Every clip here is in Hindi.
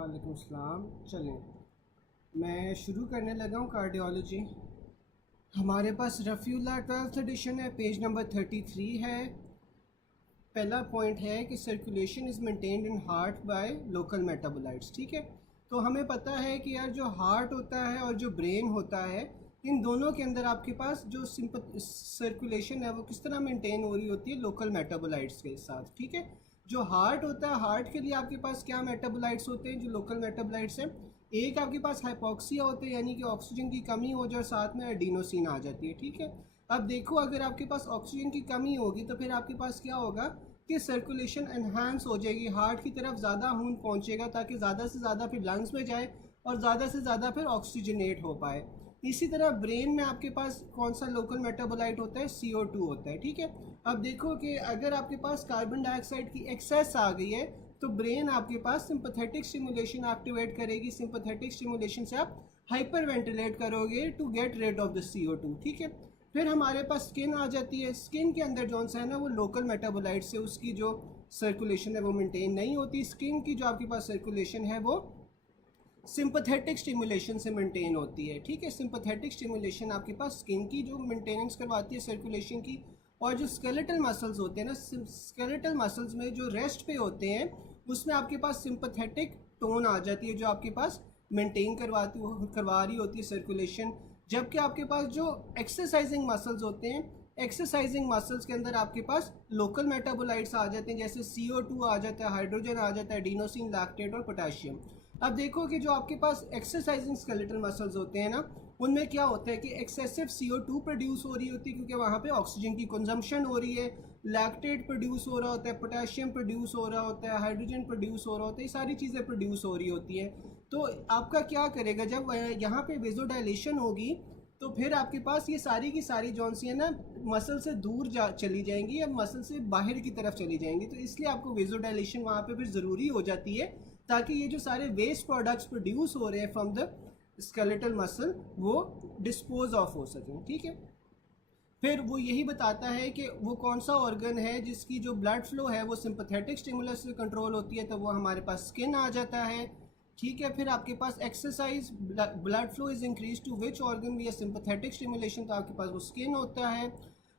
वालेकुम सलाम। चलें, मैं शुरू करने लगा हूँ कार्डियोलॉजी। हमारे पास रफ़ीउल्लाह 12th एडिशन है, पेज नंबर 33 है। पहला पॉइंट है कि circulation is maintained in heart by local metabolites. ठीक है, तो हमें पता है कि यार जो हार्ट होता है और जो ब्रेन होता है, इन दोनों के अंदर आपके पास जो सर्कुलेशन है वो किस तरह मेंटेन हो रही होती है, लोकल मेटाबोलाइट्स के साथ। ठीक है, जो हार्ट होता है, हार्ट के लिए आपके पास क्या मेटाबोलाइट्स होते हैं, जो लोकल मेटाबोलाइट्स हैं। एक आपके पास हाइपोक्सिया होते हैं, यानी कि ऑक्सीजन की कमी हो जाए, साथ में एडिनोसिन आ जाती है। ठीक है, अब देखो अगर आपके पास ऑक्सीजन की कमी होगी तो फिर आपके पास क्या होगा कि सर्कुलेशन एनहांस हो जाएगी, हार्ट की तरफ ज़्यादा खून पहुंचेगा ताकि ज़्यादा से ज़्यादा फिर लंग्स में जाए और ज़्यादा से ज़्यादा फिर ऑक्सीजनेट हो पाए। इसी तरह ब्रेन में आपके पास कौन सा लोकल मेटाबोलाइट होता है, CO2 होता है। ठीक है, अब देखो कि अगर आपके पास कार्बन डाइऑक्साइड की एक्सेस आ गई है तो ब्रेन आपके पास सिंपैथेटिक स्टिमुलेशन एक्टिवेट करेगी। सिंपैथेटिक स्टिमुलेशन से आप हाइपर वेंटिलेट करोगे to get rid of the CO2। ठीक है, फिर हमारे पास स्किन आ जाती है। स्किन के अंदर जौन सा है ना, वो लोकल मेटाबोलाइट से उसकी जो सर्कुलेशन है वो मेंटेन नहीं होती। स्किन की जो आपके पास सर्कुलेशन है वो सिंपैथेटिक स्टिमुलेशन से मेंटेन होती है। ठीक है, सिंपैथेटिक स्टिमुलेशन आपके पास स्किन की जो मेंटेनेंस करवाती है सर्कुलेशन की। और जो स्केलेटल मसल्स होते हैं ना, स्केलेटल मसल्स में जो रेस्ट पे होते हैं उसमें आपके पास सिंपैथेटिक टोन आ जाती है जो आपके पास मेंटेन करवा रही होती है सर्कुलेशन। जबकि आपके पास जो एक्सरसाइजिंग मसल्स होते हैं, एक्सरसाइजिंग मसल्स के अंदर आपके पास लोकल मेटाबोलाइट्स आ जाते हैं, जैसे CO2 आ जाता है, हाइड्रोजन आ जाता है, एडिनोसिन, लैक्टेट और पोटेशियम। अब देखो कि जो आपके पास एक्सरसाइजिंग स्केलेटल मसल्स होते हैं ना, उनमें क्या होता है कि एक्सेसिव CO2 प्रोड्यूस हो रही होती है क्योंकि वहाँ पे ऑक्सीजन की कंजम्पशन हो रही है, लैक्टेट प्रोड्यूस हो रहा होता है, पोटेशियम प्रोड्यूस हो रहा होता है, हाइड्रोजन प्रोड्यूस हो रहा होता है, ये सारी चीज़ें प्रोड्यूस हो रही होती हैं। तो आपका क्या करेगा, जब यहाँ पे वेजोडाइलेशन होगी तो फिर आपके पास ये सारी की सारी जौन सी है ना, मसल से दूर चली जाएंगी या मसल से बाहर की तरफ चली जाएंगी। तो इसलिए आपको वेजोडाइलेशन वहाँ पे फिर ज़रूरी हो जाती है ताकि ये जो सारे वेस्ट प्रोडक्ट्स प्रोड्यूस हो रहे हैं फ्रॉम द स्केलेटल मसल वो डिस्पोज ऑफ हो सकें। ठीक है, फिर वो यही बताता है कि वो कौन सा ऑर्गन है जिसकी जो ब्लड फ्लो है वो सिंपैथेटिक स्टिमुलस से कंट्रोल होती है, तो वो हमारे पास स्किन आ जाता है। ठीक है, फिर आपके पास exercise blood flow is increase to which organ via sympathetic stimulation, तो आपके पास वो स्किन होता है।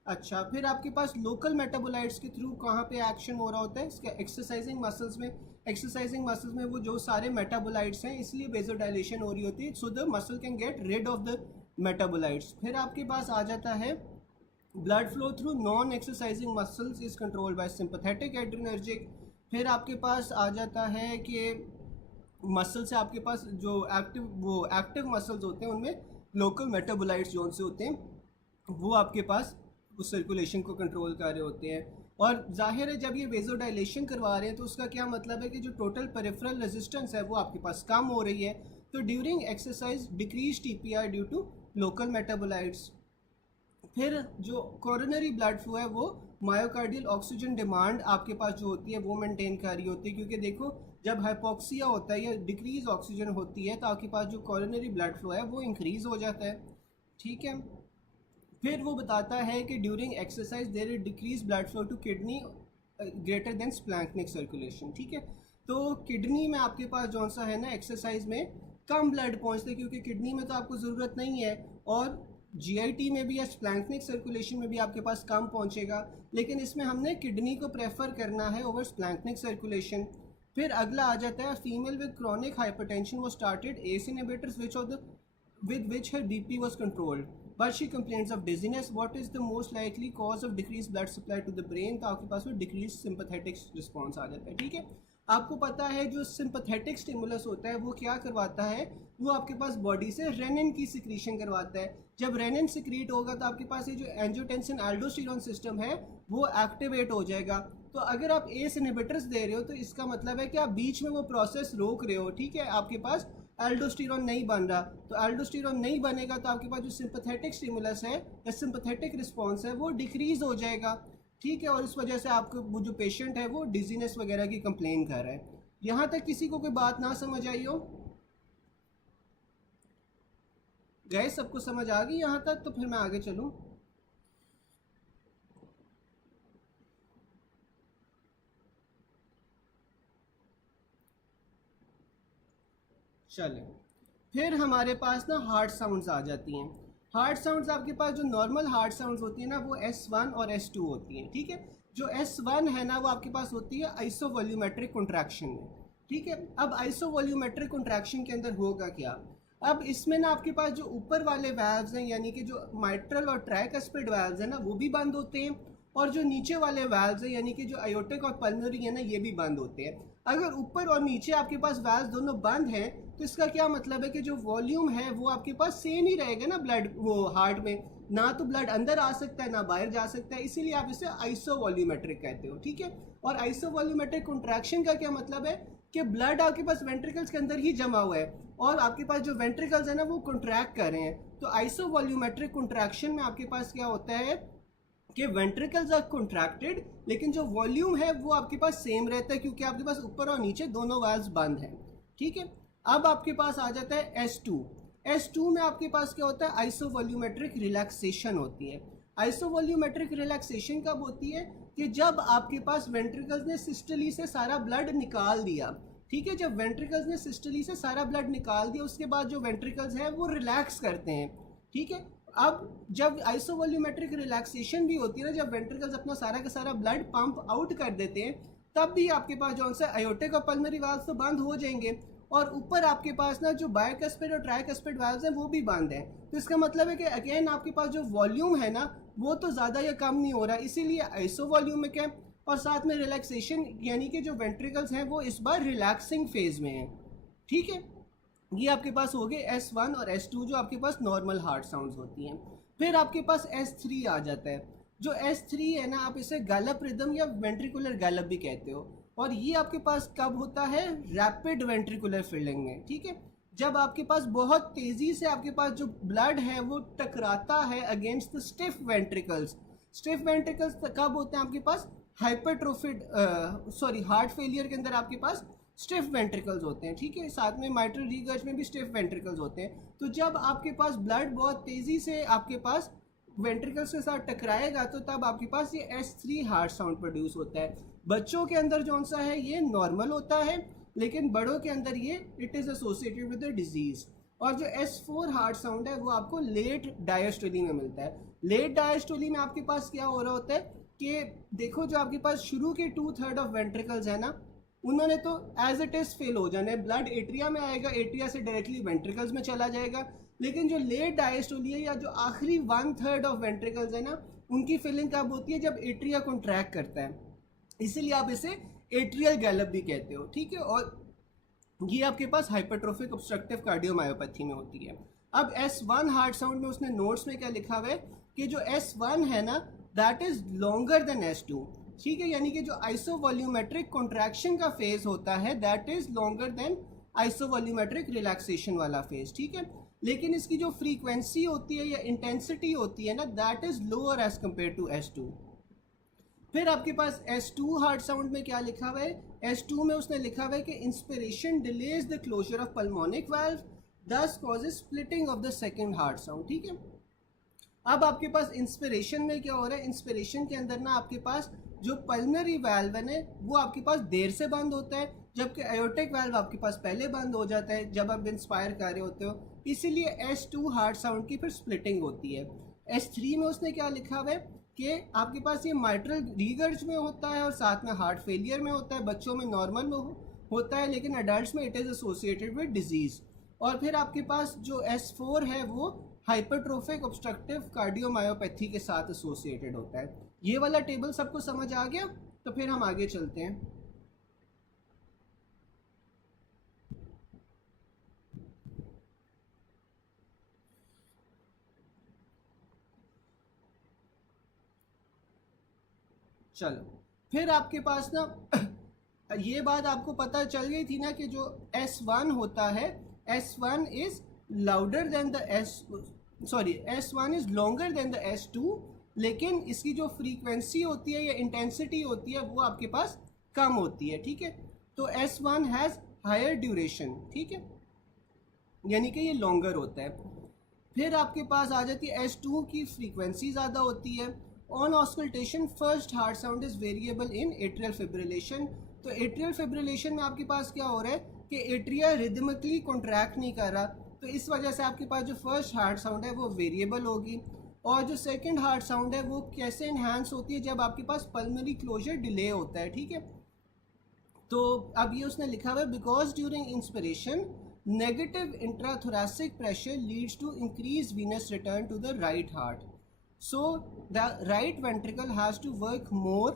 अच्छा, फिर आपके पास लोकल मेटाबोलाइट्स के थ्रू कहाँ पे एक्शन हो रहा होता है, इसके एक्सरसाइजिंग मसल्स में। एक्सरसाइजिंग मसल्स में वो जो सारे मेटाबोलाइट्स हैं इसलिए वेजोडाइलेशन हो रही होती है, so the muscle can get rid of the metabolites. फिर आपके पास आ जाता है blood flow through non exercising muscles is controlled by sympathetic adrenergic. फिर आपके पास आ जाता है कि मसल से आपके पास जो एक्टिव मसल्स होते हैं उनमें लोकल मेटाबोलाइट्स जोन से होते हैं वो आपके पास उस सर्कुलेशन को कंट्रोल कर रहे होते हैं। और जाहिर है जब ये वेजोडाइलेशन करवा रहे हैं तो उसका क्या मतलब है कि जो टोटल पेरिफेरल रेजिस्टेंस है वो आपके पास कम हो रही है। तो during exercise decrease TPR due to local metabolites. फिर जो कोरोनरी ब्लड फ्लो है वो मायोकार्डियल ऑक्सीजन डिमांड आपके पास जो होती है वो मेंटेन कर रही होती है, क्योंकि देखो जब हाइपोक्सिया होता है या डिक्रीज ऑक्सीजन होती है तो आपके पास जो कोरोनरी ब्लड फ्लो है वो इंक्रीज हो जाता है। ठीक है, फिर वो बताता है कि during exercise there is decrease blood flow to kidney greater than splanchnic circulation. ठीक है, तो किडनी में आपके पास जौन सा है ना एक्सरसाइज में कम ब्लड पहुंचते हैं क्योंकि किडनी में तो आपको ज़रूरत नहीं है, और GIT में भी या स्प्लैंक्निक सर्कुलेशन में भी आपके पास कम पहुंचेगा, लेकिन इसमें हमने किडनी को प्रेफर करना है ओवर स्प्लैंक्निक सर्कुलेशन। फिर अगला आ जाता है फीमेल विद क्रॉनिक हाइपरटेंशन वो started S inhibitors which of the with which her BP was controlled, but she complains of dizziness. What is the most likely cause of decreased blood supply to the brain? तो आपके पास में decreased sympathetic response आ जाता है। ठीक है, आपको पता है जो सिंपैथेटिक स्टिमुलस होता है वो क्या करवाता है, वो आपके पास बॉडी से रेनिन की सिक्रीशन करवाता है। जब रेनिन सिक्रीट होगा तो आपके पास ये जो एंजियोटेंसिन एल्डोस्टेरोन सिस्टम है वो एक्टिवेट हो जाएगा। तो अगर आप एस इनहिबिटर्स दे रहे हो तो इसका मतलब है कि आप बीच में वो प्रोसेस रोक रहे हो। ठीक है, आपके पास एल्डोस्टेरोन नहीं बन रहा, तो एल्डोस्टेरोन नहीं बनेगा तो आपके पास जो सिंपैथेटिक स्टिमुलस है या सिंपैथेटिक रिस्पॉन्स है वो डिक्रीज हो जाएगा। ठीक है, और इस वजह से आपको वो जो पेशेंट है वो डिजीनेस वगैरह की कंप्लेन कर रहा है। यहाँ तक किसी को कोई बात ना समझ आई हो? गए सबको समझ आ गई यहाँ तक? तो फिर मैं आगे चलूँ। चलें, फिर हमारे पास ना हार्ड साउंड्स आ जाती हैं। हार्ड साउंड्स आपके पास जो नॉर्मल हार्ड साउंड्स होती है ना वो S1 और S2 होती हैं, ठीक है। जो S1 है ना वो आपके पास होती है आइसोवॉल्यूमेट्रिक कॉन्ट्रैक्शन में, ठीक है। अब आइसोवॉल्यूमेट्रिक कॉन्ट्रैक्शन के अंदर होगा क्या, अब इसमें ना आपके पास जो ऊपर वाले वाल्व्स हैं यानी कि जो माइट्रल और ट्राइकस्पिड वाल्व्स हैं ना वो भी बंद होते हैं, और जो नीचे वाले वाल्व्स हैं यानी कि जो आयोटिक और पल्मोनरी है ना ये भी बंद होते हैं। अगर ऊपर और नीचे आपके पास वाल्व्स दोनों बंद हैं तो इसका क्या मतलब है कि जो वॉल्यूम है वो आपके पास सेम ही रहेगा ना ब्लड वो हार्ट में, ना तो ब्लड अंदर आ सकता है ना बाहर जा सकता है, इसीलिए आप इसे आइसोवॉल्यूमेट्रिक कहते हो, ठीक है। और आइसोवॉल्यूमेट्रिक कॉन्ट्रैक्शन का क्या मतलब है कि ब्लड आपके पास वेंट्रिकल्स के अंदर ही जमा हुआ है और आपके पास जो वेंट्रिकल्स है ना वो कॉन्ट्रैक्ट कर रहे हैं। तो आइसोवॉल्यूमेट्रिक कॉन्ट्रैक्शन में आपके पास क्या होता है कि वेंट्रिकल्स आर कॉन्ट्रैक्टेड लेकिन जो वॉल्यूम है वो आपके पास सेम रहता है क्योंकि आपके पास ऊपर और नीचे दोनों वाल्व्स बंद हैं, ठीक है। अब आपके पास आ जाता है S2। S2 में आपके पास क्या होता है, आइसोवॉल्यूमेट्रिक रिलैक्सेशन होती है। आइसोवॉल्यूमेट्रिक रिलैक्सेशन कब होती है कि जब आपके पास वेंट्रिकल्स ने सिस्टली से सारा ब्लड निकाल दिया, ठीक है। जब वेंट्रिकल्स ने सिस्टली से सारा ब्लड निकाल दिया उसके बाद जो वेंट्रिकल्स हैं वो रिलैक्स करते हैं, ठीक है। अब जब आइसोवॉल्यूमेट्रिक रिलैक्सेशन भी होती है ना, जब वेंट्रिकल्स अपना सारा का सारा ब्लड पंप आउट कर देते हैं तब भी आपके पास जो सा आयोटिक और पल्मोनरी वाल्व्स तो बंद हो जाएंगे और ऊपर आपके पास ना जो बाइकस्पिड और ट्राइकस्पिड वाल्व्स हैं वो भी बंद हैं। तो इसका मतलब है कि अगेन आपके पास जो वॉल्यूम है ना वो तो ज़्यादा या कम नहीं हो रहा, इसीलिए आइसोवॉल्यूमिक है। और साथ में रिलैक्सेशन यानी कि जो वेंट्रिकल्स हैं वो इस बार रिलैक्सिंग फेज में हैं, ठीक है। ये आपके पास हो गए S1 और S2 जो आपके पास नॉर्मल हार्ट साउंड्स होती हैं। फिर आपके पास S3 आ जाता है। जो S3 है ना आप इसे गैलप रिदम या वेंट्रिकुलर गैलप भी कहते हो, और ये आपके पास कब होता है, रैपिड वेंट्रिकुलर फिलिंग में, ठीक है। जब आपके पास बहुत तेज़ी से आपके पास जो ब्लड है वो टकराता है against the stiff ventricles. Stiff ventricles कब होते हैं आपके पास, हाइपरट्रोफिड हार्ट फेलियर के अंदर आपके पास स्टिफ वेंट्रिकल्स होते हैं, ठीक है। साथ में माइट्रल रीगर्ज में भी स्टिफ वेंट्रिकल्स होते हैं। तो जब आपके पास ब्लड बहुत तेज़ी से आपके पास वेंट्रिकल्स के साथ टकराएगा तो तब आपके पास ये S3 हार्ट साउंड प्रोड्यूस होता है। बच्चों के अंदर जो सा है ये नॉर्मल होता है लेकिन बड़ों के अंदर ये it is associated with the disease. और जो S4 हार्ट साउंड है वो आपको लेट डायस्टोली में मिलता है। लेट डायस्टोली में आपके पास क्या हो रहा होता है कि देखो जो आपके पास शुरू के 2/3 ऑफ वेंट्रिकल्स है ना उन्होंने तो एज इट इज़ फेल हो जाना है, ब्लड एट्रिया में आएगा, एट्रिया से डायरेक्टली वेंट्रिकल्स में चला जाएगा। लेकिन जो लेट डायस्टोली है या जो आखिरी 1/3 ऑफ वेंट्रिकल्स है ना उनकी फिलिंग कब होती है, जब एट्रिया कॉन्ट्रैक्ट करता है, इसीलिए आप इसे एट्रियल गैलप भी कहते हो, ठीक है। और ये आपके पास हाइपरट्रोफिक ऑब्स्ट्रक्टिव कार्डियोमायोपैथी में होती है। अब S1 हार्ट साउंड में उसने नोट्स में क्या लिखा हुआ है कि जो S1 है ना that is longer then S2, ठीक है। यानी कि जो आइसोवॉल्यूमेट्रिक कॉन्ट्रैक्शन का फेज होता है that is longer than isovolumetric relaxation वाला फेज, ठीक है। लेकिन इसकी जो फ्रीक्वेंसी होती है या इंटेंसिटी होती है ना that is lower as compare to S2। फिर आपके पास S2 हार्ट साउंड में क्या लिखा हुआ है, S2 में उसने लिखा हुआ है कि inspiration delays the closure of pulmonic valve thus causes splitting of the second heart sound, ठीक है। अब आपके पास इंस्पिरेशन में क्या हो रहा है, इंस्पिरेशन के अंदर ना आपके पास जो पल्मोनरी वाल्व है वो आपके पास देर से बंद होता है जबकि एयोर्टिक वाल्व आपके पास पहले बंद हो जाता है जब आप इंस्पायर कर रहे होते हो, इसीलिए S2 हार्ट साउंड की फिर स्प्लिटिंग होती है। S3 में उसने क्या लिखा हुआ है कि आपके पास ये माइट्रल रीगर्ज में होता है और साथ में हार्ट फेलियर में होता है, बच्चों में नॉर्मल में होता है लेकिन अडल्ट में it is associated with disease. और फिर आपके पास जो S4 है वो हाइपरट्रोफिक ऑब्स्ट्रक्टिव कार्डियोमायोपैथी के साथ एसोसिएटेड होता है। ये वाला टेबल सबको समझ आ गया, तो फिर हम आगे चलते हैं। चलो फिर आपके पास ना ये बात आपको पता चल गई थी ना कि जो S1 होता है S1 is louder than the S1 is longer then the S2, लेकिन इसकी जो फ्रीक्वेंसी होती है या इंटेंसिटी होती है वो आपके पास कम होती है, ठीक है। तो S1 हैज़ हायर ड्यूरेशन, ठीक है, यानी कि ये लॉन्गर होता है। फिर आपके पास आ जाती है S2 की फ्रीक्वेंसी ज़्यादा होती है। On auscultation first heart sound is variable in atrial fibrillation. तो एट्रियल फिब्रिलेशन में आपके पास क्या हो रहा है कि एट्रिया रिदमिकली कॉन्ट्रैक्ट नहीं कर रहा, तो इस वजह से आपके पास जो फर्स्ट हार्ट साउंड है वो वेरिएबल होगी। और जो सेकंड हार्ट साउंड है वो कैसे इन्हांस होती है, जब आपके पास पल्मोनरी क्लोजर डिले होता है, ठीक है। तो अब ये उसने लिखा हुआ है, because during inspiration negative intrathoracic pressure leads to increase venous return to the right heart, so the right ventricle has to work more,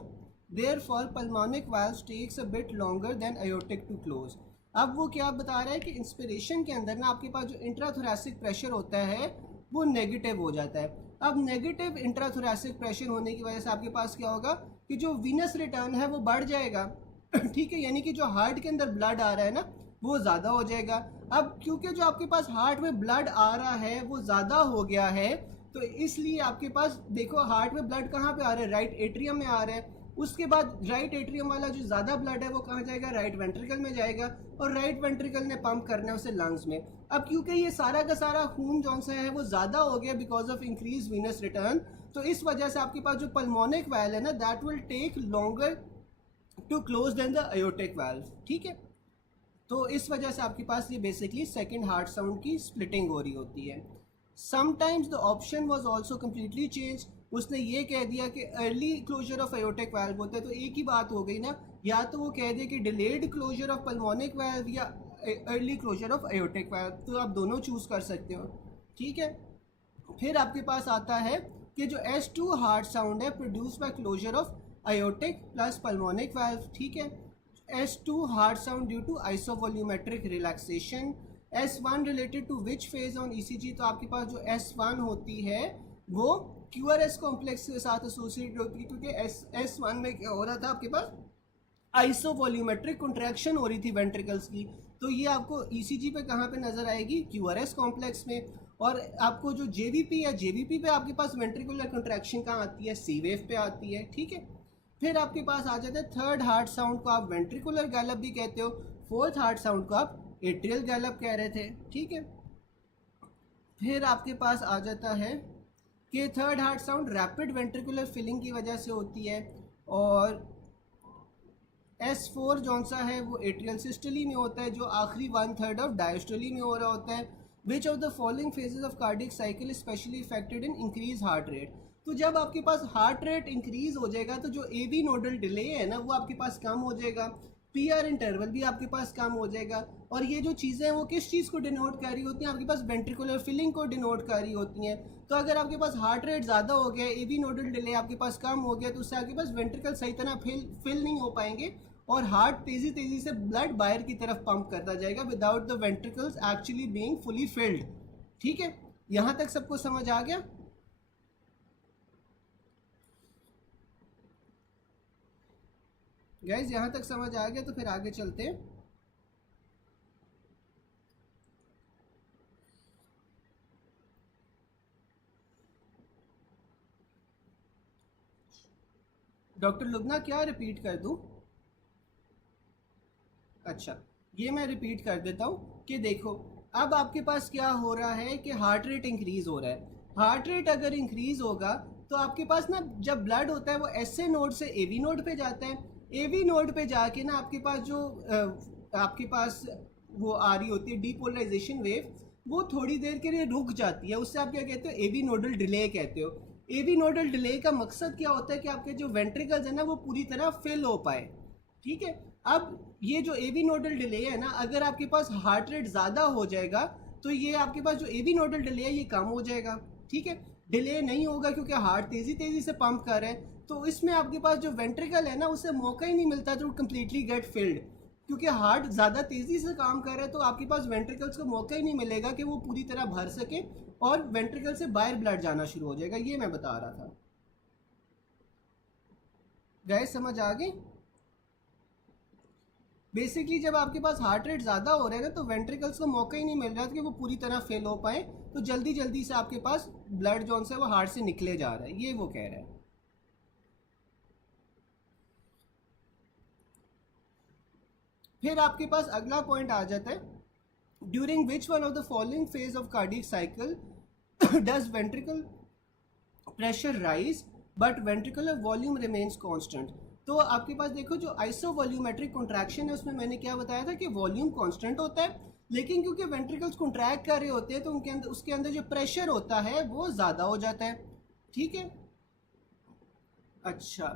therefore pulmonic valve takes a bit longer than aortic to close। अब वो क्या बता रहा है कि इंस्पिरेशन के अंदर ना आपके पास जो इंट्राथोरेसिक प्रेशर होता है वो नेगेटिव हो जाता है। अब नेगेटिव इंट्राथोरेसिक प्रेशर होने की वजह से आपके पास क्या होगा कि जो वीनस रिटर्न है वो बढ़ जाएगा, ठीक है, यानी कि जो हार्ट के अंदर ब्लड आ रहा है ना वो ज़्यादा हो जाएगा। अब क्योंकि जो आपके पास हार्ट में ब्लड आ रहा है वो ज़्यादा हो गया है, तो इसलिए आपके पास देखो हार्ट में ब्लड कहाँ पे आ रहा है, राइट एट्रियम में आ रहा है। उसके बाद राइट एट्रियम वाला जो ज़्यादा ब्लड है वो कहाँ जाएगा, राइट वेंट्रिकल में जाएगा, और राइट वेंट्रिकल ने पंप करना है उसे लंग्स में। अब क्योंकि ये सारा का सारा खून जौन सा है वो ज़्यादा हो गया because of increase venous return, तो इस वजह से आपके पास जो पल्मोनिक वाल्व है ना that will take longer to close than the aortic valve, ठीक है। तो इस वजह से आपके पास ये बेसिकली सेकेंड हार्ट साउंड की स्प्लिटिंग हो रही होती है। Sometimes the option was also completely change, उसने ये कह दिया कि early closure of aortic valve होता है, तो एक ही बात हो गई ना, या तो वो कह दे कि delayed closure of pulmonic valve या early closure of aortic valve, तो आप दोनों चूज़ कर सकते हो, ठीक है। फिर आपके पास आता है कि जो S2 हार्ट साउंड है produce by closure of aortic plus pulmonic valve, ठीक है। S2 heart sound due to isovolumetric relaxation. S1 related to which phase on ECG, तो आपके पास जो S1 होती है वो QRS कॉम्प्लेक्स के साथ एसोसिएट होती है, क्योंकि S1 में क्या हो रहा था, आपके पास आइसोवॉल्यूमेट्रिक कॉन्ट्रैक्शन हो रही थी वेंट्रिकल्स की, तो ये आपको ECG पे कहाँ पे नज़र आएगी, QRS कॉम्प्लेक्स में। और आपको जो JVP है, JVP पे आपके पास वेंट्रिकुलर कॉन्ट्रैक्शन कहाँ आती है, C वेव पे आती है, ठीक है। फिर आपके पास आ जाता है थर्ड हार्ट साउंड को आप वेंट्रिकुलर गैलप भी कहते हो, फोर्थ हार्ट साउंड को आप एट्रियल गैलप कह रहे थे, ठीक है। फिर आपके पास आ जाता है कि third heart sound rapid ventricular filling की वजह से होती है, और S4 जौन सा है वो एट्रियल सिस्टोली में होता है, जो आखिरी 1/3 ऑफ डायस्टोली में हो रहा होता है। Which of the following phases of cardiac cycle specially affected in increase heart rate, तो जब आपके पास हार्ट रेट इंक्रीज हो जाएगा तो जो AV नोडल डिले है ना वो आपके पास कम हो जाएगा, PR इंटरवल भी आपके पास कम हो जाएगा, और ये जो चीज़ें हैं वो किस चीज़ को डिनोट कर रही होती हैं, आपके पास वेंट्रिकुलर फिलिंग को डिनोट कर रही होती हैं। तो अगर आपके पास हार्ट रेट ज़्यादा हो गया, AV नोडल डिले आपके पास कम हो गया, तो उससे आपके पास वेंट्रिकल सही तरह फिल नहीं हो पाएंगे, और हार्ट तेज़ी तेज़ी से ब्लड बाहर की तरफ पंप करता जाएगा without the ventricles actually being fully filled, ठीक है। यहाँ तक सबको समझ आ गया? गाइज यहाँ तक समझ आ गया, तो फिर आगे चलते हैं। डॉक्टर लुबना क्या रिपीट कर दूं? अच्छा, ये मैं रिपीट कर देता हूँ कि देखो अब आपके पास क्या हो रहा है कि हार्ट रेट इंक्रीज हो रहा है। हार्ट रेट अगर इंक्रीज होगा तो आपके पास ना जब ब्लड होता है वो SA नोड से AV नोड पे जाता है, AV नोड पे जाके ना आपके पास जो आपके पास वो आ रही होती है डीपोलराइजेशन वेव, वो थोड़ी देर के लिए रुक जाती है, उससे आप क्या कहते हो, AV नोडल डिले कहते हो। AV नोडल डिले का मकसद क्या होता है कि आपके जो वेंट्रिकल्स है ना वो पूरी तरह फिल हो पाए, ठीक है। अब ये जो AV नोडल डिले है ना, अगर आपके पास हार्ट रेट ज़्यादा हो जाएगा तो ये आपके पास जो AV नोडल डिले है ये कम हो जाएगा, ठीक है। डिले नहीं होगा क्योंकि हार्ट तेज़ी से पंप कर रहे हैं, तो इसमें आपके पास जो वेंट्रिकल है ना उसे मौका ही नहीं मिलता टू कम्प्लीटली गेट फिल्ड, क्योंकि हार्ट ज़्यादा तेज़ी से काम कर रहा है, तो आपके पास वेंट्रिकल्स को मौका ही नहीं मिलेगा कि वो पूरी तरह भर सके और वेंट्रिकल से बाहर ब्लड जाना शुरू हो जाएगा। ये मैं बता रहा था। गैस समझ आ गई? बेसिकली जब आपके पास हार्ट रेट ज़्यादा हो रहा है ना तो वेंट्रिकल्स को मौका ही नहीं मिल रहा था कि वो पूरी तरह फेल हो पाए, तो जल्दी जल्दी से आपके पास ब्लड जौन से वो हार्ट से निकले जा रहा है, ये वो कह रहा है। फिर आपके पास अगला पॉइंट आ जाता है, during which one of the following phase of cardiac cycle does ventricle pressure rise but ventricular volume remains constant. तो आपके पास देखो जो आइसोवॉल्यूमेट्रिक कॉन्ट्रैक्शन है उसमें मैंने क्या बताया था कि वॉल्यूम कांस्टेंट होता है, लेकिन क्योंकि वेंट्रिकल्स कॉन्ट्रैक्ट कर रहे होते हैं तो उनके अंदर उसके अंदर जो प्रेशर होता है वो ज़्यादा हो जाता है। ठीक है, अच्छा,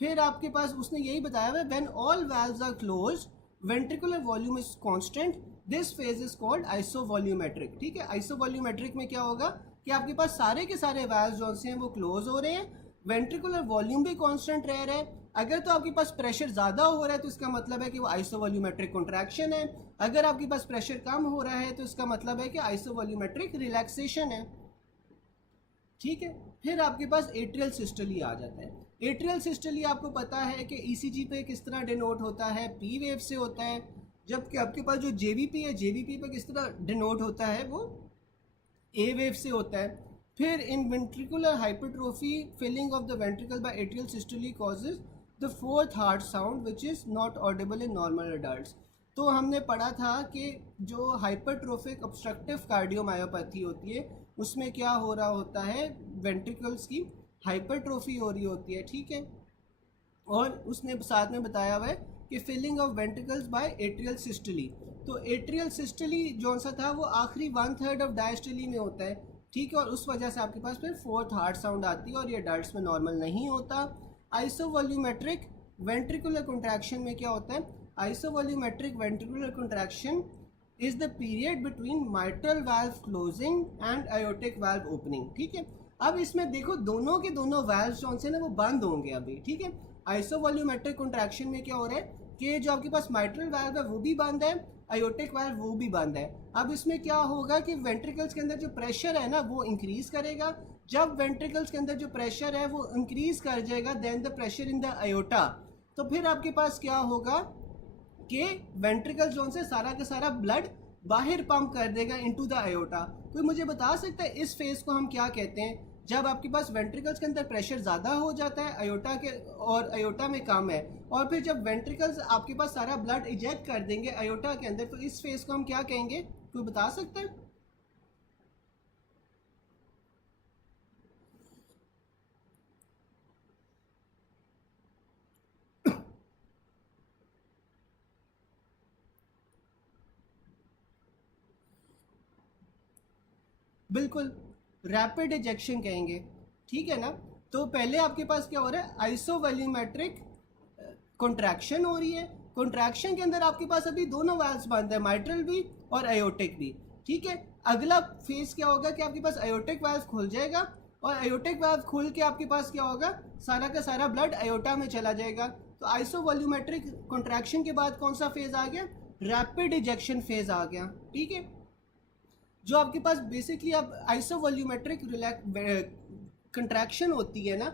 फिर आपके पास उसने यही बताया हुआ है when all valves are close ventricular volume is constant, this phase is called isovolumetric. ठीक है, आइसोवॉल्यूमेट्रिक में क्या होगा कि आपके पास सारे के सारे वाल्व्स जो हैं वो क्लोज हो रहे हैं, वेंट्रिकुलर वॉल्यूम भी कांस्टेंट रह रहा है। अगर तो आपके पास प्रेशर ज़्यादा हो रहा है तो इसका मतलब है कि वो आइसोवॉल्यूमेट्रिक कॉन्ट्रैक्शन है, अगर आपके पास प्रेशर कम हो रहा है तो इसका मतलब है कि आइसोवॉल्यूमेट्रिक रिलैक्सेशन है। ठीक है, फिर आपके पास एट्रियल सिस्टली आ जाता है। एट्रियल सिस्टली आपको पता है कि ईसीजी पे किस तरह डिनोट होता है, पी वेव से होता है, जबकि आपके पास जो जेवीपी है, जेवीपी पे किस तरह डिनोट होता है, वो ए वेव से होता है। फिर in ventricular hypertrophy filling of the ventricle by atrial systole causes the fourth heart sound which is not audible in normal adults. तो हमने पढ़ा था कि जो हाइपरट्रोफिक ऑब्स्ट्रक्टिव कार्डियोमायोपैथी होती है उसमें क्या हो रहा होता है, वेंट्रिकल्स की हाइपरट्रोफी हो रही होती है। ठीक है, और उसने साथ में बताया हुआ है कि filling of ventricles by atrial systole. तो एट्रियल सिस्टली जो सा था वो आखिरी 1/3 ऑफ डायस्टली में होता है। ठीक है, और उस वजह से आपके पास फिर फोर्थ हार्ट साउंड आती है और ये अडल्ट्स में नॉर्मल नहीं होता। आइसोवॉल्यूमेट्रिक वेंट्रिकुलर कॉन्ट्रैक्शन में क्या होता है, isovolumetric ventricular contraction is the period between mitral valve closing and aortic valve opening. ठीक है, अब इसमें देखो दोनों के दोनों वाल्व जो से ना वो बंद होंगे अभी। ठीक है, आइसोवॉल्यूमेट्रिक कॉन्ट्रैक्शन में क्या हो रहा है कि जो आपके पास माइट्रल वाल्व है वो भी बंद है, आयोटिक वाल्व वो भी बंद है। अब इसमें क्या होगा कि वेंट्रिकल्स के अंदर जो प्रेशर है ना वो इंक्रीज करेगा। जब वेंट्रिकल्स के अंदर जो प्रेशर है वो इंक्रीज कर जाएगा then the pressure in the aorta, तो फिर आपके पास क्या होगा कि वेंट्रिकल जोन से सारा का सारा ब्लड बाहर पंप कर देगा इनटू द आयोटा। कोई मुझे बता सकता है इस फेज को हम क्या कहते हैं, जब आपके पास वेंट्रिकल्स के अंदर प्रेशर ज़्यादा हो जाता है आयोटा के और आयोटा में कम है, और फिर जब वेंट्रिकल्स आपके पास सारा ब्लड इजेक्ट कर देंगे आयोटा के अंदर, तो इस फेज को हम क्या कहेंगे, कोई बता सकते हैं? बिल्कुल, रैपिड इजेक्शन कहेंगे। ठीक है ना, तो पहले आपके पास क्या हो रहा है, आइसोवॉल्यूमेट्रिक कॉन्ट्रैक्शन हो रही है। कॉन्ट्रैक्शन के अंदर आपके पास अभी दोनों वाल्व्स बंद है, माइट्रल भी और आयोटिक भी। ठीक है, अगला फेज क्या होगा कि आपके पास आयोटिक वाल्व खुल जाएगा, और आयोटिक वाल्व खुल के आपके पास क्या होगा, सारा का सारा ब्लड आयोटा में चला जाएगा। तो आइसोवॉल्यूमेट्रिक कॉन्ट्रैक्शन के बाद कौन सा फेज आ गया, रैपिड इजेक्शन फेज आ गया। ठीक है, जो आपके पास बेसिकली अब आइसोवॉल्यूमेट्रिक कंट्रैक्शन होती है ना,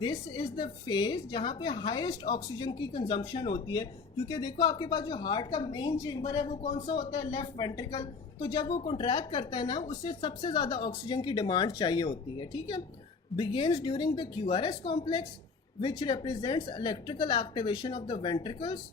दिस इज द फेज जहाँ पे हाईएस्ट ऑक्सीजन की कंजम्पशन होती है। क्योंकि देखो आपके पास जो हार्ट का मेन चेंबर है वो कौन सा होता है, लेफ्ट वेंट्रिकल। तो जब वो कॉन्ट्रैक्ट करता है ना उससे सबसे ज़्यादा ऑक्सीजन की डिमांड चाहिए होती है। ठीक है, begins during the QRS complex which represents electrical activation of the ventricles.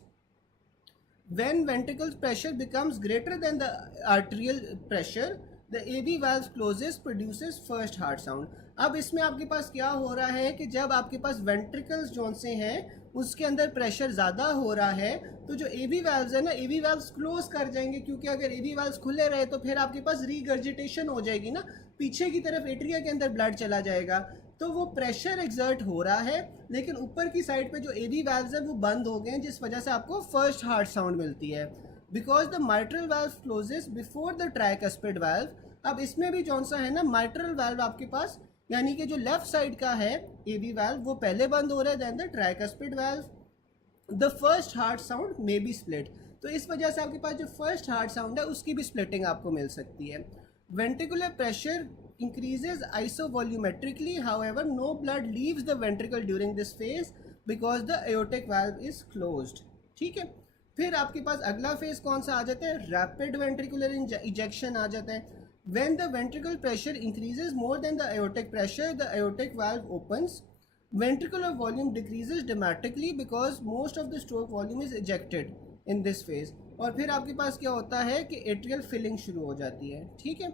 When ventricle pressure becomes greater than the arterial pressure, the AV valve closes, produces first heart sound. अब इसमें आपके पास क्या हो रहा है कि जब आपके पास वेंट्रिकल्स जोन से हैं उसके अंदर प्रेशर ज़्यादा हो रहा है, तो जो AV वाल्व्स है ना, AV वाल्व्स क्लोज कर जाएंगे, क्योंकि अगर AV वाल्व्स खुले रहे तो फिर आपके पास रीगर्जिटेशन हो जाएगी ना, पीछे की तरफ एट्रिया के अंदर ब्लड चला जाएगा, तो वो प्रेशर एक्सर्ट हो रहा है, लेकिन ऊपर की साइड पे जो एवी वाल्व्स है वो बंद हो गए हैं, जिस वजह से आपको फर्स्ट हार्ट साउंड मिलती है। Because the mitral valve closes before the tricuspid valve. अब इसमें भी कौन सा है ना, माइट्रल वाल्व आपके पास यानी कि जो लेफ्ट साइड का है एवी वाल्व वो पहले बंद हो रहा है then the tricuspid valve. The first heart sound may be split, तो इस वजह से आपके पास जो फर्स्ट हार्ट साउंड है उसकी भी स्प्लिटिंग आपको मिल सकती है। Ventricular pressure increases isovolumetrically, however no blood leaves the ventricle during this phase because the aortic valve is closed. ठीक है, फिर आपके पास अगला फेज कौन सा आ जाता है, रैपिड वेंट्रिकुलर इजेक्शन आ जाता है। when the ventricle pressure increases more than the aortic pressure, the aortic valve opens, ventricular volume decreases dramatically because most of the stroke volume is ejected in this phase। और फिर आपके पास क्या होता है कि एट्रियल फिलिंग शुरू हो जाती है। ठीक है,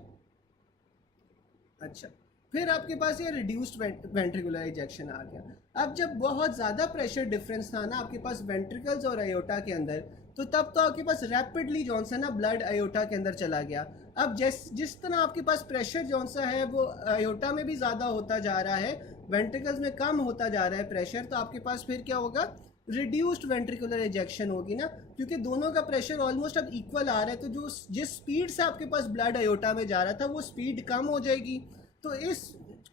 अच्छा, फिर आपके पास ये रिड्यूस्ड वेंट्रिकुलर इजेक्शन आ गया। अब जब बहुत ज़्यादा प्रेशर डिफरेंस था ना आपके पास वेंट्रिकल्स और आयोटा के अंदर, तो तब तो आपके पास रैपिडली जौन सा ना ब्लड आयोटा के अंदर चला गया। अब जिस तरह आपके पास प्रेशर जौन सा है वो आयोटा में भी ज़्यादा होता जा रहा है, वेंट्रिकल्स में कम होता जा रहा है प्रेशर, तो आपके पास फिर क्या होगा, रिड्यूस्ड वेंट्रिकुलर इजेक्शन होगी ना, क्योंकि दोनों का प्रेशर ऑलमोस्ट अब इक्वल आ रहा है। तो जो जिस स्पीड से आपके पास ब्लड आयोटा में जा रहा था वो स्पीड कम हो जाएगी। तो इस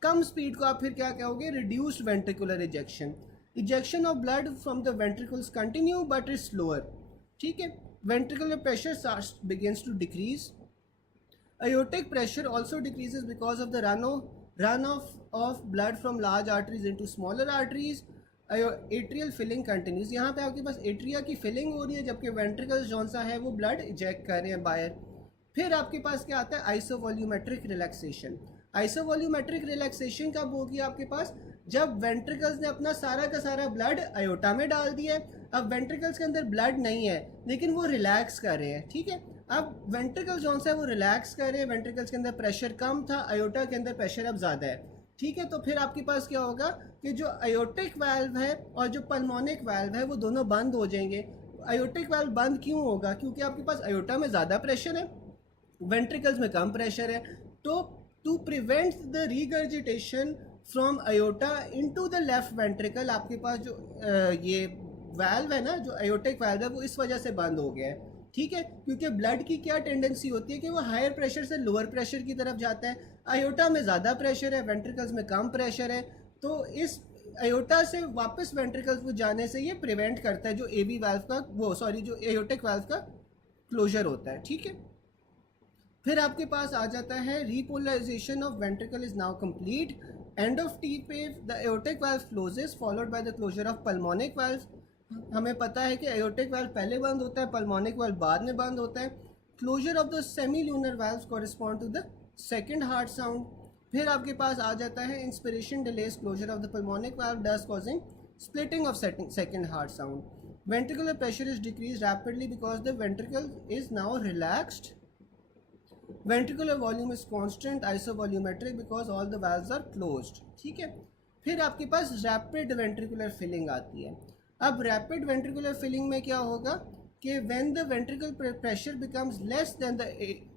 कम स्पीड को आप फिर क्या कहोगे, reduced ventricular ejection. Ejection of blood from the ventricles continue but is slower. ठीक है, ventricular pressure begins to decrease. Aortic pressure also decreases because of the runoff of blood from large arteries into smaller arteries. Atrial filling continues. यहाँ पे आपके पास एट्रिया की फिलिंग हो रही है जबकि वेंट्रिकल्स जौन सा है वो ब्लड इजेक्ट कर रहे हैं बाहर। फिर आपके पास क्या आता है, आइसोवॉल्यूमेट्रिक रिलैक्सेशन। आइसोवॉल्यूमेट्रिक रिलैक्सेशन कब होगी आपके पास, जब वेंट्रिकल्स ने अपना सारा का सारा ब्लड आयोटा में डाल दिया है। अब वेंट्रिकल्स के अंदर ब्लड नहीं है लेकिन वो रिलैक्स कर रहे हैं। ठीक है, अब वेंट्रिकल जौन सा है वो रिलैक्स कर रहे हैं, वेंट्रिकल्स के अंदर प्रेशर कम था, आयोटा के अंदर प्रेशर अब ज़्यादा है। ठीक है, तो फिर आपके पास क्या होगा कि जो आयोटिक वाल्व है और जो पल्मोनिक वाल्व है वो दोनों बंद हो जाएंगे। आयोटिक वाल्व बंद क्यों होगा, क्योंकि आपके पास आयोटा में ज़्यादा प्रेशर है, वेंट्रिकल्स में कम प्रेशर है। तो to prevent the regurgitation from aorta into the left ventricle, आपके पास जो ये वाल्व है ना, जो आयोटिक वाल्व है वो इस वजह से बंद हो गया है। ठीक है, क्योंकि ब्लड की क्या टेंडेंसी होती है कि वो हायर प्रेशर से लोअर प्रेशर की तरफ जाता है। आयोटा में ज़्यादा प्रेशर है, वेंट्रिकल्स में कम प्रेशर है, तो इस आयोटा से वापस वेंट्रिकल्स को जाने से ये प्रिवेंट करता है जो एवी वाल्व का जो आयोटिक वाल्व का क्लोजर होता है। ठीक है, फिर आपके पास आ जाता है repolarisation of ventricle is now complete. End of T पे the aortic valve closes followed by the closure of pulmonic valve. हमें पता है कि आयोटिक वाल्व पहले बंद होता है, पल्मोनिक वाल्व बाद में बंद होता है। Closure of the semilunar valves correspond to the second heart sound. फिर आपके पास आ जाता है inspiration delays closure of the pulmonic valve thus causing splitting of second heart sound. Ventricular pressure is decrease rapidly because the ventricle is now relaxed. Ventricular volume is constant isovolumetric because all the valves are closed. ठीक है, फिर आपके पास रैपिड वेंट्रिकुलर फिलिंग आती है। अब रैपिड वेंट्रिकुलर फिलिंग में क्या होगा कि when the ventricle pressure becomes less than the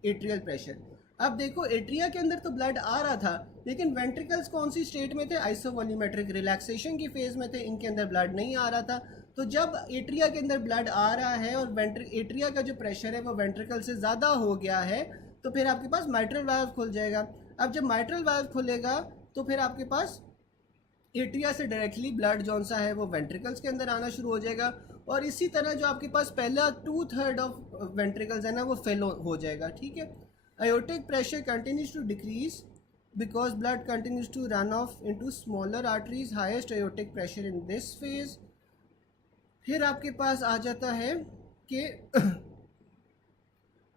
atrial pressure. अब देखो एट्रिया के अंदर तो ब्लड आ रहा था लेकिन वेंट्रिकल्स कौन सी स्टेट में थे, आइसोवॉल्यूमेट्रिक रिलैक्सेशन की फेज में थे, इनके अंदर ब्लड नहीं आ रहा था। तो जब एट्रिया के अंदर ब्लड आ रहा है और एट्रिया का जो प्रेशर है वो वेंट्रिकल से ज़्यादा हो गया है, तो फिर आपके पास माइट्रल वाल्व खुल जाएगा। अब जब माइट्रल वाल्व खुलेगा तो फिर आपके पास एट्रिया से डायरेक्टली ब्लड जौन सा है वो वेंट्रिकल्स के अंदर आना शुरू हो जाएगा, और इसी तरह जो आपके पास पहला 2/3 ऑफ वेंट्रिकल्स है ना वो फेल हो जाएगा। ठीक है, aortic pressure continues to decrease because blood continues to run off into smaller arteries, highest aortic pressure in this phase. फिर आपके पास आ जाता है कि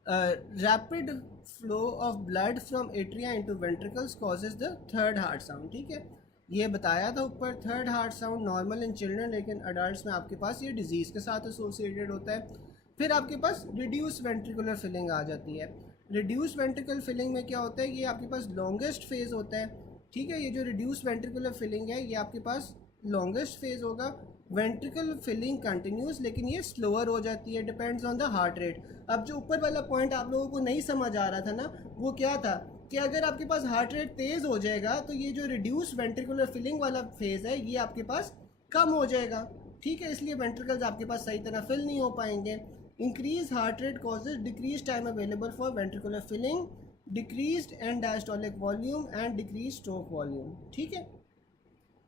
rapid flow of blood from atria into ventricles causes the third heart sound. ठीक है, ये बताया था ऊपर, third heart sound normal in children, लेकिन अडल्ट्स में आपके पास ये डिजीज़ के साथ एसोसिएटेड होता है। फिर आपके पास रिड्यूस वेंट्रिकुलर फिलिंग आ जाती है। रिड्यूस वेंट्रिकुलर फिलिंग में क्या होता है, ये आपके पास लॉन्गेस्ट फेज़ होता है। ठीक है, ये जो रिड्यूस वेंट्रिकुलर फिलिंग है ये आपके पास लॉन्गेस्ट फेज़ होगा। वेंट्रिकल फिलिंग कंटिन्यूस, लेकिन ये स्लोअर हो जाती है, depends on the heart rate. अब जो ऊपर वाला पॉइंट आप लोगों को नहीं समझ आ रहा था ना, वो क्या था कि अगर आपके पास हार्ट रेट तेज़ हो जाएगा तो ये जो रिड्यूस वेंट्रिकुलर फिलिंग वाला फेज़ है ये आपके पास कम हो जाएगा। ठीक है, इसलिए वेंट्रिकल्स आपके पास सही तरह फिल नहीं हो पाएंगे। Increase heart rate causes decrease time available for ventricular filling, decreased end diastolic volume and decrease stroke volume. ठीक है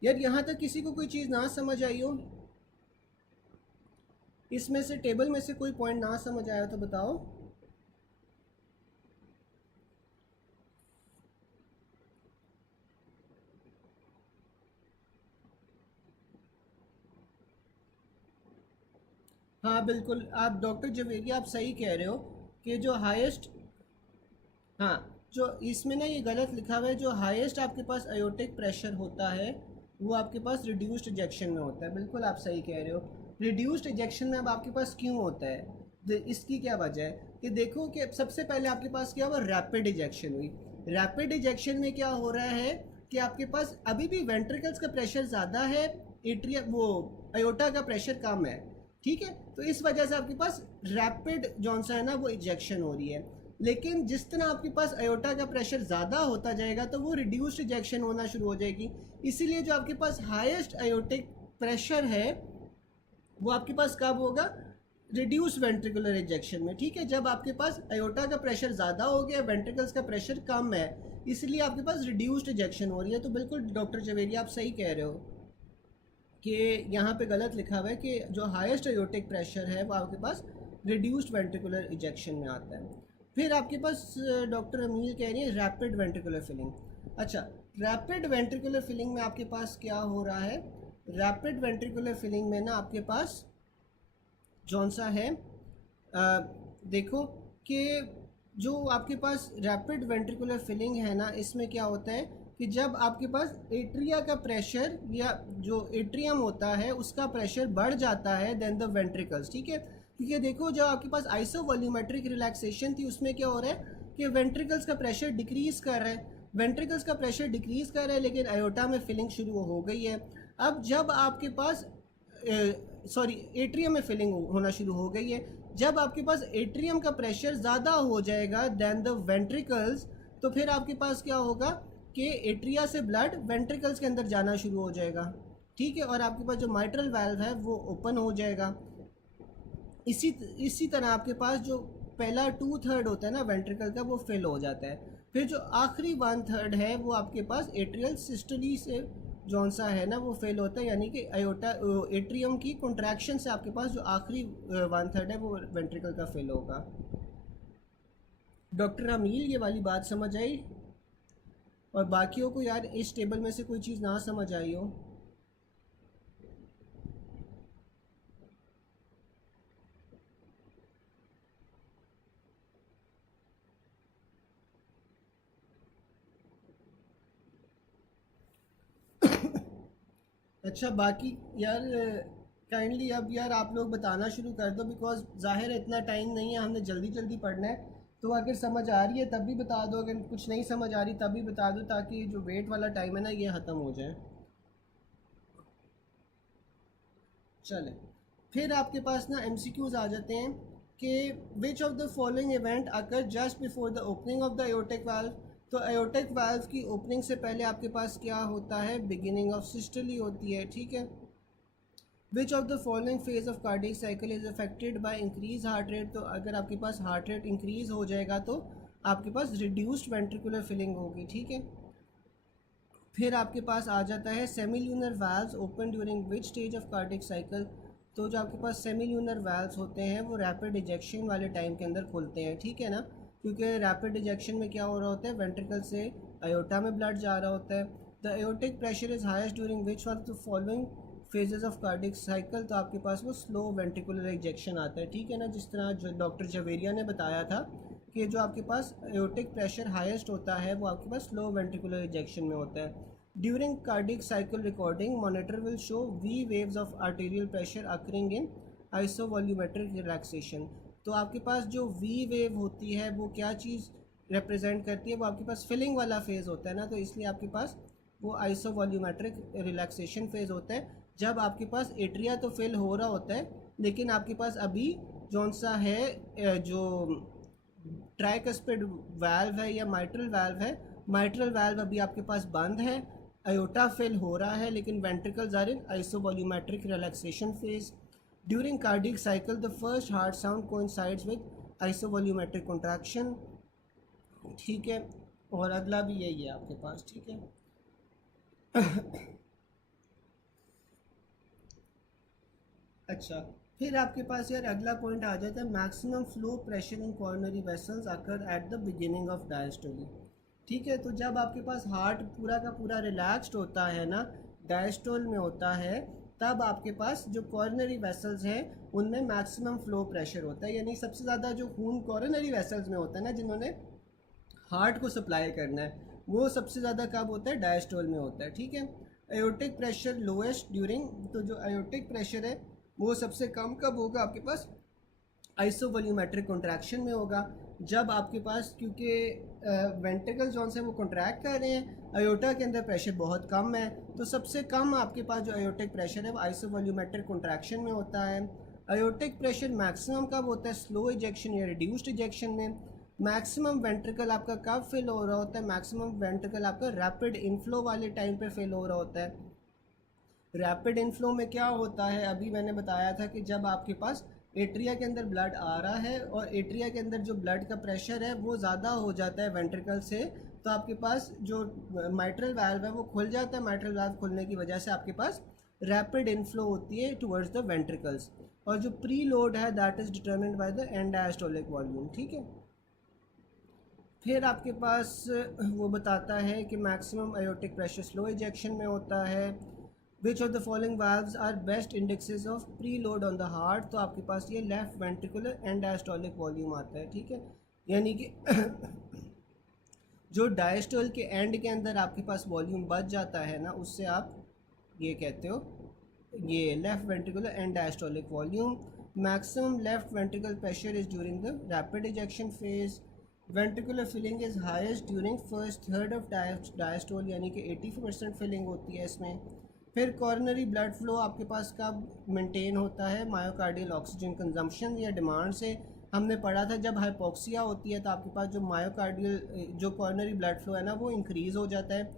यार, यहाँ तक किसी को कोई चीज़ ना समझ आई हो, इसमें से टेबल में से कोई पॉइंट ना समझ आया तो बताओ। हाँ बिल्कुल, आप डॉक्टर जवेरी आप सही कह रहे हो कि जो हाईएस्ट, हाँ जो इसमें ना ये गलत लिखा हुआ है, जो हाईएस्ट आपके पास आयोटिक प्रेशर होता है वो आपके पास रिड्यूस्ड इजेक्शन में होता है। बिल्कुल आप सही कह रहे हो। रिड्यूस्ड इजेक्शन में अब आपके पास क्यों होता है, इसकी क्या वजह है कि देखो कि सबसे पहले आपके पास क्या हुआ, रैपिड इजेक्शन हुई। रैपिड इजेक्शन में क्या हो रहा है कि आपके पास अभी भी वेंट्रिकल्स का प्रेशर ज़्यादा है, एट्रियम वो अयोटा का प्रेशर कम है, ठीक है। तो इस वजह से आपके पास रैपिड जौन सा है ना वो इजेक्शन हो रही है। लेकिन जिस तरह आपके पास अयोटा का प्रेशर ज़्यादा होता जाएगा तो वो रिड्यूस्ड इजेक्शन होना शुरू हो जाएगी। इसीलिए जो आपके पास हाईएस्ट अयोटिक प्रेशर है वो आपके पास कब होगा, रिड्यूस वेंट्रिकुलर इजेक्शन में, ठीक है। जब आपके पास अयोटा का प्रेशर ज़्यादा हो गया, वेंट्रिकल्स का प्रेशर कम है, इसलिए आपके पास रिड्यूस्ड इजेक्शन हो रही है। तो बिल्कुल डॉक्टर जवेरिया आप सही कह रहे हो कि यहाँ पे गलत लिखा हुआ है कि जो हाईएस्ट अयोटिक प्रेशर है वो आपके पास रिड्यूस्ड वेंट्रिकुलर इजेक्शन में आता है। फिर आपके पास डॉक्टर अमील कह रही है रैपिड वेंट्रिकुलर फिलिंग। अच्छा, रैपिड वेंट्रिकुलर फिलिंग में आपके पास क्या हो रहा है, रैपिड वेंट्रिकुलर फिलिंग में ना आपके पास जौन सा है देखो कि जो आपके पास रैपिड वेंट्रिकुलर फिलिंग है ना, इसमें क्या होता है कि जब आपके पास एट्रिया का प्रेशर या जो एट्रियम होता है उसका प्रेशर बढ़ जाता है देन द वेंट्रिकल्स, ठीक है। क्योंकि देखो जब आपके पास आइसोवॉल्यूमेट्रिक रिलैक्सेशन थी उसमें क्या हो रहा है कि वेंट्रिकल्स का प्रेशर डिक्रीज़ कर रहा है, वेंट्रिकल्स का प्रेशर डिक्रीज़ कर रहा है, लेकिन अयोटा में फिलिंग शुरू हो गई है। अब जब आपके पास एट्रियम में फिलिंग होना शुरू हो गई है, जब आपके पास एट्रियम का प्रेशर ज़्यादा हो जाएगा दैन द वेंट्रिकल्स, तो फिर आपके पास क्या होगा कि एट्रिया से ब्लड वेंट्रिकल्स के अंदर जाना शुरू हो जाएगा, ठीक है। और आपके पास जो माइट्रल वाल्व है वो ओपन हो जाएगा। इसी तरह आपके पास जो पहला 2/3 होता है ना वेंट्रिकल का वो फिल हो जाता है। फिर जो आखिरी 1/3 है वो आपके पास एट्रियल सिस्टोली से जौन सा है ना वो फेल होता है, यानी कि अयोटा एट्रियम की कॉन्ट्रैक्शन से आपके पास जो आखिरी 1/3 है वो वेंट्रिकल का फेल होगा। डॉक्टर अमील ये वाली बात समझ आई? और बाकियों को यार इस टेबल में से कोई चीज़ ना समझ आई हो? अच्छा बाकी यार काइंडली अब यार आप लोग बताना शुरू कर दो, बिकॉज ज़ाहिर है इतना टाइम नहीं है, हमने जल्दी जल्दी पढ़ना है। तो अगर समझ आ रही है तब भी बता दो, अगर कुछ नहीं समझ आ रही तब भी बता दो, ताकि जो वेट वाला टाइम है ना ये ख़त्म हो जाए। चले, फिर आपके पास ना MCQs आ जाते हैं कि which of the following event occur just before the opening of the aortic valve. तो एयोर्टिक वाल्व की ओपनिंग से पहले आपके पास क्या होता है, बिगिनिंग ऑफ सिस्टोली होती है, ठीक है। Which of the following phase of cardiac cycle is affected by increase heart rate. तो अगर आपके पास हार्ट रेट इंक्रीज हो जाएगा तो आपके पास रिड्यूस्ड वेंट्रिकुलर फिलिंग होगी, ठीक है। फिर आपके पास आ जाता है सेमील्यूनर valves open during which stage of cardiac cycle. तो जो आपके पास सेमील्यूनर वाल्व्स होते हैं वो रैपिड इजेक्शन वाले टाइम के अंदर खुलते हैं, ठीक है ना। क्योंकि रैपिड इजेक्शन में क्या हो रहा होता है, वेंट्रिकल से अयोटा में ब्लड जा रहा होता है। The aortic pressure is highest during which of the following phases of cardiac cycle. तो आपके पास वो स्लो वेंट्रिकुलर इजेक्शन आता है, ठीक है ना। जिस तरह जो डॉक्टर जवेरिया ने बताया था कि जो आपके पास एयोटिक प्रेशर हाईएस्ट होता है वो आपके पास स्लो वेंट्रिकुलर इजेक्शन में होता है। During cardiac cycle recording monitor will show V waves of arterial pressure occurring in isovolumetric relaxation. तो आपके पास जो वी वेव होती है वो क्या चीज़ रिप्रेजेंट करती है, वो आपके पास फिलिंग वाला फेज़ होता है ना, तो इसलिए आपके पास वो आइसोवॉल्यूमेट्रिक रिलैक्सेशन फेज़ होता है। जब आपके पास एट्रिया तो फिल हो रहा होता है, लेकिन आपके पास अभी जौन सा है जो ट्राइकस्पिड वाल्व है या माइट्रल वाल्व है, माइट्रल वाल्व अभी आपके पास बंद है, अयोटा फिल हो रहा है, लेकिन ventricles are in isovolumetric relaxation phase. During cardiac cycle the first heart sound coincides with isovolumetric contraction, ठीक है। और अगला भी यही है आपके पास, ठीक है। अच्छा, फिर आपके पास यार अगला पॉइंट आ जाता है maximum flow pressure in coronary vessels occur at the beginning of diastole, ठीक है। तो जब आपके पास हार्ट पूरा का पूरा रिलैक्स्ड होता है ना, डायस्टोल में होता है, तब आपके पास जो कॉर्नरी वेसल्स हैं उनमें मैक्सिमम फ्लो प्रेशर होता है, यानी सबसे ज़्यादा जो खून कॉर्नरी वेसल्स में होता है ना, जिन्होंने हार्ट को सप्लाई करना है, वो सबसे ज़्यादा कब होता है, डायस्टोल में होता है, ठीक है। एयोर्टिक प्रेशर लोएस्ट ड्यूरिंग, तो जो एयोर्टिक प्रेशर है वो सबसे कम कब होगा, आपके पास आइसोवॉल्यूमेट्रिक कॉन्ट्रैक्शन में होगा। जब आपके पास क्योंकि वेंट्रिकल जोन से वो कॉन्ट्रैक्ट कर रहे हैं, आयोटा के अंदर प्रेशर बहुत कम है। तो सबसे कम आपके पास जो आयोटिक प्रेशर है वो आइसोवॉल्यूमेट्रिक कॉन्ट्रैक्शन में होता है। आयोटिक प्रेशर मैक्सिमम कब होता है? स्लो इजेक्शन या रिड्यूस्ड इजेक्शन में। मैक्सिमम वेंट्रिकल आपका कब फिल हो रहा होता है? मैक्सिमम वेंट्रिकल आपका रैपिड इनफ्लो वाले टाइम पे फिल हो रहा होता है। रैपिड इनफ्लो में क्या होता है, अभी मैंने बताया था कि जब आपके पास एट्रिया के अंदर ब्लड आ रहा है और एट्रिया के अंदर जो ब्लड का प्रेशर है वो ज़्यादा हो जाता है वेंट्रिकल से, तो आपके पास जो माइट्रल वाल्व है वो खुल जाता है। माइट्रल वाल्व खुलने की वजह से आपके पास रैपिड इनफ्लो होती है टुवर्ड्स द वेंट्रिकल्स। और जो प्री लोड है that is determined by the end diastolic volume. ठीक है, फिर आपके पास वो बताता है कि maximum aortic pressure slow ejection में होता है। Which of the following valves are best indexes of preload on the heart? तो आपके पास ये left ventricular end diastolic volume आता है। ठीक है, यानी कि जो डायस्टोल के एंड के अंदर आपके पास वॉल्यूम बच जाता है ना, उससे आप ये कहते हो ये left ventricular end diastolic volume. Maximum left ventricle pressure is during the rapid ejection phase. Ventricular filling is highest during first third of diastole, यानी कि 80% फिलिंग होती है इसमें। फिर कॉर्नरी ब्लड फ्लो आपके पास कब मेंटेन होता है? मायोकार्डियल ऑक्सीजन कंजम्पशन या डिमांड से। हमने पढ़ा था जब हाइपोक्सिया होती है तो आपके पास जो मायोकार्डियल जो कॉर्नरी ब्लड फ्लो है ना वो इंक्रीज़ हो जाता है।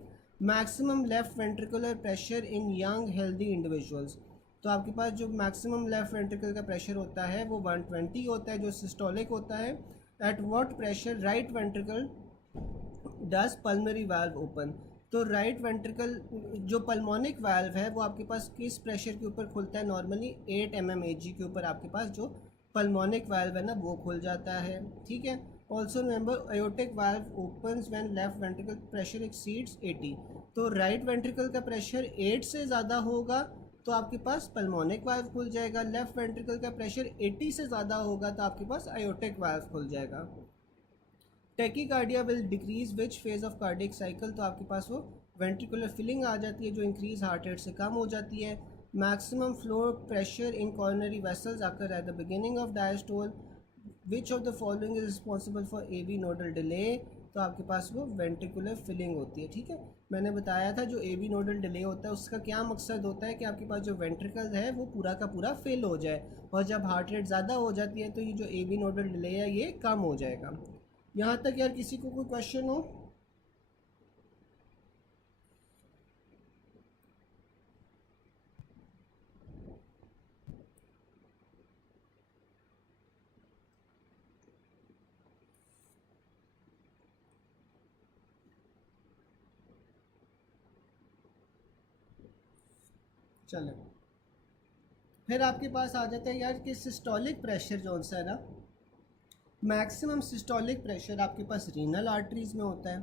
Maximum left ventricular pressure in young healthy individuals, तो आपके पास जो मैक्सिमम लेफ्ट वेंट्रिकल का प्रेशर होता है वो 120 होता है जो सिस्टोलिक होता है। At what pressure right ventricle does pulmonary valve open? तो राइट वेंट्रिकल जो पल्मोनिक वाल्व है वो आपके पास किस प्रेशर के ऊपर खुलता है? नॉर्मली 8 mmHg के ऊपर आपके पास जो पल्मोनिक वाल्व है ना वो खुल जाता है। ठीक है, also remember aortic valve opens when left ventricle pressure exceeds 80। तो राइट वेंट्रिकल का प्रेशर 8 से ज़्यादा होगा तो आपके पास पल्मोनिक वाल्व खुल जाएगा। लेफ्ट वेंट्रिकल का प्रेशर 80 से ज़्यादा होगा तो आपके पास आयोटिक वाल्व खुल जाएगा। Tachycardia will decrease which phase of cardiac cycle? तो आपके पास वो वेंट्रिकुलर फिलिंग आ जाती है जो इंक्रीज हार्ट रेट से कम हो जाती है। Maximum flow pressure in coronary vessels occur at the beginning of diastole. Which of the following is responsible for AV nodal delay? तो आपके पास वो वेंट्रिकुलर फिलिंग होती है। ठीक है, मैंने बताया था जो एवी नोडल डिले होता है उसका क्या मकसद होता है कि आपके पास जो वेंट्रिकल है वो पूरा का पूरा फिल हो जाए, और जब हार्ट रेट ज़्यादा हो जाती है तो ये जो एवी नोडल डिले है ये कम हो जाएगा। यहाँ तक यार किसी को कोई क्वेश्चन हो? चलो, फिर आपके पास आ जाता है यार कि सिस्टोलिक प्रेशर जो सा है ना, मैक्सिमम सिस्टोलिक प्रेशर आपके पास रीनल आर्टरीज में होता है।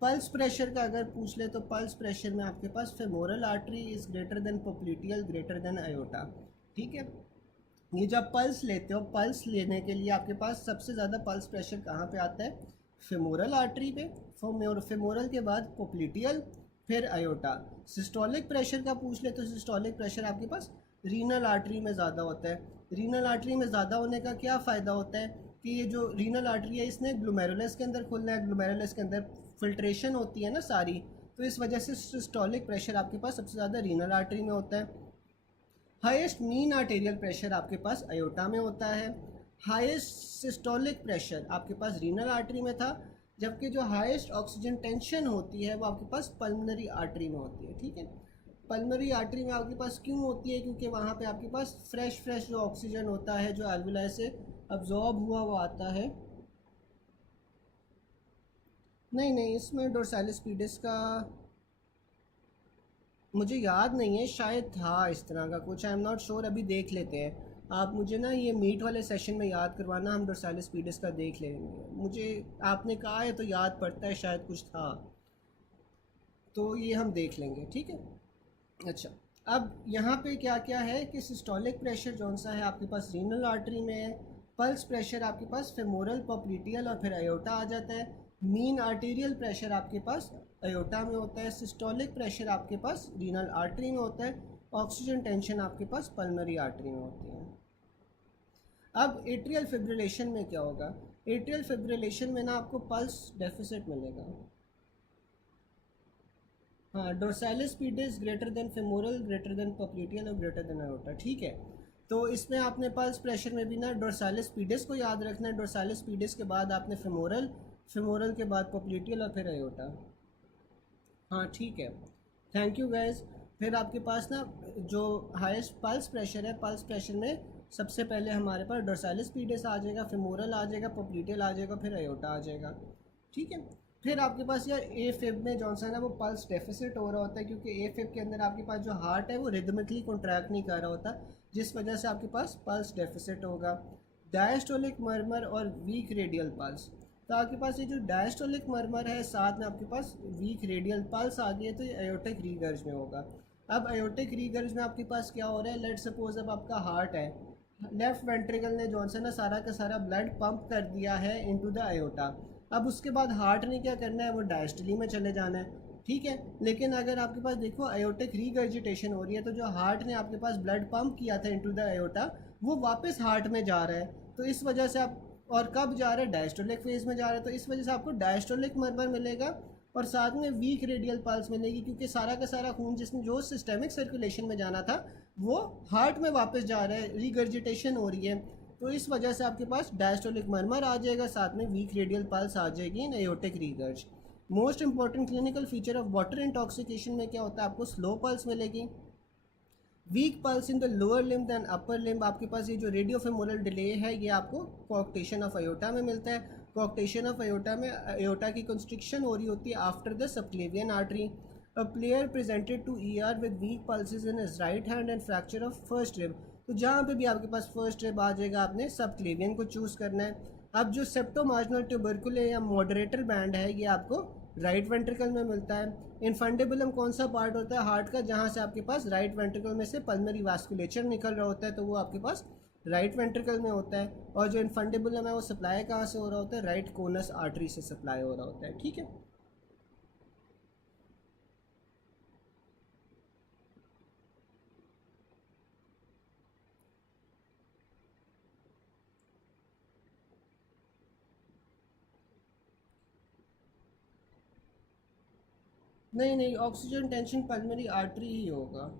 पल्स प्रेशर का अगर पूछ ले तो पल्स प्रेशर में आपके पास femoral artery is greater than popliteal greater than aorta. ठीक है, ये जब पल्स लेते हो, पल्स लेने के लिए आपके पास सबसे ज़्यादा पल्स प्रेशर कहाँ पे आता है? फेमोरल आर्टरी पे। फेमोरल के बाद पोप्लिटियल, फिर आयोटा। सिस्टोलिक प्रेशर का पूछ ले तो सिस्टोलिक प्रेशर आपके पास रीनल आर्टरी में ज़्यादा होता है। रीनल आर्टरी में ज़्यादा होने का क्या फ़ायदा होता है कि ये जो रीनल आर्टरी है इसने ग्लोमेरुलस के अंदर खुलना है, ग्लोमेरुलस के अंदर फिल्ट्रेशन होती है ना सारी, तो इस वजह से सिस्टोलिक प्रेशर आपके पास सबसे ज़्यादा रीनल आर्टरी में होता है। हाईएस्ट मीन आर्टेरियल प्रेशर आपके पास आयोटा में होता है। हाईएस्ट सिस्टोलिक प्रेशर आपके पास रीनल आर्टरी में था, जबकि जो हाईएस्ट ऑक्सीजन टेंशन होती है वो आपके पास पल्मोनरी आर्टरी में होती है। ठीक है, पल्मोनरी आर्टरी में आपके पास क्यों होती है? क्योंकि वहाँ पे आपके पास फ्रेश जो ऑक्सीजन होता है जो एल्वुलाई से अब्जॉर्ब हुआ वो आता है। नहीं, इसमें डोर्सालिस पीडिस का मुझे याद नहीं है, शायद था इस तरह का कुछ, आई एम नॉट श्योर, अभी देख लेते हैं। आप मुझे ना ये मीट वाले सेशन में याद करवाना, हम डोर्सालिस पीडिस का देख लेंगे। मुझे आपने कहा है तो याद पड़ता है शायद कुछ था, तो ये हम देख लेंगे। ठीक है, अच्छा, अब यहाँ पे क्या क्या है कि सिस्टोलिक प्रेशर जौन सा है आपके पास रीनल आर्टरी में है। पल्स प्रेशर आपके पास फेमोरल, पोप्लिटियल और फिर आयोटा आ जाता है। मीन आर्टेरियल प्रेशर आपके पास आयोटा में होता है। सिस्टोलिक प्रेशर आपके पास रीनल आर्टरी में होता है। ऑक्सीजन टेंशन आपके पास पल्मोनरी आर्टरी में होती है। अब एट्रियल फिब्रिलेशन में क्या होगा? एट्रियल फिब्रिलेशन में ना आपको पल्स डेफिसिट मिलेगा। हाँ, dorsalis pedis greater than femoral, greater than popliteal और ग्रेटर देन अयोटा, ठीक है। तो इसमें आपने पल्स प्रेशर में भी ना डोर्सालिस पीडिस को याद रखना है। डोर्सालिस पीडिस के बाद आपने फेमोरल, फेमोरल के बाद पोप्लिटियल और फिर अयोटा। हाँ ठीक है, थैंक यू गाइज। फिर आपके पास ना जो हाईएस्ट पल्स प्रेशर है, पल्स प्रेशर में सबसे पहले हमारे पास डोर्सालिस पीडिस आ जाएगा, फेमोरल आ जाएगा, पोप्लिटियल आ जाएगा, फिर अयोटा आ जाएगा, ठीक है। फिर आपके पास यार ए फिब में जौन सा है ना वो पल्स डेफिसिट हो रहा होता है, क्योंकि ए फिब के अंदर आपके पास जो हार्ट है वो रिदमिकली कॉन्ट्रैक्ट नहीं कर रहा होता, जिस वजह से आपके पास पल्स डेफिसिट होगा। डायस्टोलिक मर्मर और वीक रेडियल पल्स, तो आपके पास ये जो डायस्टोलिक मर्मर है साथ में आपके पास वीक रेडियल पल्स आ गई है, तो ये अयोटिक रीगर्ज में होगा। अब अयोटिक रीगर्ज में आपके पास क्या हो रहा है, लेट सपोज अब आपका हार्ट है, लेफ्ट वेंट्रिकल ने जौन सा ना सारा का सारा ब्लड पंप कर दिया है इनटू द अयोटा। अब उसके बाद हार्ट ने क्या करना है, वो डायस्टली में चले जाना है, ठीक है। लेकिन अगर आपके पास देखो अयोटिक रीगर्जिटेशन हो रही है, तो जो हार्ट ने आपके पास ब्लड पंप किया था इनटू द अयोटा वो वापस हार्ट में जा रहा है, तो इस वजह से आप, और कब जा रहा है, डायस्टोलिक फेज में जा रहा है, तो इस वजह से आपको डायस्टोलिक मर्मर मिलेगा और साथ में वीक रेडियल पल्स मिलेगी, क्योंकि सारा का सारा खून जिसमें जो सिस्टेमिक सर्कुलेशन में जाना था वो हार्ट में वापस जा रहा है, रिगर्जिटेशन हो रही है, तो इस वजह से आपके पास डायस्टोलिक मर्मर आ जाएगा, साथ में वीक रेडियल पल्स आ जाएगी in aortic regurg. Most important clinical feature of water intoxication में क्या होता है, आपको स्लो पल्स मिलेगी, weak pulse in the lower limb than upper limb. आपके पास ये जो रेडियो फेमोरल डिले है ये आपको कोऑक्टेशन ऑफ अयोटा में मिलता है। कोऑक्टेशन ऑफ अयोटा में अयोटा की कंस्ट्रिक्शन हो रही होती है after the subclavian artery. A player presented to ER with weak pulses in his right hand and fracture of first rib, तो जहाँ पे भी आपके पास फर्स्ट रिब आ जाएगा आपने सबक्लेवियन को चूज़ करना है। अब जो सेप्टोमार्जिनल ट्यूबरकुले या मॉडरेटर बैंड है ये आपको राइट वेंट्रिकल में मिलता है। इनफंडेबुलम कौन सा पार्ट होता है हार्ट का, जहाँ से आपके पास राइट वेंट्रिकल में से पल्मरी वास्कुलेचर निकल रहा होता है, तो वो आपके पास राइट वेंट्रिकल में होता है। और जो इनफंडेबुलम है वो सप्लाई कहाँ से हो रहा होता है, राइट कोनस आर्टरी से सप्लाई हो रहा होता है, ठीक है। नहीं नहीं, ऑक्सीजन टेंशन पल्मरी आर्टरी ही होगा।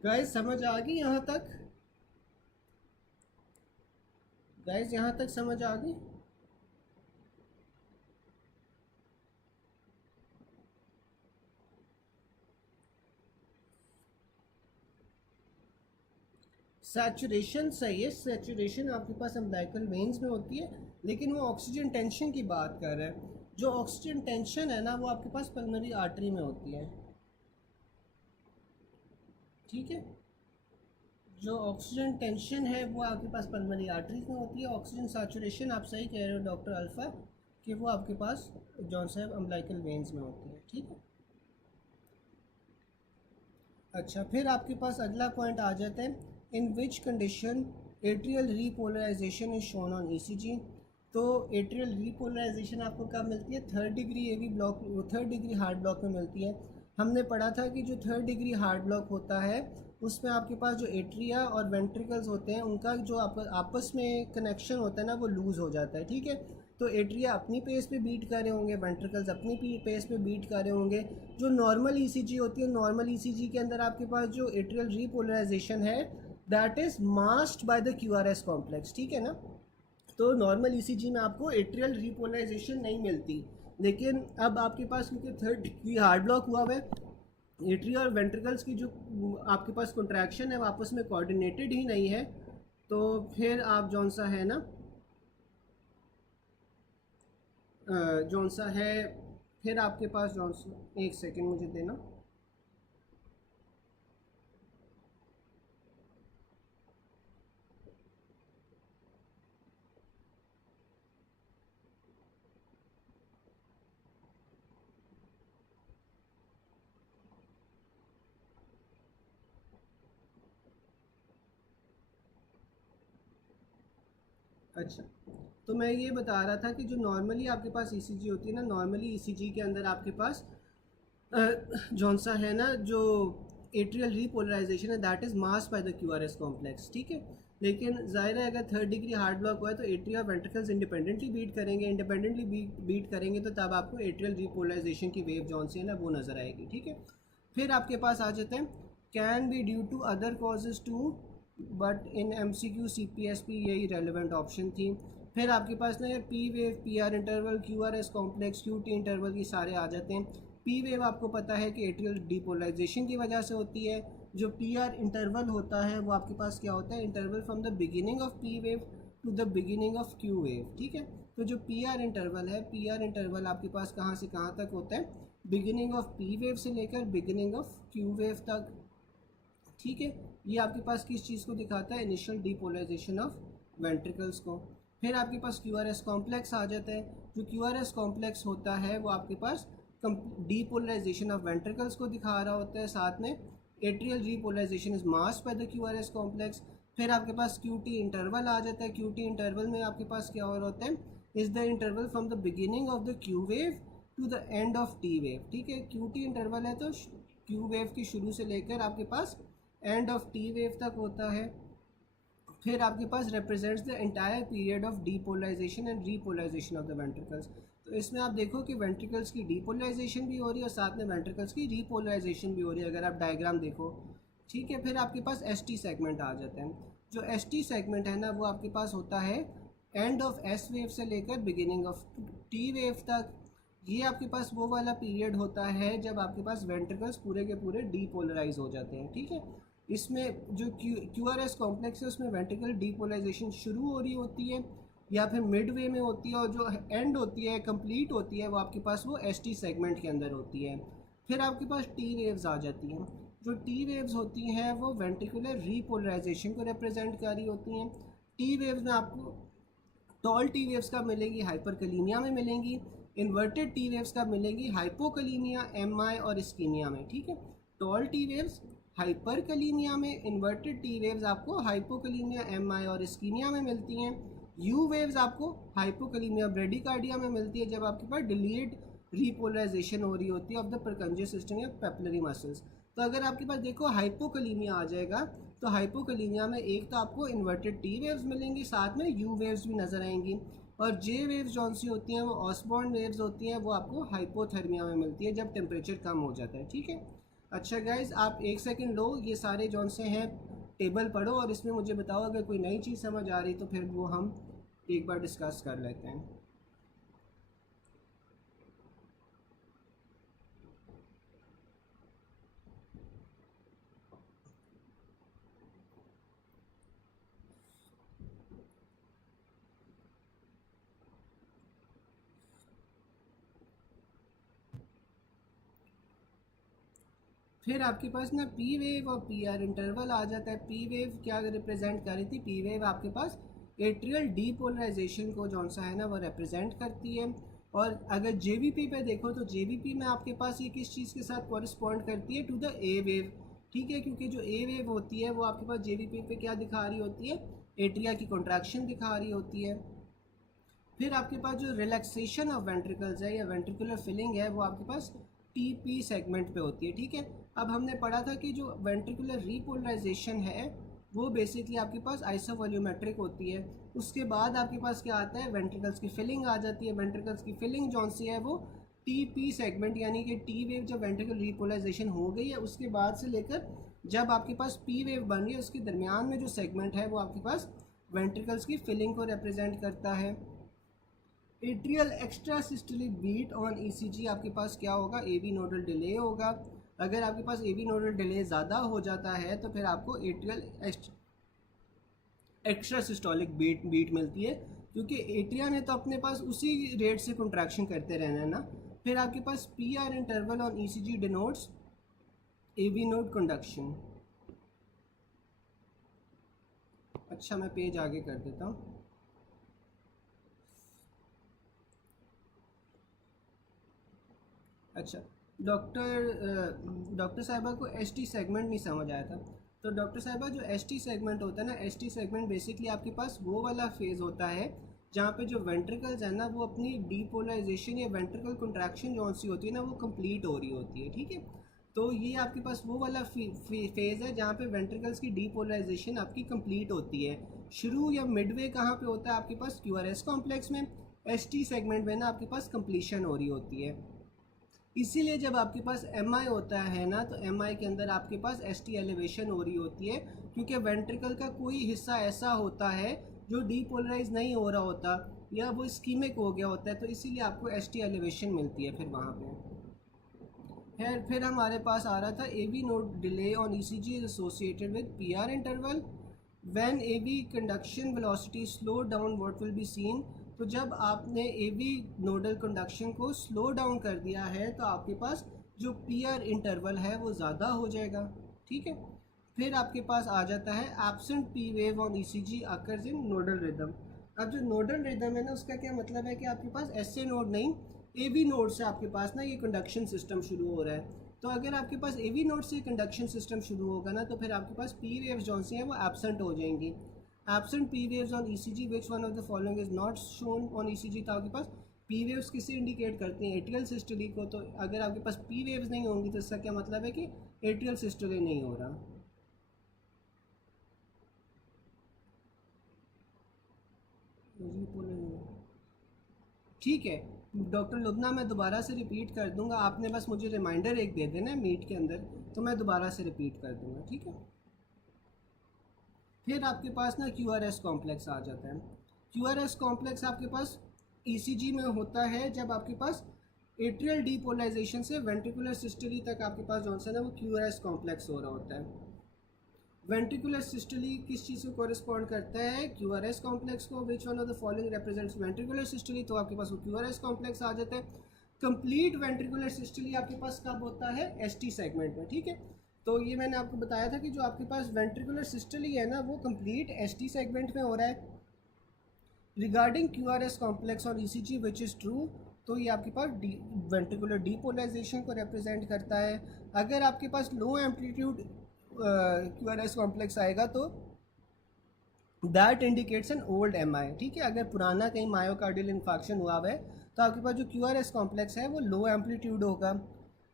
गाइस समझ आ गई यहाँ तक, गाइस यहाँ तक समझ आ गई। सैचुरेशन सही है, सैचुरेशन आपके पास अम्बिलिकल वेन्स में होती है, लेकिन वो ऑक्सीजन टेंशन की बात कर रहे हैं। जो ऑक्सीजन टेंशन है ना वो आपके पास पल्मोनरी आर्टरी में होती है, ठीक है। जो ऑक्सीजन टेंशन है वो आपके पास पल्मोनरी आर्टरीज में होती है। ऑक्सीजन सैचुरेशन आप सही कह रहे हो डॉक्टर अल्फ़ा, कि वो आपके पास जॉन साहब अम्बिलिकल वेन्स में होती है, ठीक है। अच्छा, फिर आपके पास अगला पॉइंट आ जाता है, in which condition atrial repolarization is shown on ECG. तो एट्रियल रीपोलराइजेशन आपको कब मिलती है, third degree AV block, third degree heart block में मिलती है। हमने पढ़ा था कि जो थर्ड डिग्री हार्ट ब्लॉक होता है उसमें आपके पास जो एट्रिया और वेंट्रिकल्स होते हैं उनका जो आपस में कनेक्शन होता है ना वो लूज़ हो जाता है, ठीक है। तो एट्रिया अपनी पेस पे बीट कर रहे होंगे, वेंट्रिकल्स अपनी पेस पे बीट कर रहे होंगे। जो नॉर्मल ईसीजी होती है, नॉर्मल ईसीजी के अंदर आपके पास जो एट्रियल रीपोलराइजेशन है that is masked by the QRS complex, ठीक है ना। तो नॉर्मल ईसीजी में आपको एट्रियल रीपोलराइजेशन नहीं मिलती, लेकिन अब आपके पास क्योंकि थर्ड डिग्री हार्ट ब्लॉक हुआ है, एट्रिया और वेंट्रिकल्स की जो आपके पास कॉन्ट्रैक्शन है वो आपस में कोऑर्डिनेटेड ही नहीं है, तो फिर आप जौन सा है ना जौन सा है, फिर आपके पास जौन सा, एक सेकेंड मुझे देना, अच्छा, तो मैं ये बता रहा था कि जो नॉर्मली आपके पास ईसीजी होती है ना, नॉर्मली ईसीजी के अंदर आपके पास जौन सा है ना, जो एट्रियल रीपोलराइजेशन है that is mask by the QRS complex, ठीक है। लेकिन ज़ाहिर है अगर थर्ड डिग्री हार्ट ब्लॉक हुआ है तो एट्रिया वेंट्रिकल्स इंडिपेंडेंटली बीट करेंगे, इंडिपेंडेंटली बीट करेंगे तो तब आपको एट्रियल रीपोलराइजेशन की वेव जौन सी है ना वो नज़र आएगी, ठीक है। फिर आपके पास आ जाते हैं can be due to other causes too, but in MCQ CPSP यही रेलिवेंट ऑप्शन थी। फिर आपके पास ना ये P wave, PR interval, QRS complex, QT interval, ये सारे आ जाते हैं। पी वेव आपको पता है कि एट्रियल डीपोलराइजेशन की वजह से होती है। जो PR इंटरवल होता है वो आपके पास क्या होता है, interval from the beginning of P wave to the beginning of Q wave, ठीक है। तो जो PR इंटरवल है, PR इंटरवल आपके पास कहाँ से कहाँ तक होता है, बिगिनिंग ऑफ पी वेव से लेकर बिगिनिंग ऑफ क्यू वेव तक, ठीक है। ये आपके पास किस चीज़ को दिखाता है, इनिशियल डीपोलराइजेशन ऑफ वेंट्रिकल्स को। फिर आपके पास QRS कॉम्प्लेक्स आ जाता है। जो QRS कॉम्प्लेक्स होता है वो आपके पास डीपोलराइजेशन ऑफ वेंट्रिकल्स को दिखा रहा होता है, साथ में atrial repolarization is masked by the QRS complex. फिर आपके पास QT इंटरवल आ जाता है। QT इंटरवल में आपके पास क्या हो रहा होता है, is the interval from the beginning of the Q wave to the end of T wave, ठीक है। QT इंटरवल है तो क्यू वेव की शुरू से लेकर आपके पास एंड ऑफ टी वेव तक होता है। फिर आपके पास represents the entire period of depolarization and repolarization of the ventricles. तो इसमें आप देखो कि वेंट्रिकल्स की डीपोलराइजेशन भी हो रही है और साथ में वेंट्रिकल्स की रीपोलराइजेशन भी हो रही है, अगर आप डायग्राम देखो, ठीक है। फिर आपके पास ST सेगमेंट आ जाते हैं। जो ST सेगमेंट है ना वो आपके पास होता है एंड ऑफ S वेव से लेकर बिगिनिंग ऑफ T वेव तक। ये आपके पास वो वाला पीरियड होता है जब आपके पास वेंट्रिकल्स पूरे के पूरे डीपोलराइज हो जाते हैं, ठीक है। इसमें जो QRS कॉम्प्लेक्स है उसमें वेंट्रिकल डीपोलराइजेशन शुरू हो रही होती है या फिर मिड वे में होती है, और जो एंड होती है, कंप्लीट होती है, वो आपके पास वो ST सेगमेंट के अंदर होती है। फिर आपके पास T वेव्स आ जाती हैं। जो T वेव्स होती हैं वो वेंट्रिकुलर रीपोलराइजेशन को रिप्रेजेंट कर रही होती हैं। T वेव्स में आपको टॉल टी वेव्स कब मिलेंगी, हाइपरकलीमिया में मिलेंगी। इन्वर्टेड टी वेव्स कब मिलेंगी, हाइपोकलीमिया, MI और इस्कीमिया में, ठीक है। टॉल टी वेव्स हाइपरकलीमिया में, इन्वर्टेड टी वेव्स आपको हाइपोकलीमिया, MI और इस्कीमिया में मिलती हैं। यू वेव्स आपको हाइपोकलीमिया, ब्रेडिकार्डिया में मिलती है जब आपके पास डिलेड रीपोलराइजेशन हो रही होती है ऑफ द परकंजियस सिस्टम या पेपिलरी मसल्स। तो अगर आपके पास देखो हाइपोकलीमिया आ जाएगा तो हाइपोकलीमिया में एक तो आपको इन्वर्टेड टी वेव्स मिलेंगी, साथ में यू वेव्स भी नज़र आएंगी। और जे वेव्स जौन सी होती हैं वो ऑसबॉर्न वेव्स होती हैं, वो आपको हाइपोथर्मिया में मिलती है जब टेम्परेचर कम हो जाता है, ठीक है। अच्छा गाइज, आप एक सेकंड लो, ये सारे जौन से हैं टेबल पढ़ो और इसमें मुझे बताओ अगर कोई नई चीज़ समझ आ रही तो फिर वो हम एक बार डिस्कस कर लेते हैं। फिर आपके पास ना पी वेव और PR इंटरवल आ जाता है। पी वेव क्या रिप्रेजेंट कर रही थी, पी वेव आपके पास एट्रियल डीपोलराइजेशन को जौन सा है ना वो रिप्रेजेंट करती है। और अगर JVP पे देखो तो JVP में आपके पास ये किस चीज़ के साथ कॉरिस्पॉन्ड करती है, टू द ए वेव, ठीक है। क्योंकि जो ए वेव होती है वो आपके पास JVP पे क्या दिखा रही होती है, एट्रिया की कॉन्ट्रैक्शन दिखा रही होती है। फिर आपके पास जो रिलैक्सेशन ऑफ वेंट्रिकल्स है या वेंट्रिकुलर फिलिंग है वो आपके पास TP सेगमेंट पे होती है, ठीक है। अब हमने पढ़ा था कि जो वेंट्रिकुलर रीपोलराइजेशन है वो बेसिकली आपके पास आइसोवॉल्यूमेट्रिक होती है। उसके बाद आपके पास क्या आता है, वेंट्रिकल्स की फिलिंग आ जाती है। वेंट्रिकल्स की फिलिंग जौन सी है वो TP सेगमेंट, यानी कि टी वेव जब वेंट्रिकल रीपोलराइजेशन हो गई है उसके बाद से लेकर जब आपके पास P वेव बन रही है उसके दरमियान में जो सेगमेंट है वो आपके पास वेंट्रिकल्स की फिलिंग को रिप्रेजेंट करता है। Atrial extra systolic beat on ECG आपके पास क्या होगा, AV नोडल डिले होगा। अगर आपके पास AV नोडल डिले ज़्यादा हो जाता है तो फिर आपको एट्रियल एक्स्ट्रा सिस्टोलिक बीट मिलती है, क्योंकि एट्रिया ने तो अपने पास उसी रेट से कंट्रैक्शन करते रहना है ना। फिर आपके पास PR interval on ECG denotes AV node conduction. अच्छा, मैं पेज आगे कर देता हूँ। अच्छा, डॉक्टर साहिबा को ST सेगमेंट नहीं समझ आया था। तो डॉक्टर साहबा जो एसटी सेगमेंट होता है ना, एसटी सेगमेंट बेसिकली आपके पास वो वाला फेज़ होता है जहाँ पे जो वेंट्रिकल्स है ना वो अपनी डीपोलराइजेशन या वेंट्रिकल कंट्रैक्शन जो सी होती है ना वो कंप्लीट हो रही होती है, ठीक है। तो ये आपके पास वो वाला फेज़ है जहाँ पे वेंट्रिकल्स की डीपोलराइजेशन आपकी कंप्लीट होती है। शुरू या मिडवे कहाँ पे होता है आपके पास, क्यूआरएस कॉम्प्लेक्स में। एसटी सेगमेंट में ना आपके पास कंप्लीशन हो रही होती है। इसीलिए जब आपके पास एम आई होता है ना, तो एम आई के अंदर आपके पास एस टी एलिवेशन हो रही होती है, क्योंकि वेंट्रिकल का कोई हिस्सा ऐसा होता है जो डीपोलराइज नहीं हो रहा होता या वो स्कीमिक हो गया होता है, तो इसीलिए आपको एस टी एलिवेशन मिलती है फिर वहाँ पे है। फिर हमारे पास आ रहा था A V node delay on E C G is associated with P R interval when A V conduction velocity slow down what will be seen. तो जब आपने ए वी नोडल कंडक्शन को स्लो डाउन कर दिया है तो आपके पास जो पी आर इंटरवल है वो ज़्यादा हो जाएगा, ठीक है। फिर आपके पास आ जाता है absent P wave on E C G occurs in nodal rhythm. अब जो नोडल रिदम है ना उसका क्या मतलब है कि आपके पास एस ए नोड नहीं, ए वी नोड से आपके पास ना ये कंडक्शन सिस्टम शुरू हो रहा है। तो अगर आपके पास ए वी नोड से कंडक्शन सिस्टम शुरू होगा ना तो फिर आपके पास पी वेव्स जो सी हैं वो एब्सेंट हो जाएंगी। Absent P waves on ECG which one of the following is not shown on ECG. तो आपके पास पी वेव्स किसे इंडिकेट करती हैं, एट्रियल सिस्टोली को। तो अगर आपके पास पी वेव्स नहीं होंगी तो इसका क्या मतलब है कि एट्रियल सिस्टोली नहीं हो रहा। ठीक है डॉक्टर लुबना, मैं दोबारा से रिपीट कर दूंगा, आपने बस मुझे रिमाइंडर एक दे देना मीट के अंदर, तो मैं दोबारा से रिपीट कर दूंगा, ठीक है। फिर आपके पास ना क्यू आर एस कॉम्प्लेक्स आ जाता है। क्यू आर एस कॉम्प्लेक्स आपके पास ई सी जी में होता है जब आपके पास एट्रियल डीपोलराइजेशन से वेंट्रिकुलर सिस्टोली तक आपके पास जो है ना वो क्यू आर एस कॉम्प्लेक्स हो रहा होता है। वेंट्रिकुलर सिस्टोली किस चीज़ को कॉरेस्पॉन्ड करता है, क्यू आर एस कॉम्प्लेक्स को। Which one of the following represents ventricular systole, तो आपके पास वो क्यू आर एस कॉम्प्लेक्स आ जाता है। कंप्लीट वेंट्रिकुलर सिस्टोली आपके पास कब होता है, एस टी सेगमेंट में, ठीक है। तो ये मैंने आपको बताया था कि जो आपके पास वेंट्रिकुलर सिस्टोली है ना वो कंप्लीट एस टी सेगमेंट में हो रहा है। Regarding Q R S complex और ई C ji which is true, तो ये आपके पास वेंट्रिकुलर डीपोलराइजेशन को रिप्रेजेंट करता है। अगर आपके पास low amplitude Q R S complex आएगा तो that indicates an old M I, ठीक है। अगर पुराना कहीं मायोकार्डियल इन्फाक्शन हुआ हुआ है तो आपके पास जो क्यू आर एस कॉम्प्लेक्स है वो लो एम्पलीट्यूड होगा।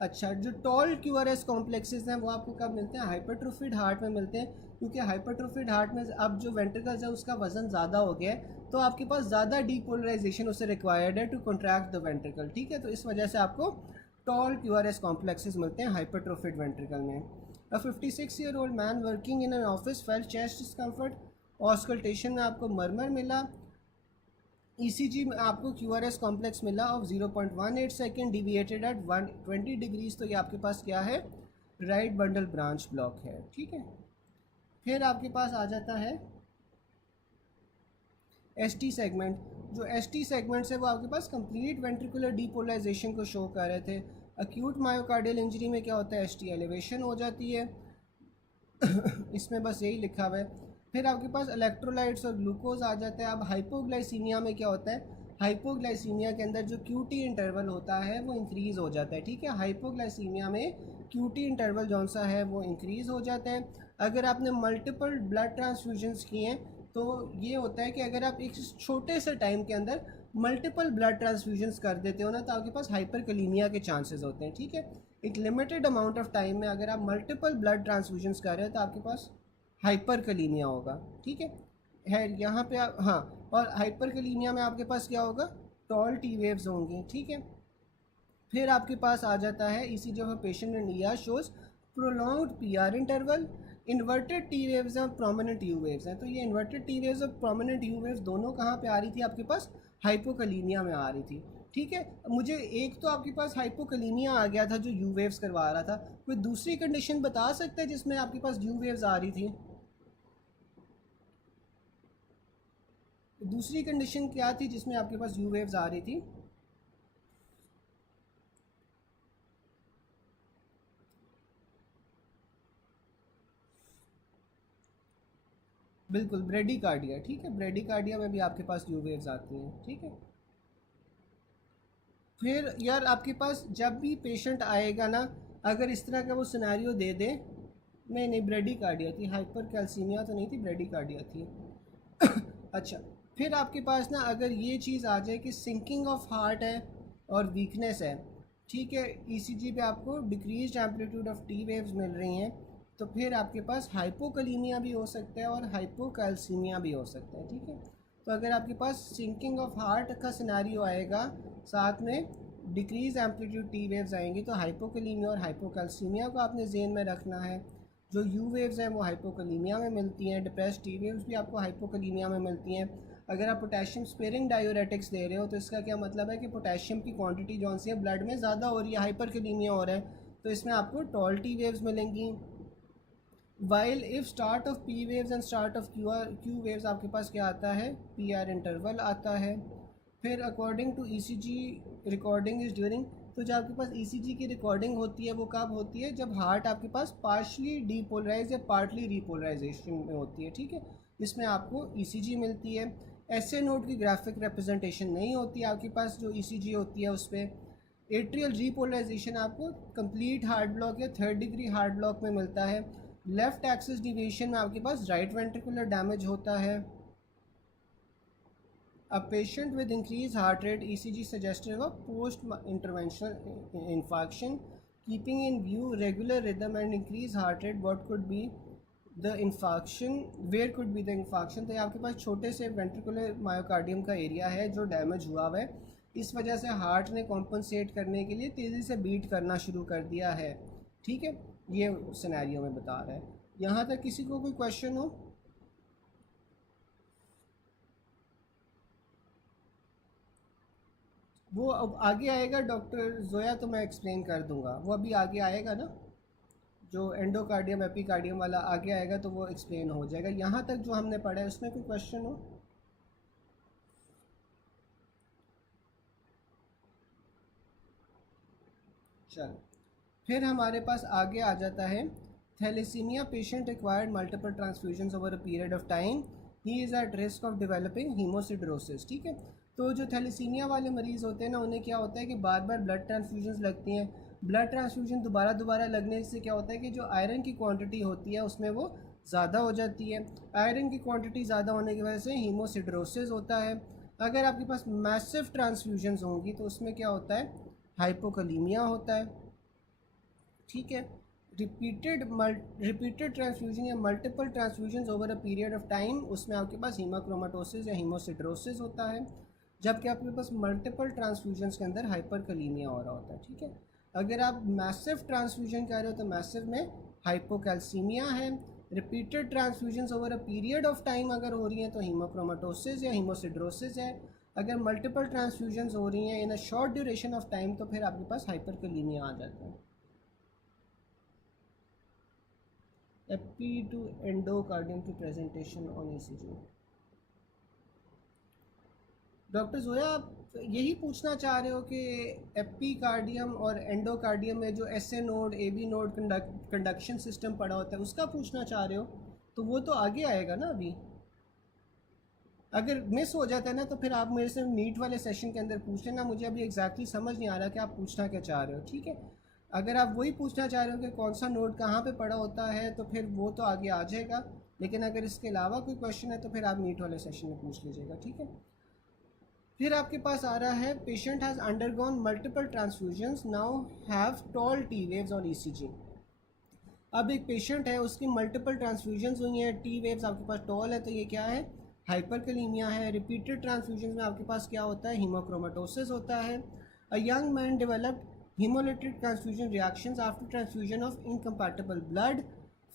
अच्छा, जो tall Q R S complexes हैं वो आपको कब मिलते हैं, हाइपरट्रोफिड हार्ट में मिलते हैं, क्योंकि हाइपरट्रोफिड हार्ट में अब जो वेंट्रिकल्स है उसका वजन ज़्यादा हो गया है तो आपके पास ज़्यादा डीपोलराइजेशन उससे रिक्वायर्ड है टू कॉन्ट्रैक्ट द वेंट्रिकल, ठीक है। तो इस वजह से आपको tall Q R S complexes मिलते हैं हाइपरट्रोफिड वेंट्रिकल में। A 56-year-old man working in an office felt chest discomfort, auscultation में आपको मरमर मिला, ईसीजी में आपको क्यूआरएस कॉम्प्लेक्स मिला of 0.18 second deviated at 120 degrees. तो ये आपके पास क्या है, राइट बंडल ब्रांच ब्लॉक है, ठीक है। फिर आपके पास आ जाता है एस टी सेगमेंट। जो एस टी सेगमेंट्स है वो आपके पास कंप्लीट वेंट्रिकुलर डीपोलराइजेशन को शो कर रहे थे। अक्यूट मायोकार्डियल इंजरी में क्या होता है, एस टी एलिवेशन हो जाती है इसमें बस यही लिखा हुआ है। फिर आपके पास इलेक्ट्रोलाइट्स और ग्लूकोज आ जाता है। अब हाइपोग्लाइसीमिया में क्या होता है, हाइपोग्लाइसीमिया के अंदर जो क्यूटी इंटरवल होता है वो इंक्रीज़ हो जाता है, ठीक है। हाइपोग्लाइसीमिया में क्यूटी इंटरवल जौन सा है वो इंक्रीज़ हो जाता है। अगर आपने मल्टीपल ब्लड ट्रांसफ्यूजन्स किए हैं तो ये होता है कि अगर आप एक छोटे से टाइम के अंदर मल्टीपल ब्लड ट्रांसफ्यूजन्स कर देते हो ना तो आपके पास हाइपरकलीमिया के चांसेस होते हैं, ठीक है। एक लिमिटेड अमाउंट ऑफ टाइम में अगर आप मल्टीपल ब्लड ट्रांसफ्यूजन्स कर रहे हो तो आपके पास हाइपरकलीमिया होगा, ठीक है यहाँ पे आप हाँ। और हाइपरकलीमिया में आपके पास क्या होगा, टॉल टी वेव्स होंगी, ठीक है। फिर आपके पास आ जाता है इसी जो patient in ER shows prolonged PR interval, inverted T waves और प्रोमिनेंट यू वेव्स हैं। तो ये इन्वर्टेड टी वेव्स और प्रोमिनेंट यू वेव्स दोनों कहाँ पे आ रही थी, आपके पास हाइपोकलीमिया में आ रही थी, ठीक है। मुझे एक तो आपके पास हाइपोकलीमिया आ गया था जो यू वेव्स करवा रहा था, कोई दूसरी कंडीशन बता सकते हैं जिसमें आपके पास यू वेव्स आ रही थी, दूसरी कंडीशन क्या थी जिसमें आपके पास यू वेव्स आ रही थी। बिल्कुल ब्रेडिकार्डिया, ठीक है। ब्रेडिकार्डिया में भी आपके पास यू वेव्स आती हैं, ठीक है। फिर यार आपके पास जब भी पेशेंट आएगा ना, अगर इस तरह का वो सिनेरियो दे दे नहीं नहीं, ब्रेडिकार्डिया थी, हाइपर कैल्सीमिया तो नहीं थी, ब्रेडिकार्डिया थी। अच्छा, फिर आपके पास ना अगर ये चीज़ आ जाए कि सिंकिंग ऑफ हार्ट है और वीकनेस है, ठीक है, ईसीजी पे आपको decreased amplitude of T waves मिल रही हैं, तो फिर आपके पास हाइपोकलीमिया भी हो सकता है और हाइपोकैल्सीमिया भी हो सकता है, ठीक है। तो अगर आपके पास सिंकिंग ऑफ हार्ट का सिनेरियो आएगा, साथ में डिक्रीज एम्पलीट्यूड टी वेव्स आएंगी, तो हाइपोकलीमिया और हाइपोकैल्सीमिया को आपने जेन में रखना है। जो यू वेव्स हैं वो हाइपोकलीमिया में मिलती हैं, डिप्रेस्ड टी वेव्स भी आपको हाइपोकलीमिया में मिलती हैं। अगर आप पोटेशियम स्पेयरिंग डायूरेटिक्स दे रहे हो तो इसका क्या मतलब है कि पोटेशियम की क्वांटिटी जो सी है ब्लड में ज़्यादा हो रही है, हाइपरकलीमिया हो रहा है, तो इसमें आपको टॉल टी वेव्स मिलेंगी। While if start of P waves and start of Q waves आपके पास क्या आता है, पी आर इंटरवल आता है। फिर according to E C G recording is during, तो जो आपके पास ई सी जी की रिकॉर्डिंग होती है वो कब होती है, जब हार्ट आपके पास पार्शली डीपोलराइज या पार्टली रीपोलराइजेशन में होती है, ठीक है, इसमें आपको ई सी जी मिलती है। ऐसे नोड की ग्राफिक रिप्रेजेंटेशन नहीं होती आपके पास, जो ई सी जी होती है उस पर एट्रियल रीपोलराइजेशन आपको कंप्लीट हार्ट ब्लॉक या थर्ड डिग्री हार्ट ब्लॉक में मिलता है। लेफ्ट एक्सिस डिविएशन में आपके पास राइट वेंट्रिकुलर डैमेज होता है। A patient with increase heart rate ECG suggestive of post interventional infarction keeping in view regular rhythm and increase heart rate what could be the infarction, where could be the infarction. तो ये आपके पास छोटे से वेंट्रिकुलर मायोकार्डियम का एरिया है जो डैमेज हुआ हुआ है, इस वजह से हार्ट ने कॉम्पनसेट करने के लिए तेज़ी से बीट करना शुरू कर दिया है, ठीक है, ये सिनेरियो में बता रहा है। यहाँ तक किसी को कोई क्वेश्चन हो? वो अब आगे आएगा डॉक्टर जोया, तो मैं एक्सप्लेन कर दूंगा, वो अभी आगे आएगा ना, जो एंडोकार्डियम एपिकार्डियम वाला आगे आएगा तो वो एक्सप्लेन हो जाएगा। यहाँ तक जो हमने पढ़ा है उसमें कोई क्वेश्चन हो? चलो, फिर हमारे पास आगे आ जाता है thalassemia patient required multiple transfusion over a period of time, he is at risk of developing hemosiderosis, ठीक है। तो जो थैलेसीमिया वाले मरीज़ होते हैं ना, उन्हें क्या होता है कि बार बार ब्लड ट्रांसफ्यूजन लगती हैं। ब्लड ट्रांसफ्यूजन दोबारा दोबारा लगने से क्या होता है कि जो आयरन की क्वांटिटी होती है उसमें वो ज़्यादा हो जाती है। आयरन की क्वांटिटी ज़्यादा होने की वजह से हीमोसिडरोसिस होता है। अगर आपके पास मैसिव ट्रांसफ्यूजन्स होंगी तो उसमें क्या होता है, हाइपोकलीमिया होता है, ठीक है। रिपीटेड ट्रांसफ्यूजन या multiple transfusion over a period of time, उसमें आपके पास हीमोक्रोमेटोसिस या हीमोसिडरोसिस होता है, जबकि आपके पास मल्टीपल ट्रांसफ्यूजन के अंदर हाइपरकलीमिया हो रहा होता है, ठीक है। अगर आप मैसिव ट्रांसफ्यूजन कर रहे हो तो मैसिव में हाइपोकैल्सीमिया है। Repeated transfusion over a period of time अगर हो रही हैं तो हीमोक्रोमेटोसिस या हीमोसिडरोसिस है। अगर मल्टीपल ट्रांसफ्यूजन हो रही हैं in a short duration of time तो फिर आपके पास हाइपरकलीमिया आ जाता है। एपी टू एंडोकार्डियम की presentation on ECG. Doctor Zoya, आप यही पूछना चाह रहे हो कि एपीकार्डियम और एंडोकार्डियम में जो S A node A B node conduction system पड़ा होता है उसका पूछना चाह रहे हो? तो वो तो आगे आएगा ना अभी। अगर मिस हो जाता है ना तो फिर आप मेरे से मीट वाले सेशन के अंदर पूछ लेना, मुझे अभी एग्जैक्टली समझ नहीं आ रहा कि आप पूछना क्या चाह रहे हो, ठीक है। अगर आप वही पूछना चाह रहे हो कि कौन सा नोड कहाँ पे पड़ा होता है तो फिर वो तो आगे आ जाएगा, लेकिन अगर इसके अलावा कोई क्वेश्चन है तो फिर आप मीट वाले सेशन में पूछ लीजिएगा, ठीक है। फिर आपके पास आ रहा है patient has undergone multiple transfusions now have tall T waves on ECG. अब एक पेशेंट है, उसकी मल्टीपल ट्रांसफ्यूजन्स हुई हैं, टी वेव्स आपके पास टॉल है, तो ये क्या है, हाइपरकलीमिया है। रिपीटेड ट्रांसफ्यूजन में आपके पास क्या होता है, हीमोक्रोमेटोसिस होता है। A young man developed hemolytic transfusion reactions after transfusion of incompatible blood.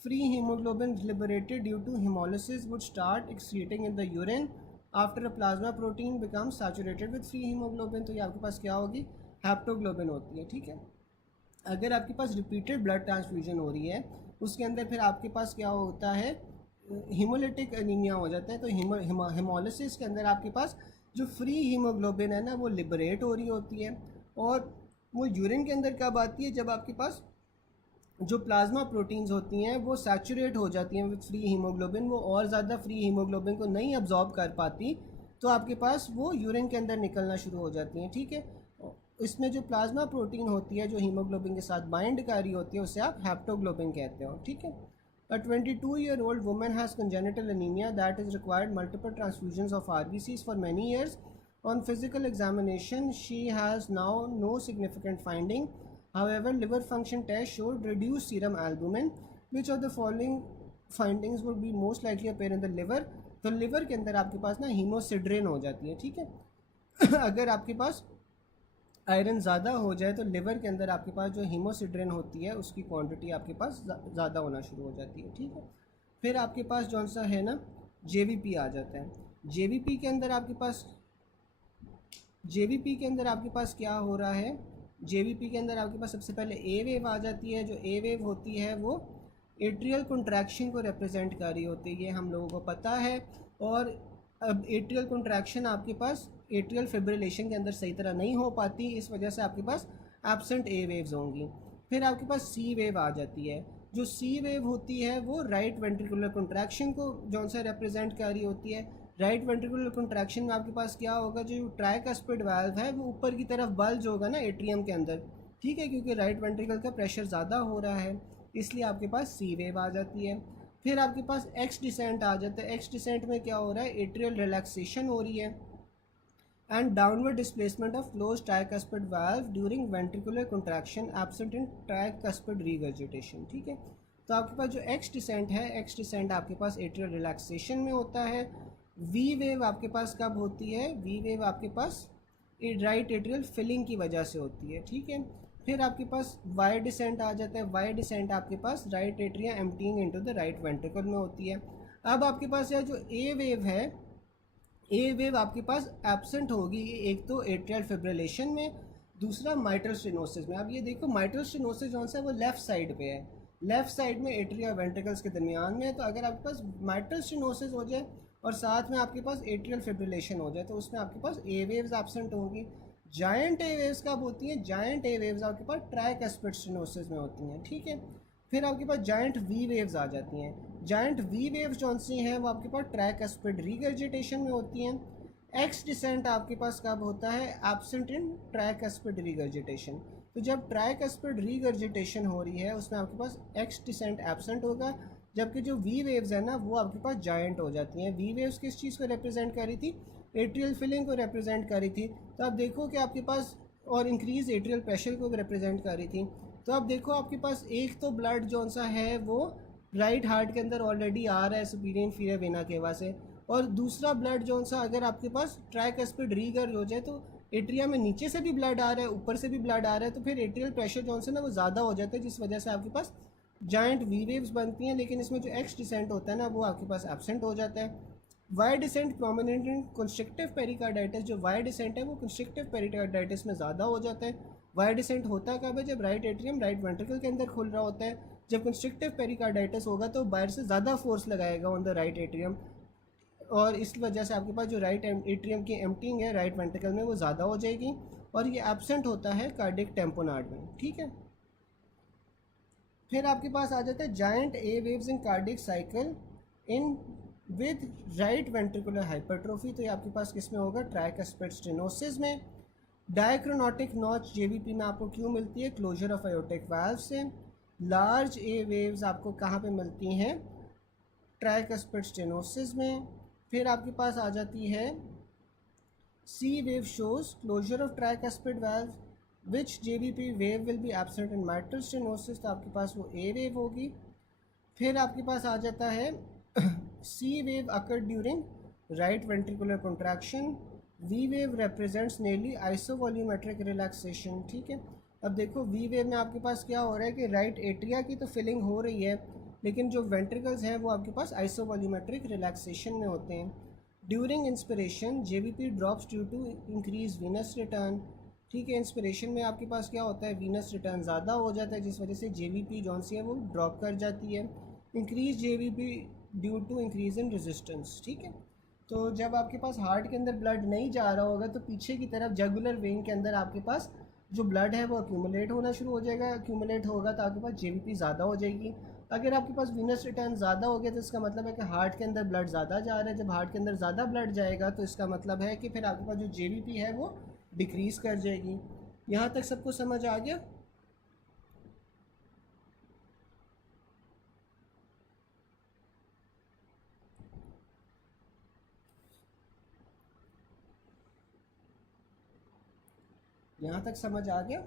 Free hemoglobin liberated due to hemolysis would start excreting in the urine after a plasma protein becomes saturated with free hemoglobin. तो ये आपके पास क्या होगी, हेप्टोग्लोबिन होती है, ठीक है। अगर आपके पास रिपीटेड ब्लड ट्रांसफ्यूजन हो रही है उसके अंदर फिर आपके पास क्या होता है, हीमोलिटिक एनीमिया हो जाता है। तो हेमोलिसिस के अंदर आपके पास जो फ्री हीमोग्लोबिन है ना वो लिबरेट हो रही होती है, और वो यूरिन के अंदर कब आती है, जब आपके पास जो प्लाज्मा प्रोटीन्स होती हैं वो सैचुरेट हो जाती हैं विद फ्री हीमोग्लोबिन, वो और ज़्यादा फ्री हीमोग्लोबिन को नहीं अब्जॉर्ब कर पाती, तो आपके पास वो यूरिन के अंदर निकलना शुरू हो जाती हैं, ठीक है। इसमें जो प्लाज्मा प्रोटीन होती है जो हीमोग्लोबिन के साथ बाइंड कर रही होती है उसे आप हेप्टोग्लोबिन कहते हो, ठीक है। A 22-year-old woman has congenital anemia that has required multiple transfusions of RBCs for many years. On physical examination, she has now no significant finding. However, liver function test showed reduced serum albumin. Which of the following findings would be most likely appear in the liver? तो लिवर के अंदर आपके पास ना हीमोसिड्रेन हो जाती है, ठीक है। अगर आपके पास आयरन ज़्यादा हो जाए तो लिवर के अंदर आपके पास जो हीमोसिड्रेन होती है उसकी क्वांटिटी आपके पास ज़्यादा होना शुरू हो जाती है, ठीक है। फिर आपके पास जौन सा है ना जेवीपी आ जाता है। जेवीपी के अंदर आपके पास क्या हो रहा है? जेवीपी के अंदर आपके पास सबसे पहले ए वेव आ जाती है। जो ए वेव होती है वो एट्रियल कंट्रैक्शन को रिप्रेजेंट कर रही होती है, ये हम लोगों को पता है। और अब एट्रियल कंट्रैक्शन आपके पास एट्रियल फिब्रिलेशन के अंदर सही तरह नहीं हो पाती, इस वजह से आपके पास एब्सेंट ए वेव्स होंगी। फिर आपके पास सी वेव आ जाती है। जो सी वेव होती है वो राइट वेंट्रिकुलर कंट्रैक्शन को जौन सा रिप्रेजेंट कर रही होती है। राइट वेंट्रिकुलर कंट्रैक्शन में आपके पास क्या होगा? जो ट्राइकस्पिड वाल्व है वो ऊपर की तरफ बल्ज होगा ना एट्रियम के अंदर, ठीक है, क्योंकि राइट वेंट्रिकल का प्रेशर ज़्यादा हो रहा है, इसलिए आपके पास सी वेव आ जाती है। फिर आपके पास एक्स डिसेंट आ जाता है। एक्स डिसेंट में क्या हो रहा है? एट्रियल रिलैक्सेशन हो रही है and downward displacement of close tricuspid valve during ventricular contraction absent in tricuspid regurgitation, ठीक है। तो आपके पास जो एक्स डिसेंट है, एक्स डिसेंट आपके पास एट्रियल रिलैक्सेशन में होता है। वी वेव आपके पास कब होती है? वी वेव आपके पास राइट एट्रियल फिलिंग की वजह से होती है, ठीक है। फिर आपके पास वाई डिसेंट आ जाता है। वाई डिसेंट आपके पास right atria emptying into the right ventricle में होती है। अब आपके पास यह जो ए वेव है, ए वेव आपके पास एब्सेंट होगी, एक तो एट्रियल फिब्रिलेशन में, दूसरा माइट्रल स्टेनोसिस में। अब ये देखो माइट्रल स्टेनोसिस जो है वो लेफ़्ट साइड पे है, लेफ़्ट साइड में एट्रिया वेंट्रिकल्स के दरमियान में है। तो अगर आपके पास माइट्रल स्टेनोसिस हो जाए और साथ में आपके पास एट्रियल फिब्रिलेशन हो जाए तो उसमें आपके पास ए वेव्स एब्सेंट होंगी। जायंट ए वेव्स कब होती हैं? जायंट ए वेव्स आपके पास ट्राइकस्पिड स्टेनोसिस में होती हैं, ठीक है। फिर आपके पास जायंट वी वेव्स आ जाती हैं। जायंट वी वेव्स जौन सी हैं वो आपके पास ट्राइकस्पिड रीगर्जिटेशन में होती हैं। एक्स डिसेंट आपके पास कब होता है? Absent in tricuspid regurgitation. तो जब ट्राइकस्पिड रीगर्जिटेशन हो रही है उसमें आपके पास एक्स डिसेंट एब्सेंट होगा, जबकि जो वी वेव्स है ना वो आपके पास जायंट हो जाती हैं। वी वेव्स किस चीज़ को रिप्रेजेंट कर रही थी? एट्रियल फिलिंग को रिप्रेजेंट कर रही थी। तो आप देखो कि आपके पास और इंक्रीज एट्रियल प्रेशर को भी रिप्रेजेंट कर रही थी। तो आप देखो आपके पास एक तो ब्लड जौन सा है वो राइट हार्ट के अंदर ऑलरेडी आ रहा है सुपीरियर इंफीरियर वेना केवा से, और दूसरा ब्लड जौन सा अगर आपके पास ट्राइकस्पिड रीगर्ज हो जाए तो एट्रिया में नीचे से भी ब्लड आ रहा है, ऊपर से भी ब्लड आ रहा है, तो फिर एट्रियल प्रेशर जौन सा ना वो ज़्यादा हो जाता है, जिस वजह से आपके पास जाइंट वी वेव्स बनती हैं। लेकिन इसमें जो एक्स डिसेंट होता है ना वो आपके पास एब्सेंट हो जाता है। Y descent prominent in constrictive pericarditis. जो वाई डिसेंट है वो कंस्ट्रिक्टिव पेरिकार्डाइटिस में ज़्यादा हो जाता है। वाई डिसेंट होता कब है? जब राइट एट्रियम राइट वेंट्रिकल के अंदर खुल रहा होता है। जब कंस्ट्रिक्टिव पेरिकार्डाइटिस होगा तो बाहर से ज़्यादा फोर्स लगाएगा ऑन द राइट एट्रियम, और इस वजह से आपके पास जो राइट एट्रियम की एम्प्टिंग है राइट वेंट्रिकल में वो ज़्यादा हो जाएगी, और ये एब्सेंट होता है कार्डिक टेम्पोनार्ड में, ठीक है। फिर आपके पास आ जाता है giant A waves in cardiac cycle in with right ventricular hypertrophy. तो ये आपके पास किस में होगा? ट्राइकस्पिड स्टेनोसिस में। डायक्रोनोटिक नॉच जेवीपी में आपको क्यों मिलती है? क्लोजर ऑफ आयोटिक वाल्व से। लार्ज ए वेव्स आपको कहाँ पे मिलती हैं? ट्राइकस्पिड स्टेनोसिस में। फिर आपके पास आ जाती है C wave shows closure of tricuspid valve, which JVP wave will be absent in mitral stenosis. तो आपके पास वो ए वेव होगी। फिर आपके पास आ जाता है C wave occur during right ventricular contraction. V wave represents nearly isovolumetric relaxation, ठीक है। अब देखो वी वेव में आपके पास क्या हो रहा है कि राइट एट्रिया की तो फिलिंग हो रही है, लेकिन जो वेंट्रिकल्स हैं वो आपके पास आइसोवॉल्यूमेट्रिक रिलैक्सेशन में होते हैं। During inspiration JVP drops due to increase venous return, ठीक है। इंस्पिरेशन में आपके पास क्या होता है? वीनस रिटर्न ज़्यादा हो जाता है, जिस वजह से जेवीपी जौन सी है वो ड्रॉप कर जाती है। Increase JVP due to increase in resistance, ठीक है। तो जब आपके पास हार्ट के अंदर ब्लड नहीं जा रहा होगा तो पीछे की तरफ जगुलर वेन के अंदर आपके पास जो ब्लड है वो अक्यूमुलेट होना शुरू हो जाएगा। अक्यूमुलेट होगा तो आपके पास जेवीपी ज़्यादा हो जाएगी। अगर आपके पास वीनस रिटर्न ज़्यादा हो गया तो इसका मतलब है कि हार्ट के अंदर ब्लड ज़्यादा जा रहा है। जब हार्ट के अंदर ज़्यादा ब्लड जाएगा तो इसका मतलब है कि फिर आपके पास जो जेवीपी है वो डिक्रीज़ कर जाएगी। यहाँ तक सबको समझ आ गया? यहाँ तक समझ आ गया?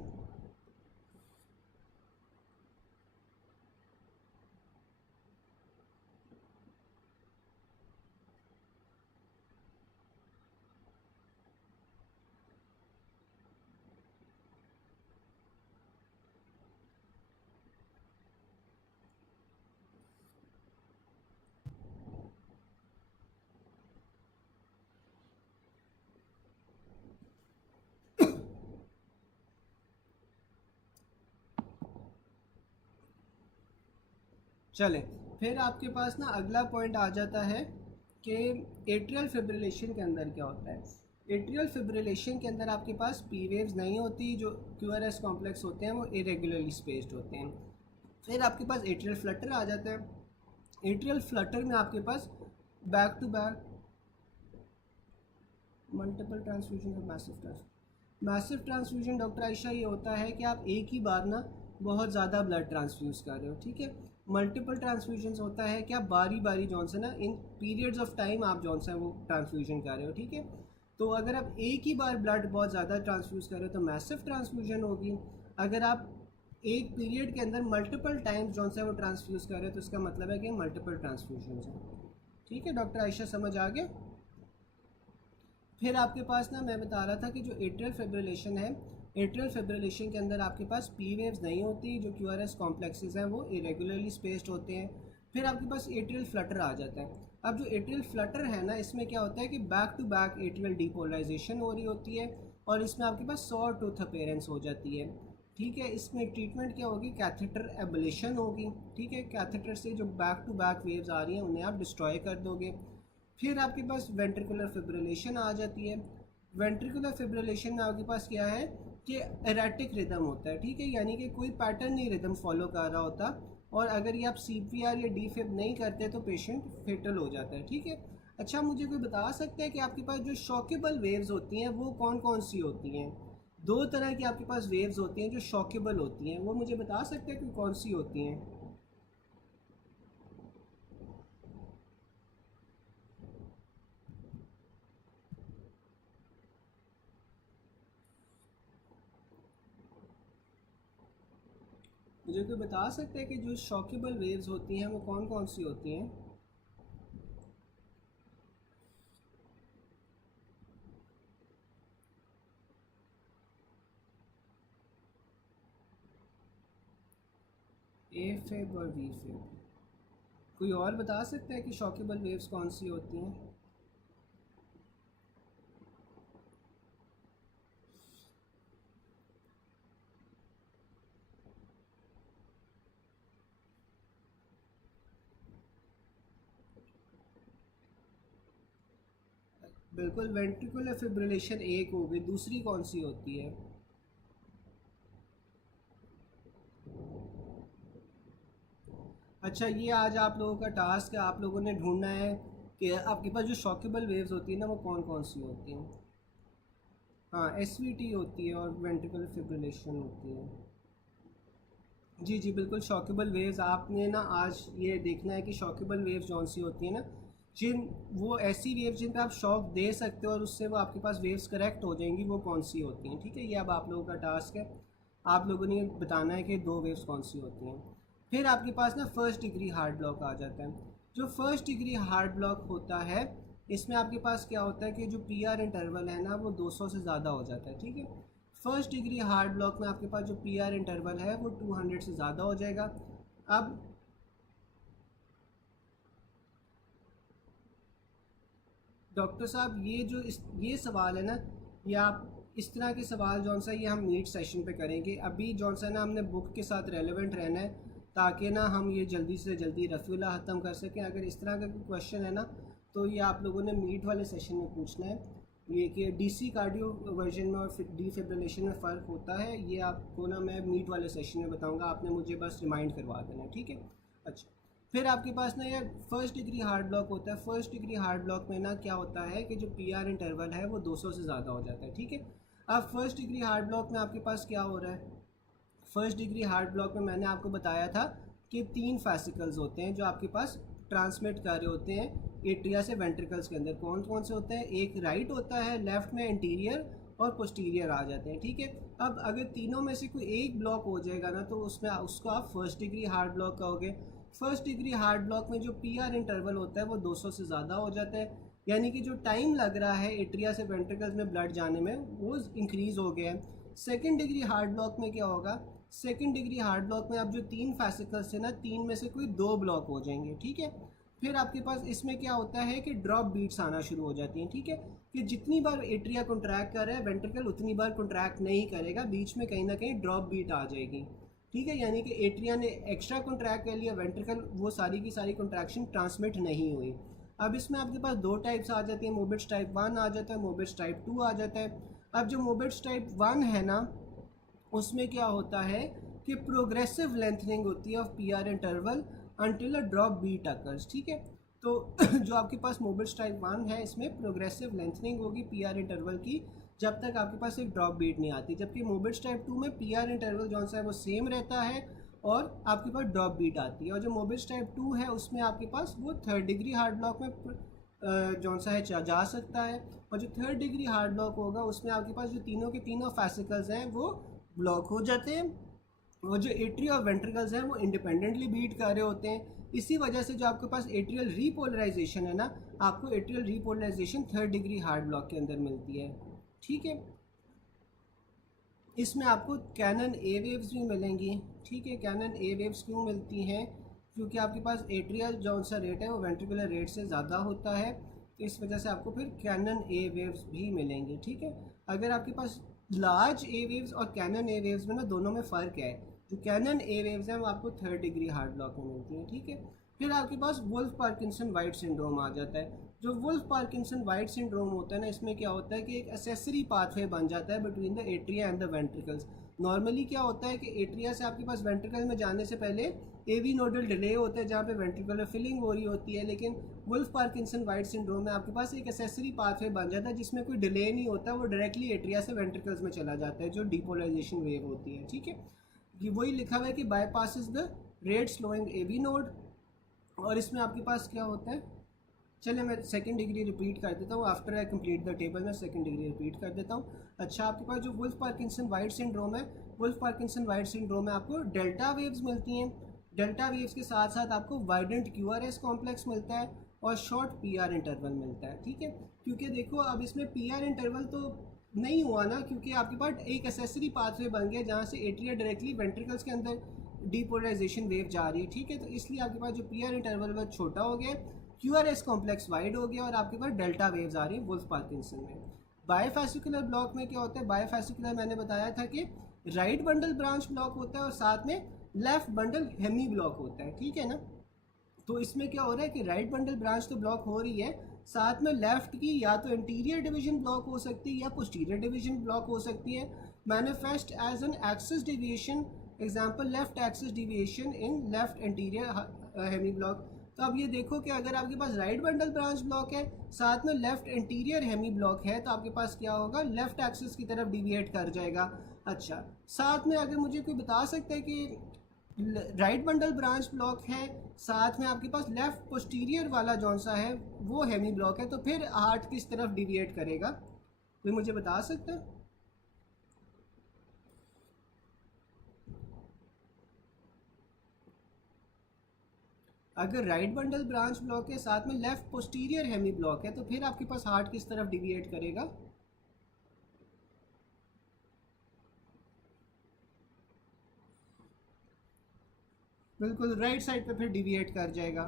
चलें, फिर आपके पास ना अगला पॉइंट आ जाता है कि एट्रियल फिब्रिलेशन के अंदर क्या होता है। एट्रियल फिब्रिलेशन के अंदर आपके पास पी वेव्स नहीं होती, जो क्यूआरएस कॉम्प्लेक्स होते हैं वो इरेगुलरली स्पेस्ड होते हैं। फिर आपके पास एट्रियल फ्लटर आ जाता है। एट्रियल फ्लटर में आपके पास back to back multiple transfusion और मैसिव ट्रांसफ्यूजन डॉक्टर आयशा ये होता है कि आप एक ही बार ना बहुत ज़्यादा ब्लड ट्रांसफ्यूज़ कर रहे हो, ठीक है। मल्टीपल ट्रांसफ्यूजन होता है कि आप बारी बारी जौन से ना इन पीरियड्स ऑफ टाइम आप जौन सा वो ट्रांसफ्यूजन कर रहे हो, ठीक है। तो अगर आप एक ही बार ब्लड बहुत ज़्यादा ट्रांसफ्यूज़ कर रहे हो तो मैसिव ट्रांसफ्यूजन होगी। अगर आप एक पीरियड के अंदर मल्टीपल टाइम्स जौन सा वो ट्रांसफ्यूज़ कर रहे हो तो इसका मतलब है कि मल्टीपल ट्रांसफ्यूजन है, ठीक है। डॉक्टर आयशा समझ आ गया? फिर आपके पास ना मैं बता रहा था कि जो एट्रियल फिब्रिलेशन है, एट्रियल फिब्रिलेशन के अंदर आपके पास पी वेव्स नहीं होती, जो क्यूआरएस कॉम्प्लेक्सेस हैं वो इरेगुलरली स्पेस्ड होते हैं। फिर आपके पास एट्रियल फ्लटर आ जाता है। अब जो एट्रियल फ्लटर है ना, इसमें क्या होता है कि back to back atrial depolarization हो रही होती है और इसमें आपके पास सॉ टूथ अपीयरेंस हो जाती है, ठीक है। इसमें ट्रीटमेंट क्या होगी? कैथेटर एब्लेशन होगी, ठीक है। कैथेटर से जो बैक टू बैक वेव्स आ रही हैं उन्हें आप डिस्ट्रॉय कर दोगे। फिर आपके पास वेंट्रिकुलर फिब्रिलेशन आ जाती है। वेंट्रिकुलर फिब्रिलेशन में आपके पास क्या है कि एरेटिक रिदम होता है, ठीक है, यानी कि कोई पैटर्न नहीं रिदम फॉलो कर रहा होता, और अगर ये आप सीपीआर या डीफिब नहीं करते तो पेशेंट फेटल हो जाता है, ठीक है। अच्छा, मुझे कोई बता सकता है कि आपके पास जो शॉकेबल वेव्स होती हैं वो कौन कौन सी होती हैं? दो तरह की आपके पास वेव्स होती हैं जो शॉकेबल होती हैं, वो मुझे बता सकते हैं कि कौन सी होती हैं? मुझे कोई बता सकता है कि जो शॉकेबल वेव्स होती हैं वो कौन कौन सी होती हैं? ए फेब और वी फेब। कोई और बता सकता है कि शॉकेबल वेव्स कौन सी होती हैं? बिल्कुल, वेंट्रिकुलर फिब्रिलेशन एक हो गई, दूसरी कौन सी होती है? अच्छा, ये आज आप लोगों का टास्क है, आप लोगों ने ढूंढना है कि आपके पास जो शॉकेबल वेव्स होती है ना वो कौन कौन सी होती हैं। हाँ, एसवीटी होती है और वेंट्रिकुलर फिब्रिलेशन होती है। जी जी बिल्कुल, शॉकेबल वेव्स आपने ना आज ये देखना है कि शॉकेबल वेव्स कौन सी होती है ना, जिन वो ऐसी वेव्स जिन पे आप शॉक दे सकते हो और उससे वो आपके पास वेव्स करेक्ट हो जाएंगी, वो कौन सी होती हैं, ठीक है। ये अब आप लोगों का टास्क है, आप लोगों ने बताना है कि दो वेव्स कौन सी होती हैं। फिर आपके पास ना फर्स्ट डिग्री हार्ट ब्लॉक आ जाता है। जो फर्स्ट डिग्री हार्ट ब्लॉक होता है, इसमें आपके पास क्या होता है कि जो पी आर इंटरवल है ना वो 200 से ज़्यादा हो जाता है, ठीक है। फर्स्ट डिग्री हार्ट ब्लॉक में आपके पास जो पी आर इंटरवल है वो 200 से ज़्यादा हो जाएगा। अब डॉक्टर साहब, ये सवाल है ना, ये आप इस तरह के सवाल जौन सा ये हम नीट सेशन पे करेंगे। अभी जौन सा ना हमने बुक के साथ रेलेवेंट रहना है ताकि ना हम ये जल्दी से जल्दी रफ़ीउल्लाह ख़त्म कर सकें। अगर इस तरह का कोई क्वेश्चन है ना तो ये आप लोगों ने मीट वाले सेशन में पूछना है। ये कि डीसी कार्डियो वर्जन में और डीफिब्रिलेशन में फ़र्क होता है, ये आपको ना मैं मीट वाले सेशन में बताऊँगा, आपने मुझे बस रिमाइंड करवा देना, ठीक है। अच्छा, फिर आपके पास ना यार फर्स्ट डिग्री हार्ट ब्लॉक होता है। फर्स्ट डिग्री हार्ट ब्लॉक में ना क्या होता है कि जो पी आर इंटरवल है वो 200 से ज़्यादा हो जाता है, ठीक है। अब फर्स्ट डिग्री हार्ट ब्लॉक में आपके पास क्या हो रहा है? फर्स्ट डिग्री हार्ट ब्लॉक में मैंने आपको बताया था कि 3 फैसिकल्स होते हैं जो आपके पास ट्रांसमिट कर रहे होते हैं एट्रिया से वेंट्रिकल्स के अंदर। कौन कौन से होते हैं? एक राइट होता है, लेफ्ट में इंटीरियर और पोस्टीरियर आ जाते हैं, ठीक है। अब अगर तीनों में से कोई एक ब्लॉक हो जाएगा ना तो उसमें उसको आप फर्स्ट डिग्री हार्ट ब्लॉक कहोगे। फर्स्ट डिग्री हार्ट ब्लॉक में जो पीआर इंटरवल होता है वो 200 से ज़्यादा हो जाता है, यानी कि जो टाइम लग रहा है एट्रिया से वेंट्रिकल्स में ब्लड जाने में वो इंक्रीज़ हो गया है। सेकेंड डिग्री हार्ट ब्लॉक में क्या होगा, सेकेंड डिग्री हार्ट ब्लॉक में अब जो 3 फैसिकल्स थे ना, 3 में से कोई 2 ब्लॉक हो जाएंगे, ठीक है। फिर आपके पास इसमें क्या होता है कि ड्रॉप बीट्स आना शुरू हो जाती हैं, ठीक है, कि जितनी बार एट्रिया कॉन्ट्रैक्ट कर रहा है वेंट्रिकल उतनी बार कॉन्ट्रैक्ट नहीं करेगा, बीच में कहीं ना कहीं ड्रॉप बीट आ जाएगी, ठीक है, यानी कि एट्रिया ने एक्स्ट्रा कॉन्ट्रैक्ट कर लिया, वेंट्रिकल वो सारी की सारी कॉन्ट्रैक्शन ट्रांसमिट नहीं हुई। अब इसमें आपके पास 2 टाइप्स आ जाती हैं, मोबिट्स टाइप 1 आ जाता है, मोबिट्स टाइप 2 आ जाता है। अब जो मोबिट्स टाइप 1 है ना, उसमें क्या होता है कि प्रोग्रेसिव लेंथनिंग होती है of PR interval until a drop beat occurs, ठीक है। तो जो आपके पास मोबिट्स टाइप 1 है इसमें प्रोग्रेसिव लेंथनिंग होगी पीआर इंटरवल की जब तक आपके पास एक ड्रॉप बीट नहीं आती, जबकि मोबिट्स टाइप 2 में पीआर इंटरवल जो सा है वो सेम रहता है और आपके पास ड्रॉप बीट आती है। और जो मोबिट्स टाइप 2 है उसमें आपके पास वो थर्ड डिग्री हार्ट ब्लॉक में जो सा है जा सकता है, और जो थर्ड डिग्री हार्ट ब्लॉक होगा उसमें आपके पास जो तीनों के तीनों फैसिकल्स हैं वो ब्लॉक हो जाते हैं, और जो एट्रिया और वेंट्रिकल्स हैं वो इंडिपेंडेंटली बीट कर रहे होते हैं। इसी वजह से जो आपके पास एट्रियल रीपोलराइजेशन है ना, आपको atrial repolarisation third degree heart block के अंदर मिलती है, ठीक है। इसमें आपको कैनन ए वेव्स भी मिलेंगी, ठीक है। कैनन ए वेव्स क्यों मिलती हैं, क्योंकि आपके पास एट्रियल जो सा रेट है वो वेंट्रिकुलर रेट से ज़्यादा होता है, तो इस वजह से आपको फिर कैनन ए वेव्स भी मिलेंगी, ठीक है। अगर आपके पास लार्ज ए वेव्स और कैनन ए वेव्स में ना दोनों में फ़र्क है, जो कैनन ए वेव्स हैं वो आपको थर्ड डिग्री हार्ट ब्लॉक में मिलती हैं, ठीक है। फिर आपके पास वुल्फ पार्किंसन वाइट सिंड्रोम आ जाता है। जो वुल्फ पार्किंसन वाइट सिंड्रोम होता है ना, इसमें क्या होता है कि एक एसेसरी पाथवे बन जाता है between the atria and the ventricles. Normally क्या होता है कि एट्रिया से आपके पास वेंट्रिकल में जाने से पहले एवी नोडल डिले होता है जहाँ पे वेंट्रिकुलर फिलिंग हो रही होती है, लेकिन वुल्फ पार्किंसन वाइट सिंड्रोम में आपके पास एक एसेसरी पाथवे बन जाता है जिसमें कोई डिले नहीं होता, वो डायरेक्टली एट्रिया से वेंट्रिकल्स में चला जाता है, जो डिपोलराइजेशन वेव होती है, ठीक है। ये वही लिखा हुआ है कि bypasses the rate slowing AV node, और इसमें आपके पास क्या होता है, चलिए मैं सेकंड डिग्री रिपीट कर देता हूँ, after I complete the table में सेकंड डिग्री रिपीट कर देता हूँ। अच्छा, आपके पास जो वुल्फ पार्किंसन वाइट सिंड्रोम है, वुल्फ पार्किंसन वाइट सिंड्रोम में आपको डेल्टा वेव्स मिलती हैं, डेल्टा वेव्स के साथ साथ आपको वाइडेंट क्यूआरएस कॉम्प्लेक्स मिलता है और शॉर्ट पीआर इंटरवल मिलता है, ठीक है। क्योंकि देखो अब इसमें पीआर इंटरवल तो नहीं हुआ ना, क्योंकि आपके पास एक एसेसरी पाथवे बन गया जहाँ से एट्रिया डायरेक्टली वेंट्रिकल्स के अंदर डीपोलराइजेशन वेव जा रही है, ठीक है। तो इसलिए आपके पास जो पीआर इंटरवल वो छोटा हो गया, क्यूआरएस कॉम्प्लेक्स वाइड हो गया और आपके पास डेल्टा वेव्स आ रही है वुल्फ पार्किंसन में। बायोफैसिकुलर ब्लॉक में क्या होता है, बायोफैसिकुलर मैंने बताया था कि राइट बंडल ब्रांच ब्लॉक होता है और साथ में लेफ्ट बंडल हेमी ब्लॉक होता है, ठीक है ना। तो इसमें क्या हो रहा है कि राइट बंडल ब्रांच तो ब्लॉक हो रही है, साथ में लेफ्ट की या तो इंटीरियर डिवीजन ब्लॉक हो सकती है या पोस्टीरियर डिवीजन ब्लॉक हो सकती है, manifest as an axis deviation, example left axis deviation in left anterior hemi block. तो अब ये देखो कि अगर आपके पास राइट बंडल ब्रांच ब्लॉक है साथ में लेफ्ट इंटीरियर हेमी ब्लॉक है, तो आपके पास क्या होगा, लेफ्ट एक्सिस की तरफ डिविएट कर जाएगा। अच्छा, साथ में अगर मुझे कोई बता सकता है कि राइट बंडल ब्रांच ब्लॉक है, साथ में आपके पास लेफ्ट पोस्टीरियर वाला जौन सा है वो हेमी ब्लॉक है, तो फिर हार्ट किस तरफ डिविएट करेगा, कोई मुझे बता सकता है? अगर राइट बंडल ब्रांच ब्लॉक है साथ में लेफ्ट पोस्टीरियर हेमी ब्लॉक है, तो फिर आपके पास हार्ट किस तरफ डिविएट करेगा? बिल्कुल राइट साइड पे फिर डिविएट कर जाएगा।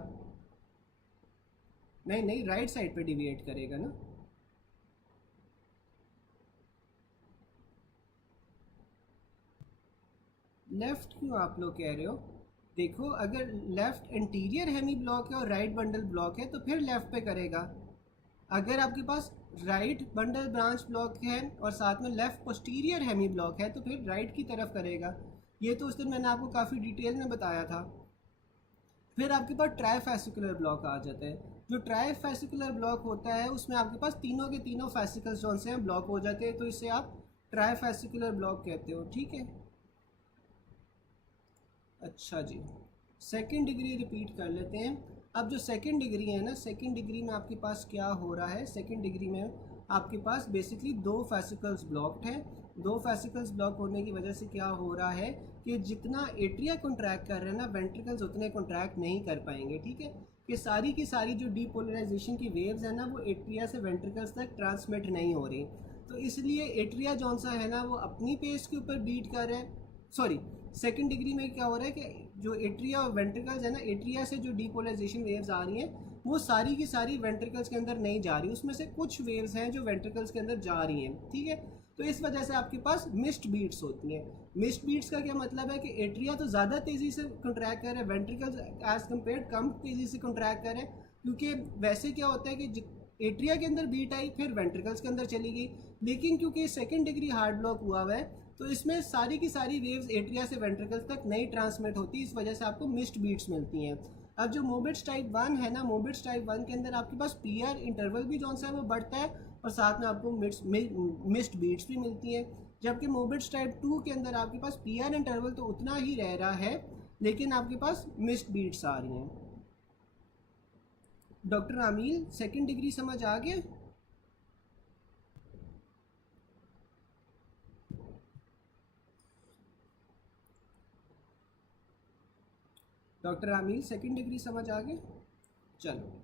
नहीं नहीं, राइट साइड पे डिविएट करेगा ना। लेफ्ट क्यों आप लोग कह रहे हो? देखो अगर लेफ्ट इंटीरियर हेमी ब्लॉक है और राइट बंडल ब्लॉक है तो फिर लेफ्ट पे करेगा। अगर आपके पास राइट बंडल ब्रांच ब्लॉक है और साथ में लेफ्ट पोस्टीरियर हेमी ब्लॉक है तो फिर राइट की तरफ करेगा। ये तो उस दिन मैंने आपको काफ़ी डिटेल में बताया था। फिर आपके पास ट्राईफैसिकुलर ब्लॉक आ जाता है। जो ट्राईफैसिकुलर ब्लॉक होता है उसमें आपके पास तीनों के तीनों फैसिकल्स जो से हैं ब्लॉक हो जाते हैं, तो इसे आप ट्राईफैसिकुलर ब्लॉक कहते हो, ठीक है। अच्छा जी, सेकंड डिग्री रिपीट कर लेते हैं। अब जो सेकंड डिग्री है ना, सेकंड डिग्री में आपके पास क्या हो रहा है, सेकंड डिग्री में आपके पास बेसिकली 2 फैसिकल्स ब्लॉक्ड हैं दो वेसिकल्स ब्लॉक होने की वजह से क्या हो रहा है कि जितना एट्रिया कॉन्ट्रैक्ट कर रहे हैं ना, वेंट्रिकल्स उतने कॉन्ट्रैक्ट नहीं कर पाएंगे। ठीक है, कि सारी की सारी जो डीपोलराइजेशन की वेव्स है ना, वो एट्रिया से वेंट्रिकल्स तक ट्रांसमिट नहीं हो रही। तो इसलिए एट्रिया जौन सा है ना, वो अपनी पेस के ऊपर बीट कर रहे हैं। सॉरी, सेकंड डिग्री में क्या हो रहा है कि जो एट्रिया और वेंट्रिकल्स है ना, एट्रिया से जो डीपोलराइजेशन वेव्स आ रही हैं वो सारी की सारी वेंट्रिकल्स के अंदर नहीं जा रही, उसमें से कुछ वेव्स हैं जो वेंट्रिकल्स के अंदर जा रही हैं। ठीक है, तो इस वजह से आपके पास मिस्ड बीट्स होती हैं। मिस्ड बीट्स का क्या मतलब है कि एट्रिया तो ज़्यादा तेज़ी से कंट्रैक्ट कर रहे हैं, वेंट्रिकल्स एज कम्पेयर कम तेज़ी से कंट्रैक्ट कर रहे हैं। क्योंकि वैसे क्या होता है कि एट्रिया के अंदर बीट आई, फिर वेंट्रिकल्स के अंदर चली गई, लेकिन क्योंकि सेकेंड डिग्री हार्ड ब्लॉक हुआ हुआ है तो इसमें सारी की सारी वेव्स एट्रिया से वेंट्रिकल्स तक नहीं ट्रांसमिट होती, इस वजह से आपको मिस्ड बीट्स मिलती हैं। अब जो मोबिट्स टाइप 1 है ना, मोबिट्स टाइप 1 के अंदर आपके पास पीआर इंटरवल भी जो सा है वो बढ़ता है और साथ में आपको मिस्ड बीट्स भी मिलती हैं। जबकि मोबिट्स टाइप 2 के अंदर आपके पास पीआर इंटरवल तो उतना ही रह रहा है, लेकिन आपके पास मिस्ड बीट्स आ रही हैं। डॉक्टर आमील, सेकेंड डिग्री समझ आ गया? डॉक्टर आमील, सेकेंड डिग्री समझ आ गया? चलो,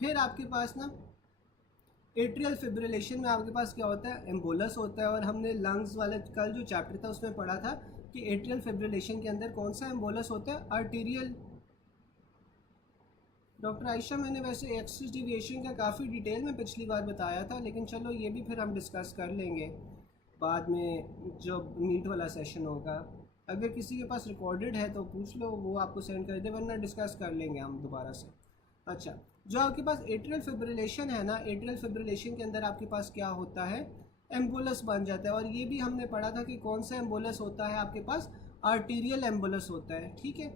फिर आपके पास ना एट्रियल फिब्रिलेशन में आपके पास क्या होता है, एम्बोलस होता है। और हमने लंग्स वाले कल जो चैप्टर था उसमें पढ़ा था कि एट्रियल फिब्रिलेशन के अंदर कौन सा एम्बोलस होता है, आर्टीरियल। डॉक्टर आयशा, मैंने वैसे एक्सिस डिविएशन का काफ़ी डिटेल में पिछली बार बताया था, लेकिन चलो ये भी फिर हम डिस्कस कर लेंगे बाद में जब मीट वाला सेशन होगा। अगर किसी के पास रिकॉर्डेड है तो पूछ लो, वो आपको सेंड कर दे, वरना डिस्कस कर लेंगे हम दोबारा से। अच्छा, जो आपके पास एट्रियल फिब्रिलेशन है ना, एट्रियल फिब्रिलेशन के अंदर आपके पास क्या होता है, एम्बोलस बन जाता है। और ये भी हमने पढ़ा था कि कौन सा एम्बोलस होता है, आपके पास आर्टीरियल एम्बोलस होता है। ठीक है,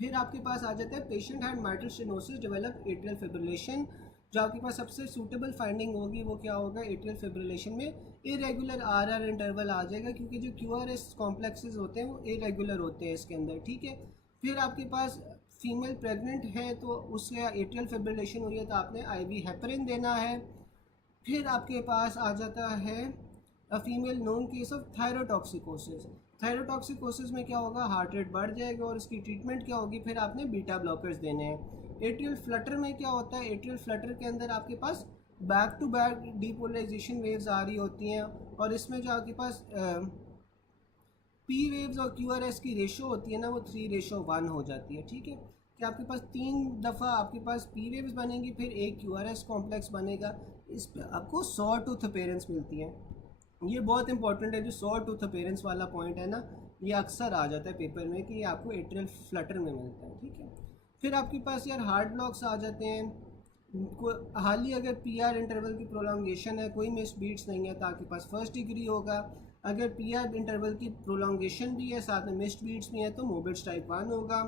फिर आपके पास आ जाता है patient had mitral stenosis develop atrial fibrillation. जो आपके पास सबसे सूटेबल फाइंडिंग होगी वो क्या होगा, एट्रियल फिब्रिलेशन में इरेगुलर आरआर इंटरवल आ जाएगा, क्योंकि जो क्यूआरएस कॉम्प्लेक्सेस होते हैं वो इरेगुलर होते हैं इसके अंदर। ठीक है, फिर आपके पास फीमेल प्रेग्नेंट है तो उससे एट्रियल फिब्रिलेशन हुई है तो आपने आईवी हेपरिन देना है। फिर आपके पास आ जाता है a female known case of thyrotoxicosis. Thyrotoxicosis में क्या होगा, हार्ट रेट बढ़ जाएगा और इसकी ट्रीटमेंट क्या होगी, फिर आपने बीटा ब्लॉकर्स देने हैं। एट्रियल फ्लटर में क्या होता है, एट्रियल फ्लटर के अंदर आपके पास back to back depolarization waves आ रही होती हैं और इसमें जो आपके पास पी वेव्स और क्यू आर एस की रेशो होती है ना, वो 3:1 हो जाती है। ठीक है, कि आपके पास 3 दफ़ा आपके पास पी वेव्स बनेंगी, फिर एक क्यू आर एस कॉम्प्लेक्स बनेगा, इस पर आपको 100 टूथ अपेरेंस मिलती है। ये बहुत इंपॉर्टेंट है, जो 100 टूथ अपेरेंस वाला पॉइंट है ना, ये अक्सर आ जाता है पेपर में कि ये आपको एट्रियल फ्लटर में मिलता है। ठीक है, फिर आपके पास यार हार्ट ब्लॉक्स आ जाते हैं। हाल ही अगर पीआर इंटरवल की प्रोलॉन्गेशन है, कोई मिस बीट्स नहीं है, तो आपके पास फर्स्ट डिग्री होगा। अगर पीआर इंटरवल की प्रोलॉन्गेशन भी है, साथ में मिस्ड बीट्स भी है, तो मोबिट्स टाइप 1 होगा।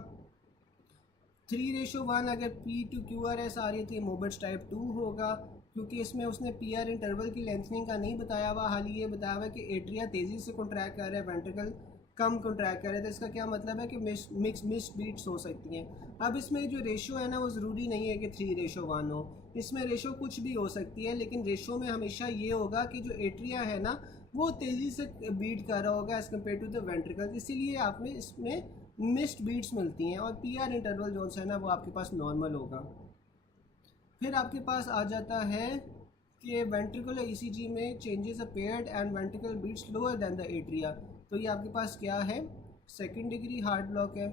3:1 अगर P to Q R S आ रही थी, मोबिट्स टाइप 2 होगा, क्योंकि इसमें उसने पीआर इंटरवल की लेंथनिंग का नहीं बताया हुआ, हाल ही ये बताया हुआ कि एट्रिया तेज़ी से कॉन्ट्रैक्ट कर रहा है, वेंट्रिकल कम कॉन्ट्रैक्ट कर रहे थे। इसका क्या मतलब है कि मिक्स बीट्स हो सकती हैं। अब इसमें जो रेशो है ना, वो ज़रूरी नहीं है कि 3:1 हो, इसमें रेशो कुछ भी हो सकती है, लेकिन रेशो में हमेशा ये होगा कि जो एट्रिया है ना, वो तेज़ी से बीट कर रहा होगा as compare to the ventricle, इसीलिए आपने इसमें मिस्ड बीट्स मिलती हैं। और पीआर इंटरवल जो है ना, वो आपके पास नॉर्मल होगा। फिर आपके पास आ जाता है कि वेंट्रिकुलर ईसीजी में changes appeared and ventricle beats lower than the atria. तो ये आपके पास क्या है, सेकंड डिग्री हार्ट ब्लॉक है।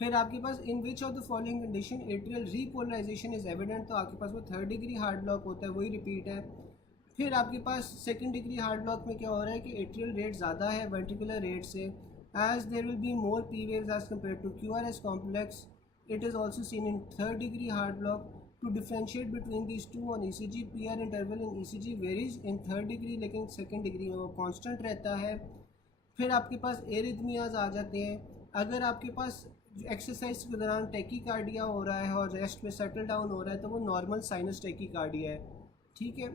फिर आपके पास in which of the following condition atrial repolarization is evident, तो आपके पास वो थर्ड डिग्री हार्ट ब्लॉक होता है, वही रिपीट है। फिर आपके पास सेकंड डिग्री हार्ट ब्लॉक में क्या हो रहा है कि एट्रियल रेट ज़्यादा है वेंट्रिकुलर रेट से, as there will be more P waves as compare to Q R S complex. It is also seen in third degree heart block. To differentiate between these two on ECG, PR interval in ECG varies in third degree, लेकिन second degree में वो constant रहता है। फिर आपके पास एरिथमियाज आ जाते हैं। अगर आपके पास एक्सरसाइज के दौरान टेकीकार्डिया हो रहा है और रेस्ट में सेटल डाउन हो रहा है, तो वो नॉर्मल साइनस टेकीकार्डिया है। ठीक है,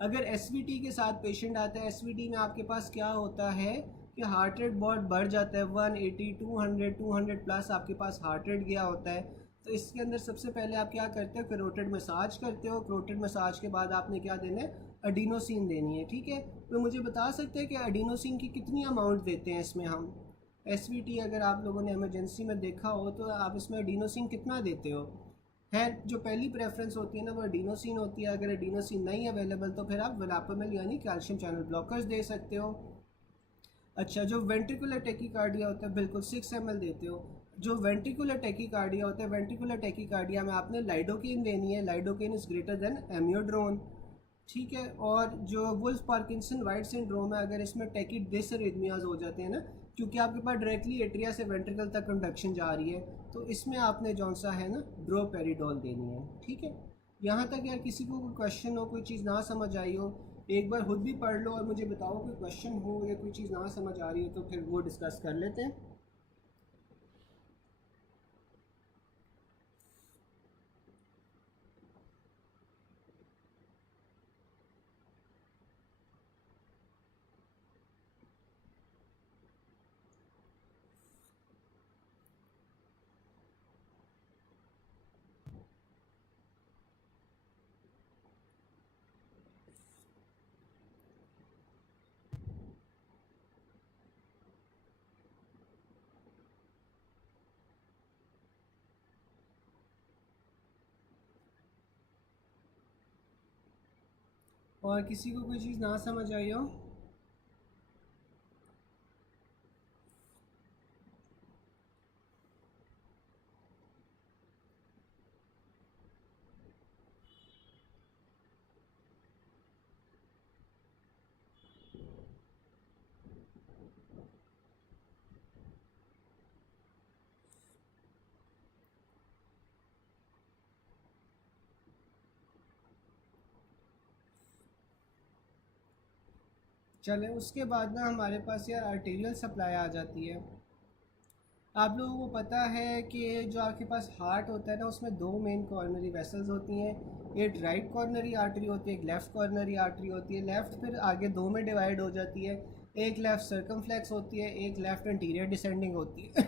अगर एसवीटी के साथ पेशेंट आता है, एसवीटी में आपके पास क्या होता है कि हार्ट रेट बहुत बढ़ जाता है, 180 200 200 प्लस आपके पास हार्ट रेट गया होता है। तो इसके अंदर सबसे पहले आप क्या करते हो, कैरोटिड मसाज करते हो। कैरोटिड मसाज के बाद आपने क्या देना है, एडिनोसिन देनी है, ठीक है। तो मुझे बता सकते हैं कि एडिनोसिन की कितनी अमाउंट देते हैं इसमें हम। एसवीटी अगर आप लोगों ने इमरजेंसी में देखा हो तो आप इसमें एडिनोसिन कितना देते हो। है जो पहली प्रेफरेंस होती है ना, वो एडिनोसिन होती है। अगर एडिनोसिन नहीं अवेलेबल तो फिर आप वेलापोमिल यानी कैल्शियम चैनल ब्लॉकर्स दे सकते हो। अच्छा, जो वेंट्रिकुलर टेकिकार्डिया होता है बिल्कुल 6 ml देते हो। जो वेंट्रिकुलर टेकिकार्डिया होता है, वेंट्रिकुलर टेकिकार्डिया में आपने लाइडोकेन देनी है। लाइडोकेन इज़ ग्रेटर देन एम्योड्रोन, ठीक है। और जो वुल्फ पार्किंसन वाइट सिंड्रोम है, अगर इसमें टेकिडिसरिथमियाज हो जाते हैं ना, क्योंकि आपके पास डायरेक्टली एट्रिया से वेंट्रिकल तक कंडक्शन जा रही है, तो इसमें आपने जौन सा है ना ड्रोपेरिडोल देनी है, ठीक है। यहाँ तक यार किसी को कोई क्वेश्चन हो, कोई चीज़ ना समझ आई हो, एक बार खुद भी पढ़ लो और मुझे बताओ कोई क्वेश्चन हो या कोई चीज़ ना समझ आ रही हो, तो फिर वो डिस्कस कर लेते हैं। और किसी को कोई चीज़ ना समझ आई हो। चले उसके बाद ना हमारे पास यार आर्टेरियल सप्लाई आ जाती है। आप लोगों को पता है कि जो आपके पास हार्ट होता है ना, उसमें दो मेन कॉर्नरी वेसल्स होती हैं। एक राइट कॉर्नरी आर्टरी होती है, एक लेफ़्ट कॉर्नरी आर्टरी होती है। लेफ़्ट फिर आगे दो में डिवाइड हो जाती है, एक लेफ़्ट सर्कमफ्लेक्स होती है, एक लेफ़्ट एंटीरियर डिसेंडिंग होती है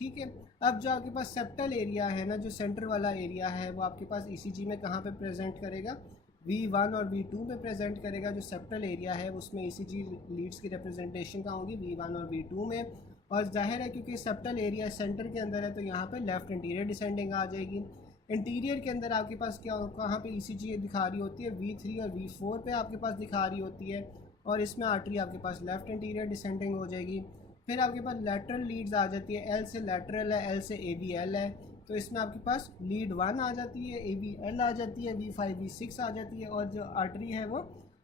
ठीक है। अब जो आपके पास सेप्टल एरिया है ना, जो सेंटर वाला एरिया है, वो आपके पास ईसीजी में कहाँ पे प्रेजेंट करेगा, V1 और V2 में प्रेजेंट करेगा। जो सेप्टल एरिया है उसमें ईसीजी लीड्स की रिप्रेजेंटेशन कहाँ होगी, V1 और V2 में। और जाहिर है क्योंकि सेप्टल एरिया सेंटर के अंदर है, तो यहाँ पे लेफ़्ट एंटीरियर डिसेंडिंग आ जाएगी। इंटीरियर के अंदर आपके पास क्या कहाँ पे ईसीजी दिखा रही होती है, V3 और V4 पे आपके पास दिखा रही होती है। और इसमें आर्टरी आपके पास लेफ़्ट एंटीरियर डिसेंडिंग हो जाएगी। फिर आपके पास लेटरल लीड्स आ जाती है, L से लेटरल है, L से AVL है, तो इसमें आपके पास लीड 1 आ जाती है, AVL आ जाती है, V5 V6 आ जाती है। और जो आर्टरी है वो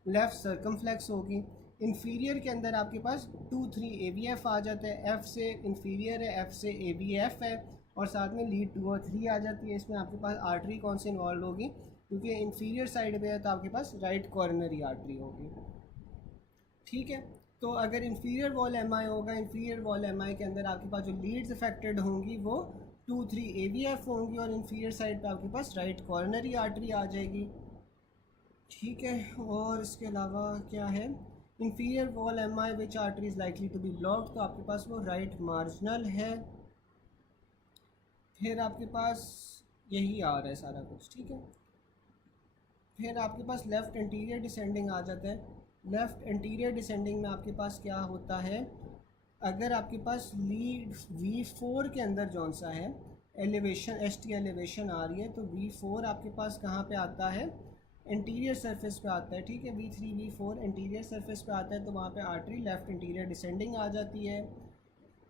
लेफ़्ट सर्कमफ्लेक्स होगी। इंफीरियर के अंदर आपके पास 2-3 AVF आ जाता है, F से इंफीरियर है, F से AVF है, और साथ में लीड 2 और 3 आ जाती है। इसमें आपके पास आर्टरी कौन सी इन्वॉल्व होगी, क्योंकि इंफीरियर साइड पे है तो आपके पास राइट कॉर्नरी आर्टरी होगी, ठीक है। तो अगर इंफीरियर वॉल एमआई होगा, इंफीरियर वॉल एमआई के अंदर आपके पास जो लीड्स अफेक्टेड होंगी वो 2-3 AVF होंगी, और इंफीरियर साइड पे आपके पास राइट कॉर्नरी आर्टरी आ जाएगी, ठीक है। और इसके अलावा क्या है, inferior wall MI which artery is likely to be blocked, तो आपके पास वो राइट मार्जिनल है। फिर आपके पास यही आ रहा है सारा कुछ, ठीक है। फिर आपके पास लेफ़्ट एंटीरियर डिसेंडिंग आ जाता है। लेफ़्ट एंटीरियर डिसेंडिंग में आपके पास क्या होता है, अगर आपके पास लीड V4 के अंदर जौन सा है एलिवेशन, ST एलिवेशन आ रही है, तो V4 आपके पास कहाँ पे आता है, इंटीरियर सरफेस पे आता है, ठीक है। V3 V4 इंटीरियर सरफेस पे आता है, तो वहाँ पे आर्टरी लेफ़्ट इंटीरियर डिसेंडिंग आ जाती है।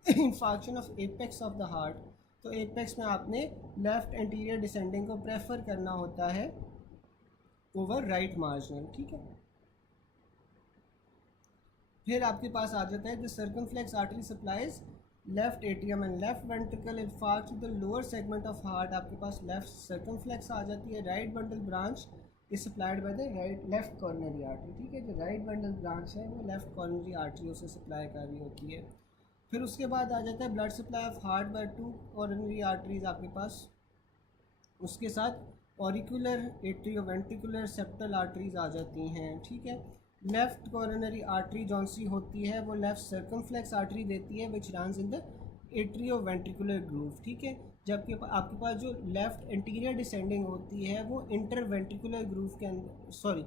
Infarction of apex of the heart, तो एपेक्स में आपने लेफ़्ट इंटीरियर डिसेंडिंग को प्रेफर करना होता है ओवर राइट मार्जिनल, ठीक है। फिर आपके पास आ जाता है the circumflex artery supplies left atrium and left ventricle infarct the lower segment of heart, आपके पास लेफ्ट सर्कमफ्लेक्स आ जाती है। Right bundle branch is supplied by the right left coronary artery, ठीक है। जो राइट बंडल ब्रांच है वो लेफ्ट कॉर्नरी आर्टरियों से सप्लाई कर रही होती है। फिर उसके बाद आ जाता है blood supply of heart by 2 coronary arteries आपके पास, उसके साथ ऑरिकुलर एट्रियोवेंट्रिकुलर सेप्टल आर्टरीज आ जाती हैं, ठीक है। लेफ्ट कॉर्नरी आर्टरी जौन सी होती है वो लेफ्ट सर्कमफ्लेक्स आर्टरी देती है विच runs in the atrioventricular groove, ठीक है। जबकि आपके पास जो लेफ़्ट इंटीरियर डिसेंडिंग होती है वो इंटरवेंट्रिकुलर ग्रूव के अंदर, सॉरी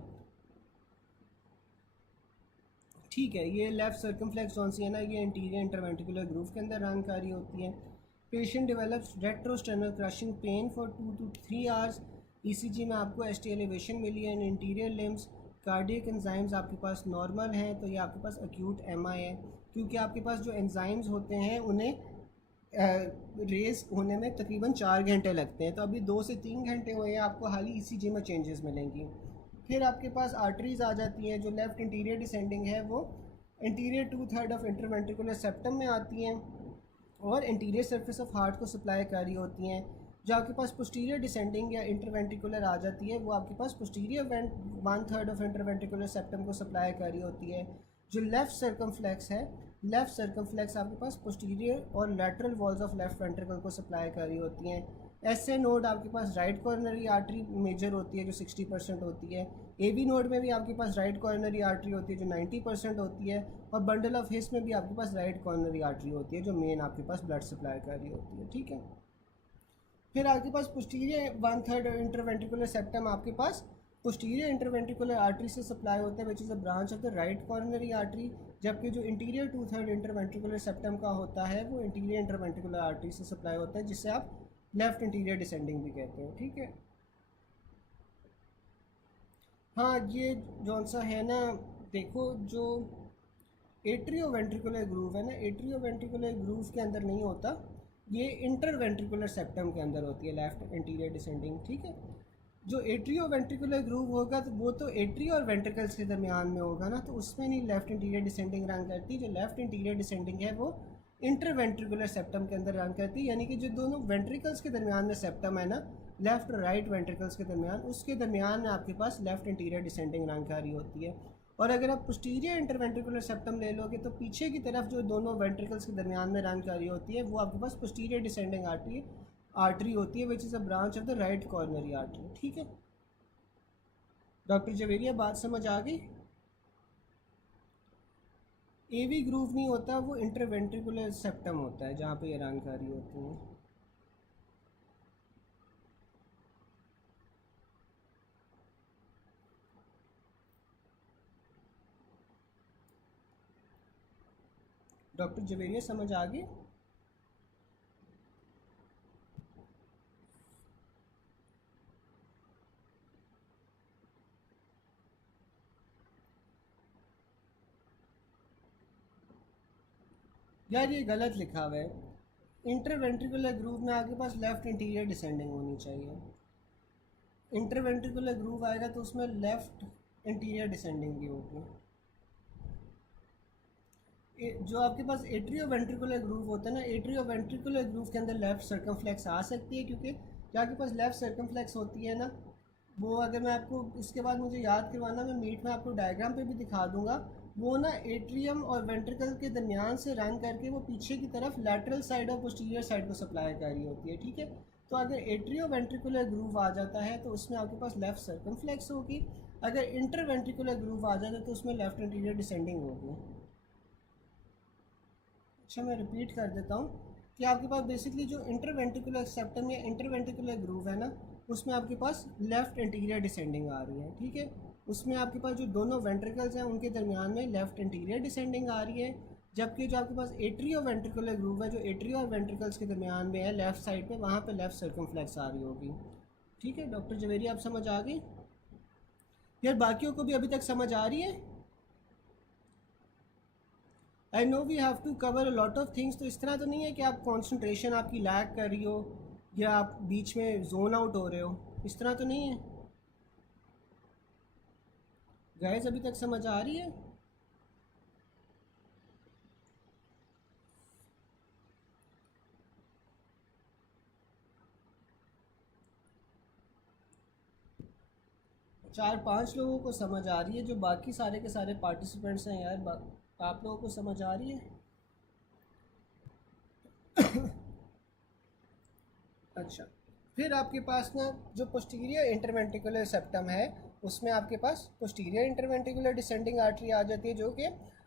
ठीक है, ये लेफ़्ट सर्कमफ्लेक्स जौन सी है ना, ये इंटीरियर इंटरवेंट्रिकुलर ग्रूव के अंदर रन कारी होती है। Patient develops retrosternal crushing pain for 2 to 3 hours. ECG में आपको एसटी एलिवेशन मिली है in interior limbs. Cardiac enzymes आपके पास नॉर्मल हैं, तो ये आपके पास एक्यूट एमआई है, क्योंकि आपके पास जो एंजाइम्स होते हैं उन्हें रेस होने में तकरीबन 4 घंटे लगते हैं, तो अभी 2 से 3 घंटे हुए हैं, आपको हाल ही ईसीजी में चेंजेस मिलेंगी। फिर आपके पास आर्टरीज़ आ जाती हैं, जो लेफ़्ट इंटीरियर डिसेंडिंग है वो इंटीरियर 2/3 ऑफ इंटरवेंट्रिकुलर सेप्टम में आती हैं और इंटीरियर सरफेस ऑफ हार्ट को सप्लाई कर रही होती हैं। जो आपके पास पोस्टीरियर डिसेंडिंग या इंटरवेंट्रिकुलर आ जाती है वो आपके पास पोस्टीरियर 1/3 ऑफ इंटरवेंट्रिकुलर सेप्टम को सप्लाई कर रही होती है। जो लेफ़्ट सर्कमफ्लेक्स है, लेफ़्ट सर्कमफ्लेक्स आपके पास पोस्टीरियर और lateral walls of left ventricle को सप्लाई कर रही होती हैं। एसए नोड आपके पास राइट कॉर्नरी आर्टरी मेजर होती है जो 60% होती है। एबी नोड में भी आपके पास राइट कॉर्नरी आर्टरी होती है जो 90% होती है, और बंडल ऑफ हिस में भी आपके पास राइट कॉर्नरी आर्टरी होती है जो मेन आपके पास ब्लड सप्लाई कर रही होती है। ठीक है, फिर आपके पास पोस्टीरियर 1/3 इंटरवेंट्रिकुलर सेप्टम आपके पास पोस्टीरियर इंटरवेंट्रिकुलर आर्टरी से सप्लाई होता है which is a branch of the right coronary artery, जबकि जो इंटीरियर 2/3 इंटरवेंट्रिकुलर सेप्टम का होता है वो इंटीरियर इंटरवेंट्रिकुलर आर्टरी से सप्लाई होता है, जिससे आप लेफ़्ट इंटीरियर डिसेंडिंग भी कहते हैं। ठीक है, हाँ ये जौन सा है ना, देखो जो एट्रियो वेंट्रिकुलर ग्रूव है ना, एट्रियो वेंट्रिकुलर ग्रूव के अंदर नहीं होता, ये इंटर वेंट्रिकुलर सेप्टम के अंदर होती है लेफ़्ट इंटीरियर डिसेंडिंग। ठीक है, जो एट्रियो वेंट्रिकुलर ग्रूव होगा तो वो तो एट्रियो और वेंट्रिकल्स के दरमियान में होगा ना, तो उसमें नहीं लेफ़्ट इंटीरियर डिसेंडिंग रन करती। जो लेफ़्ट इंटीरियर डिसेंडिंग है वो इंटर वेंट्रिकुलर सेप्टम के अंदर रन करती है, यानी कि जो दोनों वेंट्रिकल्स के दरमियान में सेप्टम है ना, लेफ़्ट और राइट वेंट्रिकल्स के दरमियान, उसके दरमियान में आपके पास लेफ़्ट इंटीरियर डिसेंडिंग रन कर रही होती है। और अगर आप पोस्टीरियर इंटरवेंट्रिकुलर सेप्टम ले लोगे तो पीछे की तरफ जो दोनों वेंट्रिकल्स के दरमियान में रन कर रही होती है वो आपके पास पोस्टीरियर डिसेंडिंग आर्टरी होती है which is a branch of the right coronary artery. ठीक है डॉक्टर जवेरिया, बात समझ आ गई? एवी ग्रूव नहीं होता, वो इंटरवेंट्रिकुलर सेप्टम होता है जहाँ पे ये रन कर रही होती है। डॉक्टर जवेरिया समझ आ गई? यार ये गलत लिखा हुआ है, इंटरवेंट्रिकुलर ग्रूव में आपके पास लेफ़्ट इंटीरियर डिसेंडिंग होनी चाहिए। इंटरवेंट्रिकुलर ग्रूव आएगा तो उसमें लेफ़्ट इंटीरियर डिसेंडिंग की होगी। जो आपके पास एट्रियो वेंट्रिकुलर ग्रूव होता है ना, एट्रियो वेंट्रिकुलर ग्रूव के अंदर लेफ़्ट सर्कमफ्लेक्स आ सकती है, क्योंकि जो आपके पास लेफ़्ट सर्कमफ्लेक्स होती है ना, वो अगर मैं आपको इसके बाद मुझे याद करवाना, मैं मीट में आपको डायग्राम पे भी दिखा दूंगा, वो ना एट्रियम और वेंट्रिकल के दरमियान से रन करके वो पीछे की तरफ लैटरल साइड और पोस्टीरियर साइड को सप्लाई कर रही होती है। ठीक है, तो अगर एट्रियो वेंट्रिकुलर ग्रूव आ जाता है तो उसमें आपके पास लेफ़्ट सर्कमफ्लेक्स होगी, अगर इंटर वेंट्रिकुलर ग्रूव आ जाता है तो उसमें लेफ़्ट इंटीरियर डिसेंडिंग होगी। अच्छा मैं रिपीट कर देता हूँ कि आपके पास बेसिकली जो इंटरवेंट्रिकुलर सेप्टम या इंटरवेंट्रिकुलर ग्रूव है ना, उसमें आपके पास लेफ़्ट इंटीरियर डिसेंडिंग आ रही है। ठीक है, उसमें आपके पास जो दोनों वेंट्रिकल्स हैं उनके दरमियान में लेफ़्ट इंटीरियर डिसेंडिंग आ रही है, जबकि जो आपके पास एट्रियो वेंट्रिकुलर ग्रूव है जो एट्रियो और वेंट्रिकल्स के दरमियान में है लेफ़्ट साइड पे, वहाँ पे लेफ़्ट सर्कमफ्लेक्स आ रही होगी। ठीक है डॉक्टर जवेरी, आप समझ आ गई? यार बाकियों को भी अभी तक समझ आ रही है? I know we have to cover a lot of things, तो इस तरह तो नहीं है कि आप कॉन्सेंट्रेशन आपकी लैग कर रही हो या आप बीच में जोन आउट हो रहे हो, इस तरह तो नहीं है गाइस? अभी तक समझ आ रही है? चार पांच लोगों को समझ आ रही है, जो बाकी सारे के सारे पार्टिसिपेंट्स हैं यार, आप लोगों को समझ आ रही है? अच्छा, फिर आपके पास ना जो पोस्टीरियर इंटरवेंट्रिकुलर सेप्टम है उसमें आपके पास पोस्टीरियर इंटरवेंट्रिकुलर डिसेंडिंग आर्टरी आ जाती है, जो कि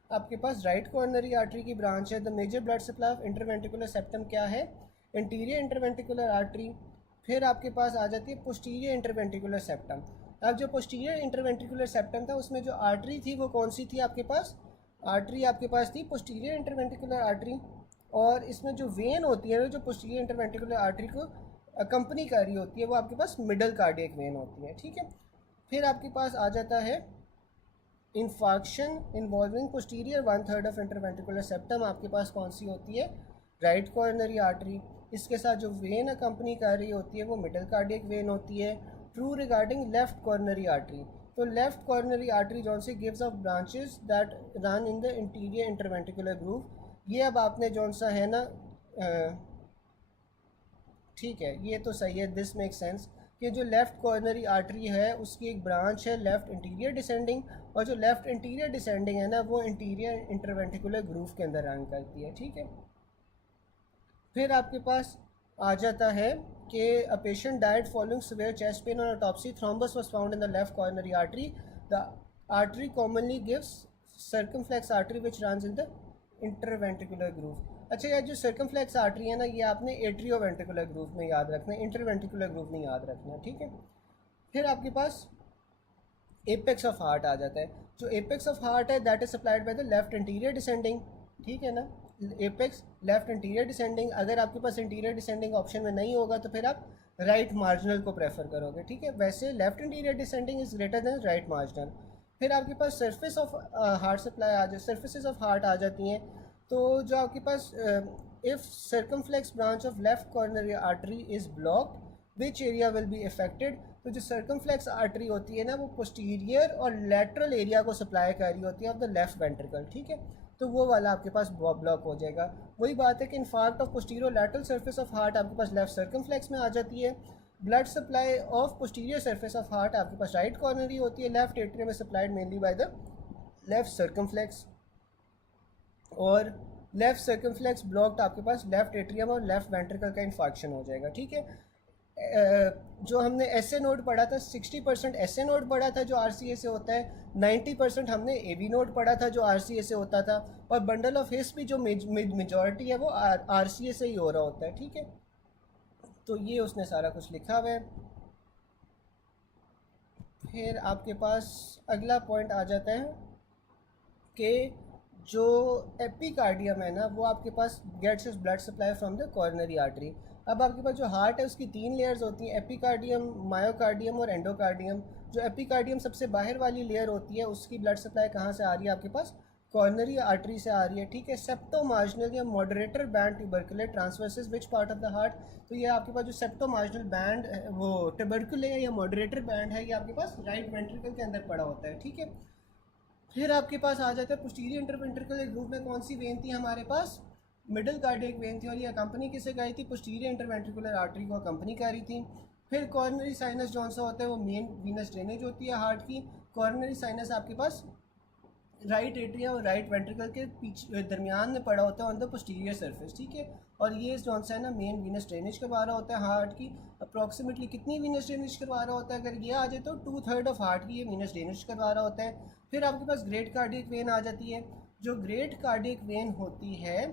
आपके पास राइट कॉर्नरी आर्टरी की ब्रांच है। The major blood supply of interventricular septum क्या है? इंटीरियर इंटरवेंट्रिकुलर आर्टरी, फिर आपके पास आ जाती है पोस्टीरियर इंटरवेंट्रिकुलर सेप्टम। अब जो पोस्टीरियर इंटरवेंट्रिकुलर सेप्टम था उसमें जो आर्टरी थी वो कौन सी थी आपके पास, आर्टरी आपके पास थी पोस्टीरियर इंटरवेंट्रिकुलर आर्टरी। और इसमें जो वेन होती है जो पोस्टीरियर इंटरवेंट्रिकुलर आर्टरी को अकम्पनी कर रही होती है वो आपके पास मिडल कार्डियक वेन होती है, ठीक है। फिर आपके पास आ जाता है infarction involving posterior 1/3 of interventricular septum, आपके पास कौन सी होती है, राइट कॉर्नरी आर्टरी। इसके साथ जो वेन अकम्पनी कर रही होती है वो मिडल कार्डियक वेन होती है। True regarding left coronary artery, तो लेफ्ट कॉर्नरी आर्टरी जौन सी gives off branches that run in the interior interventricular groove, ये अब आपने जौन सा है ना, ठीक है ये तो सही है, दिस मेक सेंस कि जो लेफ़्ट कॉर्नरी आर्टरी है उसकी एक ब्रांच है लेफ़्ट इंटीरियर डिसेंडिंग, और जो लेफ़्ट इंटीरियर डिसेंडिंग है ना वो इंटीरियर इंटरवेंट्रिकुलर ग्रूव के अंदर रन करती है, ठीक है। फिर आपके पास आ जाता है कि a patient died following severe chest pain और autopsy, thrombus was found in the left coronary artery, the artery commonly gives circumflex artery which runs in the interventricular groove. अच्छा यार जो सर्कमफ्लेक्स आर्टरी है ना ये आपने एट्रियोवेंट्रिकुलर ग्रूव में याद रखना है, इंटरवेंट्रिकुलर ग्रूव नहीं याद रखना है, ठीक है। फिर आपके पास एपेक्स ऑफ हार्ट आ जाता है, जो एपेक्स ऑफ हार्ट है that is supplied by the left interior descending, ठीक है ना, एपेक्स लेफ्ट इंटीरियर डिसेंडिंग। अगर आपके पास इंटीरियर डिसेंडिंग ऑप्शन में नहीं होगा तो फिर आप राइट मार्जिनल को प्रेफर करोगे, ठीक है। वैसे left interior descending is greater than right marginal. फिर आपके पास सर्फेस ऑफ हार्ट सप्लाई आ जाए, सर्फेसिस ऑफ हार्ट आ जाती हैं, तो जो आपके पास if circumflex branch of left coronary artery is blocked which area will be affected, तो जो सर्कमफ्लेक्स आर्टरी होती है ना वो पोस्टीरियर और लेटरल एरिया को सप्लाई कर रही होती है ऑफ द लेफ्ट वेंट्रिकल, ठीक है, तो वो वाला आपके पास ब्लॉक हो जाएगा। वही बात है कि infarct of posterior lateral surface of heart आपके पास लेफ्ट सर्कमफ्लेक्स में आ जाती है। Blood supply of posterior surface of heart आपके पास राइट कॉर्नरी होती है, लेफ्ट एट्रियम में supplied mainly by the left circumflex, और लेफ्ट सर्कमफ्लेक्स ब्लॉक्ड आपके पास लेफ्ट एट्रियम और लेफ्ट वेंट्रिकल का इन्फार्क्शन हो जाएगा, ठीक है। जो हमने एसए नोड पढ़ा था 60% एसए नोड पढ़ा था जो आरसीए से होता है, 90% हमने एबी नोड पढ़ा था जो आरसीए से होता था, और बंडल ऑफ हिस भी जो मेजॉरिटी है वो आरसीए से ही हो रहा होता है, ठीक है। तो ये उसने सारा कुछ लिखा हुआ है। फिर आपके पास अगला पॉइंट आ जाता है कि जो एपिकार्डियम है ना वो आपके पास gets is blood supply from the coronary artery. अब आपके पास जो हार्ट है उसकी 3 लेयर्स होती हैं, एपिकार्डियम, मायोकार्डियम और एंडोकार्डियम। जो एपिकार्डियम सबसे बाहर वाली लेयर होती है उसकी ब्लड सप्लाई कहाँ से आ रही है आपके पास, कॉर्नरी आर्टरी से आ रही है, ठीक है। सेप्टोमार्जिनल या moderator band tubercular transverses which part of the heart, तो ये आपके पास जो सेप्टोमार्जिनल बैंड वो ट्यूबरकुलर या मॉडरेटर बैंड है ये आपके पास राइट वेंट्रिकल के अंदर पड़ा होता है, ठीक है। फिर आपके पास आ जाता है पोस्टीरियर इंटरवेंट्रिकुलर ग्रूव में कौन सी वेन थी हमारे पास, मिडिल कार्डियक वेन थी, और ये अकम्पनी किसे करी थी, पोस्टीरियर इंटरवेंट्रिकुलर आर्टरी को अकम्पनी करी थी। फिर कॉर्नरी साइनस जौन सा होता है वो मेन वीनस ड्रेनेज होती है हार्ट की। कॉर्नरी साइनस आपके पास राइट एट्रियम और राइट वेंट्रिकल के पीछे दरमियान में पड़ा होता है ऑन द पोस्टीरियर सरफेस, ठीक है। और ये जौन सा है ना मेन वीनस ड्रेनेज करवा रहा होता है हार्ट की। अप्रॉक्सीमेटली कितनी वीनस ड्रेनेज करवा रहा होता है, अगर ये आ जाए तो 2/3 ऑफ हार्ट की ये वीनस ड्रेनेज करवा रहा होता है। फिर आपके पास ग्रेट कार्डियक वेन आ जाती है, जो ग्रेट कार्डियक वेन होती है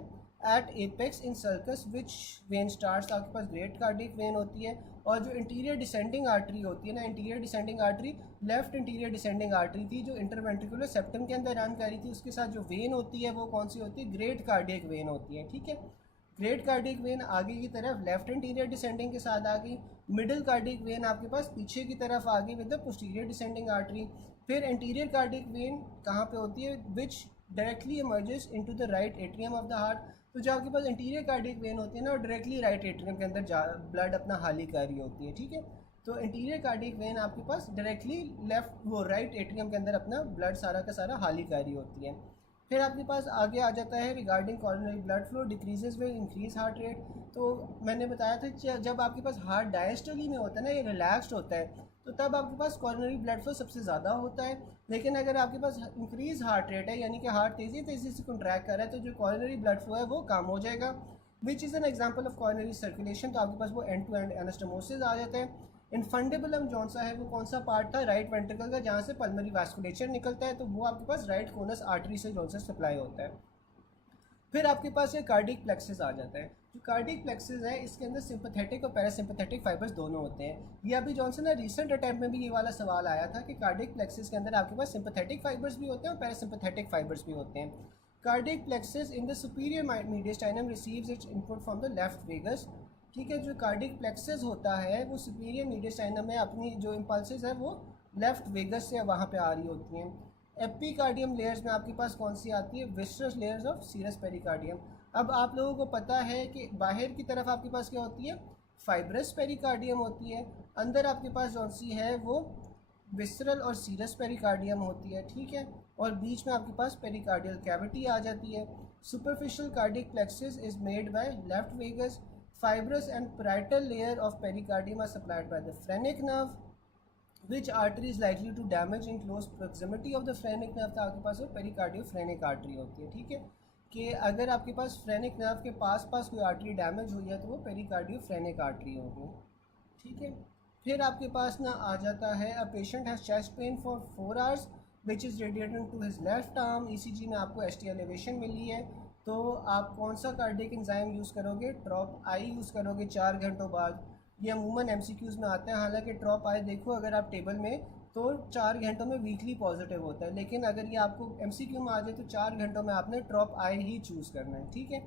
at apex in sulcus which vein starts, आपके पास ग्रेट कार्डियक वेन होती है। और जो इंटीरियर डिसेंडिंग आर्टरी होती है ना, interior descending artery left interior descending artery थी जो इंटरवेंट्रिकुलर सेप्टम के अंदर रन करी थी, उसके साथ जो वेन होती है वो कौन सी होती है, ग्रेट कार्डियक वेन होती है, ठीक है। ग्रेट कार्डियक वेन आगे की तरफ लेफ्ट इंटीरियर डिसेंडिंग के साथ आ गई, मिडिल कार्डियक वेन आपके पास पीछे की तरफ आ गई with the posterior descending artery. फिर इंटीरियर कार्डियक वेन कहाँ पे होती है, विच directly emerges into the right atrium of the heart, तो जो आपके पास इंटीरियर कार्डियक वेन होती है ना वो डायरेक्टली राइट एट्रियम के अंदर ब्लड अपना हाली कर रही होती है, ठीक है। तो इंटीरियर कार्डियक वेन आपके पास डायरेक्टली लेफ्ट वो राइट एट्रियम के अंदर अपना ब्लड सारा का सारा हाली कर रही होती है। फिर आपके पास आगे आ जाता है regarding coronary blood flow decreases with increase heart rate. तो मैंने बताया था जब आपके पास हार्ट डायस्टोली में होता है ना, ये रिलैक्स्ड होता है, तो तब आपके पास कॉर्नरी ब्लड फ्लो सबसे ज़्यादा होता है। लेकिन अगर आपके पास इंक्रीज हार्ट रेट है यानी कि हार्ट तेज़ी तेज़ी से कॉन्ट्रैक्ट कर रहा है तो जो कॉर्नरी ब्लड फ्लो है वो कम हो जाएगा, which is an example of coronary circulation. तो आपके पास वो एंड टू एंड एनास्टोमोसिस आ जाता है। इनफंडेबुलम जौन सा है वो कौन सा पार्ट था, राइट वेंट्रिकल का, जहाँ से पल्मरी वास्कुलेचर निकलता है, तो वो आपके पास राइट कोनस आर्टरी से जौन सा सप्लाई होता है। फिर आपके पास ये कार्डिक प्लेक्सस आ जाता है। जो कार्डिक प्लेक्सेस है इसके अंदर सिंपैथेटिक और पैरासिम्पैथेटिक फाइबर्स दोनों होते हैं। ये अभी जॉनसन ना रिसेंट अटैम्प्ट में भी ये वाला सवाल आया था कि कार्डिक प्लेक्सेस के अंदर आपके पास सिंपैथेटिक फाइबर्स भी होते हैं और पैरासिम्पैथेटिक फाइबर्स भी होते हैं। Cardiac plexuses in the superior mediastinum receives its input from the left vagus. ठीक है, जो कार्डिक प्लेक्सेस होता है वो सुपीरियर मीडियस्टाइनम में अपनी जो इम्पल्सेस है वो लेफ्ट वेगस से वहाँ पे आ रही होती हैं। एपिकार्डियम लेयर्स में आपके पास कौन सी आती है? विस्ट्रस लेयर्स ऑफ सीरस पेरिकार्डियम। अब आप लोगों को पता है कि बाहर की तरफ आपके पास क्या होती है? फाइब्रस पेरिकार्डियम होती है। अंदर आपके पास जौन सी है वो विसरल और सीरस पेरिकार्डियम होती है। ठीक है, और बीच में आपके पास पेरिकार्डियल कैविटी आ जाती है। Superficial cardiac plexus is made by left vagus. Fibrous and parietal layer of pericardium are supplied by the phrenic nerve. Which artery is likely to damage in close proximity of the phrenic nerve? तो आपके पास वो पेरिकार्डियो फ्रेनिक आर्टरी होती है। ठीक है, कि अगर आपके पास फ्रेनिक नर्व के पास कोई आर्टरी डैमेज हुई है तो वो पेरिकार्डियो फ्रेनिक आर्टरी होगी। ठीक है, फिर आपके पास ना आ जाता है a patient has chest pain for 4 hours which is radiating to his left arm. ECG में आपको एसटी एलिवेशन मिली है, तो आप कौन सा कार्डिक एंजाइम यूज़ करोगे? ट्रॉप आई यूज़ करोगे 4 घंटों बाद। ये अमूमन एमसीक्यूज़ में आते हैं, हालांकि ट्रॉप आई देखो अगर आप टेबल में तो 4 घंटों में वीकली पॉजिटिव होता है, लेकिन अगर ये आपको एमसीक्यू में आ जाए तो 4 घंटों में आपने ट्रॉप आई ही चूज़ करना है। ठीक है,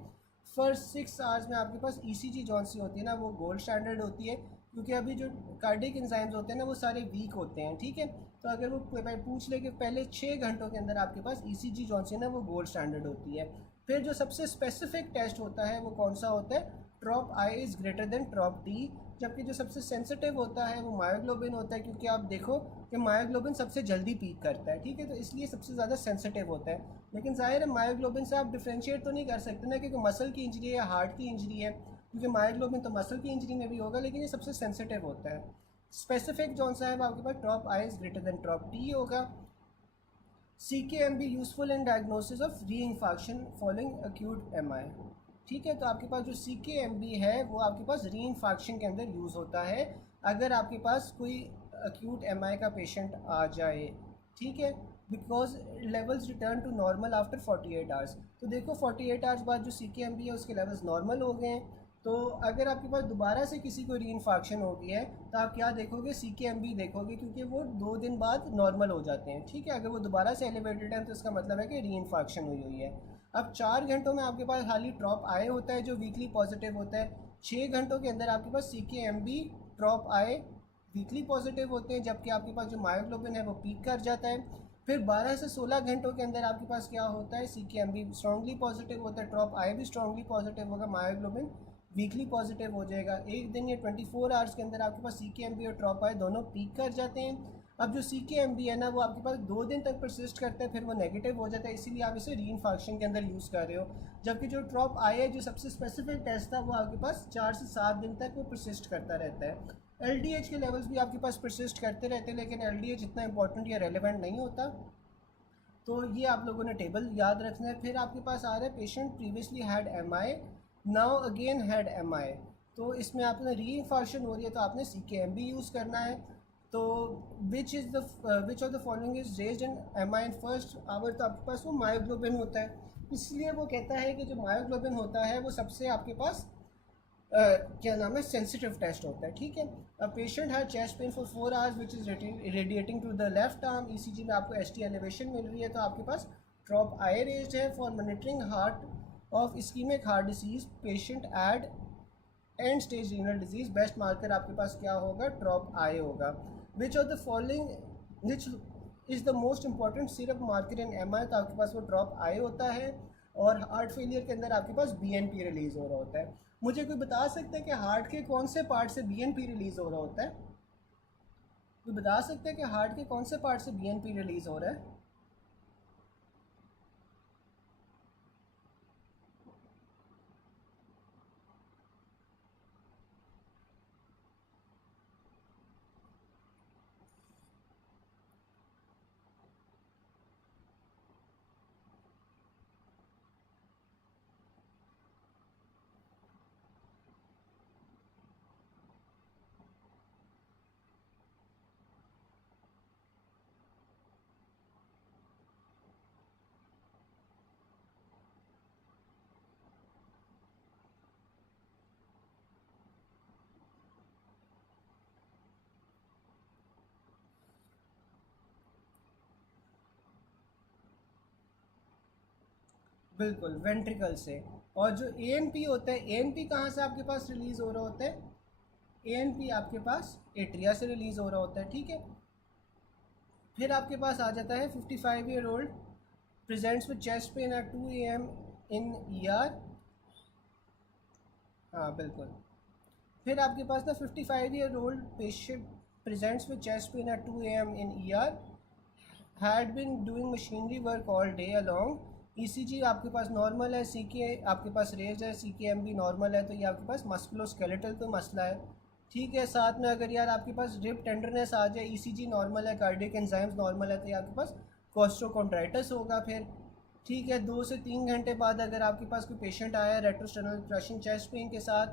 फर्स्ट 6 आवर्स में आपके पास ईसीजी जौन सी होती है ना वो गोल्ड स्टैंडर्ड होती है, क्योंकि अभी जो कार्डिक एंजाइम्स होते हैं ना वो सारे वीक होते हैं। ठीक है, तो अगर वो पूछ ले कि पहले 6 घंटों के अंदर आपके पास ईसीजी जौन सी है ना वो गोल्ड स्टैंडर्ड होती है। फिर जो सबसे स्पेसिफिक टेस्ट होता है वो कौन सा होता है? ट्रॉप I is greater then ट्रॉप D. जबकि जो सबसे सेंसिटिव होता है वो मायोग्लोबिन होता है, क्योंकि आप देखो कि मायोग्लोबिन सबसे जल्दी पीक करता है। ठीक है, तो इसलिए सबसे ज़्यादा सेंसिटिव होता है। लेकिन जाहिर है मायोग्लोबिन से आप डिफ्रेंशिएट तो नहीं कर सकते ना, क्योंकि मसल की इंजरी है या हार्ट की इंजरी है, क्योंकि मायोग्लोबिन तो मसल की इंजरी में भी होगा, लेकिन ये सबसे सेंसिटिव होता है। स्पेसिफिक जौन सा है वो आपके पास trop I is greater than ट्रॉप D होगा। CKMB useful in diagnosis of री इन्फेक्शन फॉलोइंग एक्यूट MI। ठीक है, तो आपके पास जो CKMB है वो आपके पास री इन्फेक्शन के अंदर यूज़ होता है अगर आपके पास कोई एक्यूट MI का पेशेंट आ जाए। ठीक है, because levels return to normal after 48 hours. तो देखो 48 आवर्स बाद जो CKMB है उसके लेवल्स नॉर्मल हो गए हैं। तो अगर आपके पास दोबारा से किसी को री इन्फेक्शन हो गया है तो आप क्या देखोगे? CKMB देखोगे, क्योंकि वो 2 दिन बाद नॉर्मल हो जाते हैं। ठीक है, अगर वो दोबारा से एलिवेटेड है तो इसका मतलब है कि री इन्फेक्शन हुई हुई है। अब 4 घंटों में आपके पास खाली ट्रॉप आए होता है जो वीकली पॉजिटिव होता है। 6 घंटों के अंदर आपके पास CKMB ट्रॉप आए वीकली पॉजिटिव होते हैं, जबकि आपके पास जो मायोग्लोबिन है वो पीक कर जाता है। फिर 12 से 16 घंटों के अंदर आपके पास क्या होता है? CKMB स्ट्रांगली पॉजिटिव होता है, ट्रॉप आई भी स्ट्रांगली पॉजिटिव होगा, मायोग्लोबिन वीकली पॉजिटिव हो जाएगा। एक दिन या 24 आवर्स के अंदर आपके पास CKMB और ट्रॉप आई दोनों पीक कर जाते हैं। अब जो CKMB है ना वो आपके पास 2 दिन तक परसिस्ट करता है, फिर वो नेगेटिव हो जाता है, इसीलिए आप इसे री इन्फेक्शन के अंदर यूज़ कर रहे हो। जबकि जो ट्रॉप आई है जो सबसे स्पेसिफिक टेस्ट था वो आपके पास 4 से 7 दिन तक वो परसिस्ट करता रहता है। LDH के लेवल्स भी आपके पास परसिस्ट करते रहते हैं, लेकिन LDH इतना इंपॉर्टेंट या रेलिवेंट नहीं होता। तो ये आप लोगों ने टेबल याद रखना है। फिर आपके पास आ रहा है patient previously had MI now again had MI। तो इसमें आपने री इन्फेक्शन हो रही है तो आपने CKMB यूज़ करना है। तो विच of the following is raised in MI in first hour? तो आपके पास वो मायोग्लोबिन होता है, इसलिए वो कहता है कि जो मायोग्लोबिन होता है वो सबसे आपके पास क्या नाम है सेंसिटिव टेस्ट होता है। ठीक है, अ पेशेंट है chest pain for 4 hours which is radiating to the left arm. ECG में आपको ST एलिवेशन मिल रही है, तो आपके पास ट्रॉप आई रेज्ड है for monitoring heart of ischemic heart disease patient and end stage renal disease. Best marker आपके पास क्या होगा? ट्रॉप आई होगा। Which of the following which is the most important serum marker in MI? तो आपके पास वो ट्रॉप आई होता है। और हार्ट फेलियर के अंदर आपके पास BNP रिलीज़ हो रहा होता है। मुझे कोई बता सकता है कि हार्ट के कौन से पार्ट से BNP रिलीज़ हो रहा होता है? कोई बता सकता है कि हार्ट के कौन से पार्ट से BNP रिलीज़ हो रहा है? बिल्कुल वेंट्रिकल से। और जो एएनपी होता है, एएनपी कहाँ से आपके पास रिलीज़ हो रहा होता है? एएनपी आपके पास एट्रिया से रिलीज़ हो रहा होता है, ठीक है। फिर आपके पास आ जाता है 55-year-old presents with chest pain eight 2 AM in ER. हाँ बिल्कुल। फिर आपके पास ना 55-year-old patient presents with chest pain eight 2 AM in ER, had been doing machinery work all day along. ECG आपके पास नॉर्मल है, सीके आपके पास रेज है, सीकेएम भी नॉर्मल है, तो ये आपके पास मस्कुलोस्केलेटल तो मसला है, ठीक है। साथ में अगर यार आपके पास रिप टेंडरनेस आ जाए, ईसीजी नॉर्मल है, कार्डियक एंजाइम्स नॉर्मल है, तो ये आपके पास कोस्ट्रोकॉन्ड्राइटिस होगा। फिर ठीक है, 2 से 3 घंटे बाद अगर आपके पास कोई पेशेंट आया रेट्रोस्टेनल क्रशिंग चेस्ट पेन के साथ,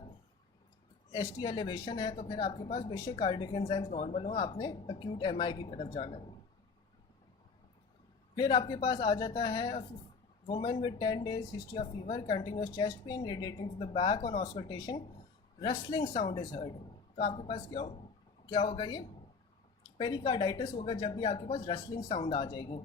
एसटी एलिवेशन है, तो फिर आपके पास बेशक कार्डियक एंजाइम्स नॉर्मल हो, आपने अक्यूट एमआई की तरफ जाना है। फिर आपके पास आ जाता है women with 10 days history of fever, continuous chest pain radiating to the back on auscultation, rustling sound is heard. तो आपके पास क्या होगा? ये पेरिकार्डाइटिस होगा जब भी आपके पास रसलिंग साउंड आ जाएगी।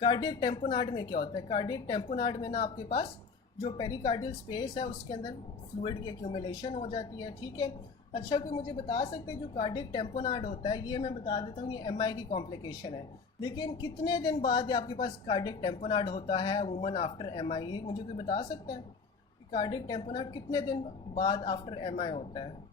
कार्डियक टेम्पोनार्ड में क्या होता है? कार्डियक टेम्पोनार्ड में ना आपके पास जो पेरिकार्डियल स्पेस है उसके अंदर फ्लूइड की एक्यूमुलेशन हो जाती है, ठीक है। अच्छा, कोई मुझे बता सकते हैं जो कार्डियक टेम्पोनार्ड होता है, ये मैं बता देता हूँ, ये एमआई की कॉम्प्लिकेशन है, लेकिन कितने दिन बाद आपके पास कार्डियक टेम्पोनार्ड होता है वुमन आफ्टर एमआई? मुझे कोई बता सकता है कि कार्डियक टेम्पोनार्ड कितने दिन बाद आफ्टर एमआई होता है?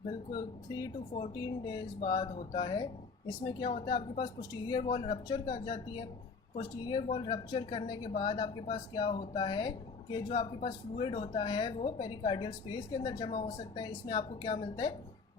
बिल्कुल 3 to 14 days बाद होता है। इसमें क्या होता है, आपके पास पोस्टीरियर वॉल रप्चर कर जाती है। पोस्टीरियर वॉल रप्चर करने के बाद आपके पास क्या होता है कि जो आपके पास फ्लूइड होता है वो पेरिकार्डियल स्पेस के अंदर जमा हो सकता है। इसमें आपको क्या मिलता है?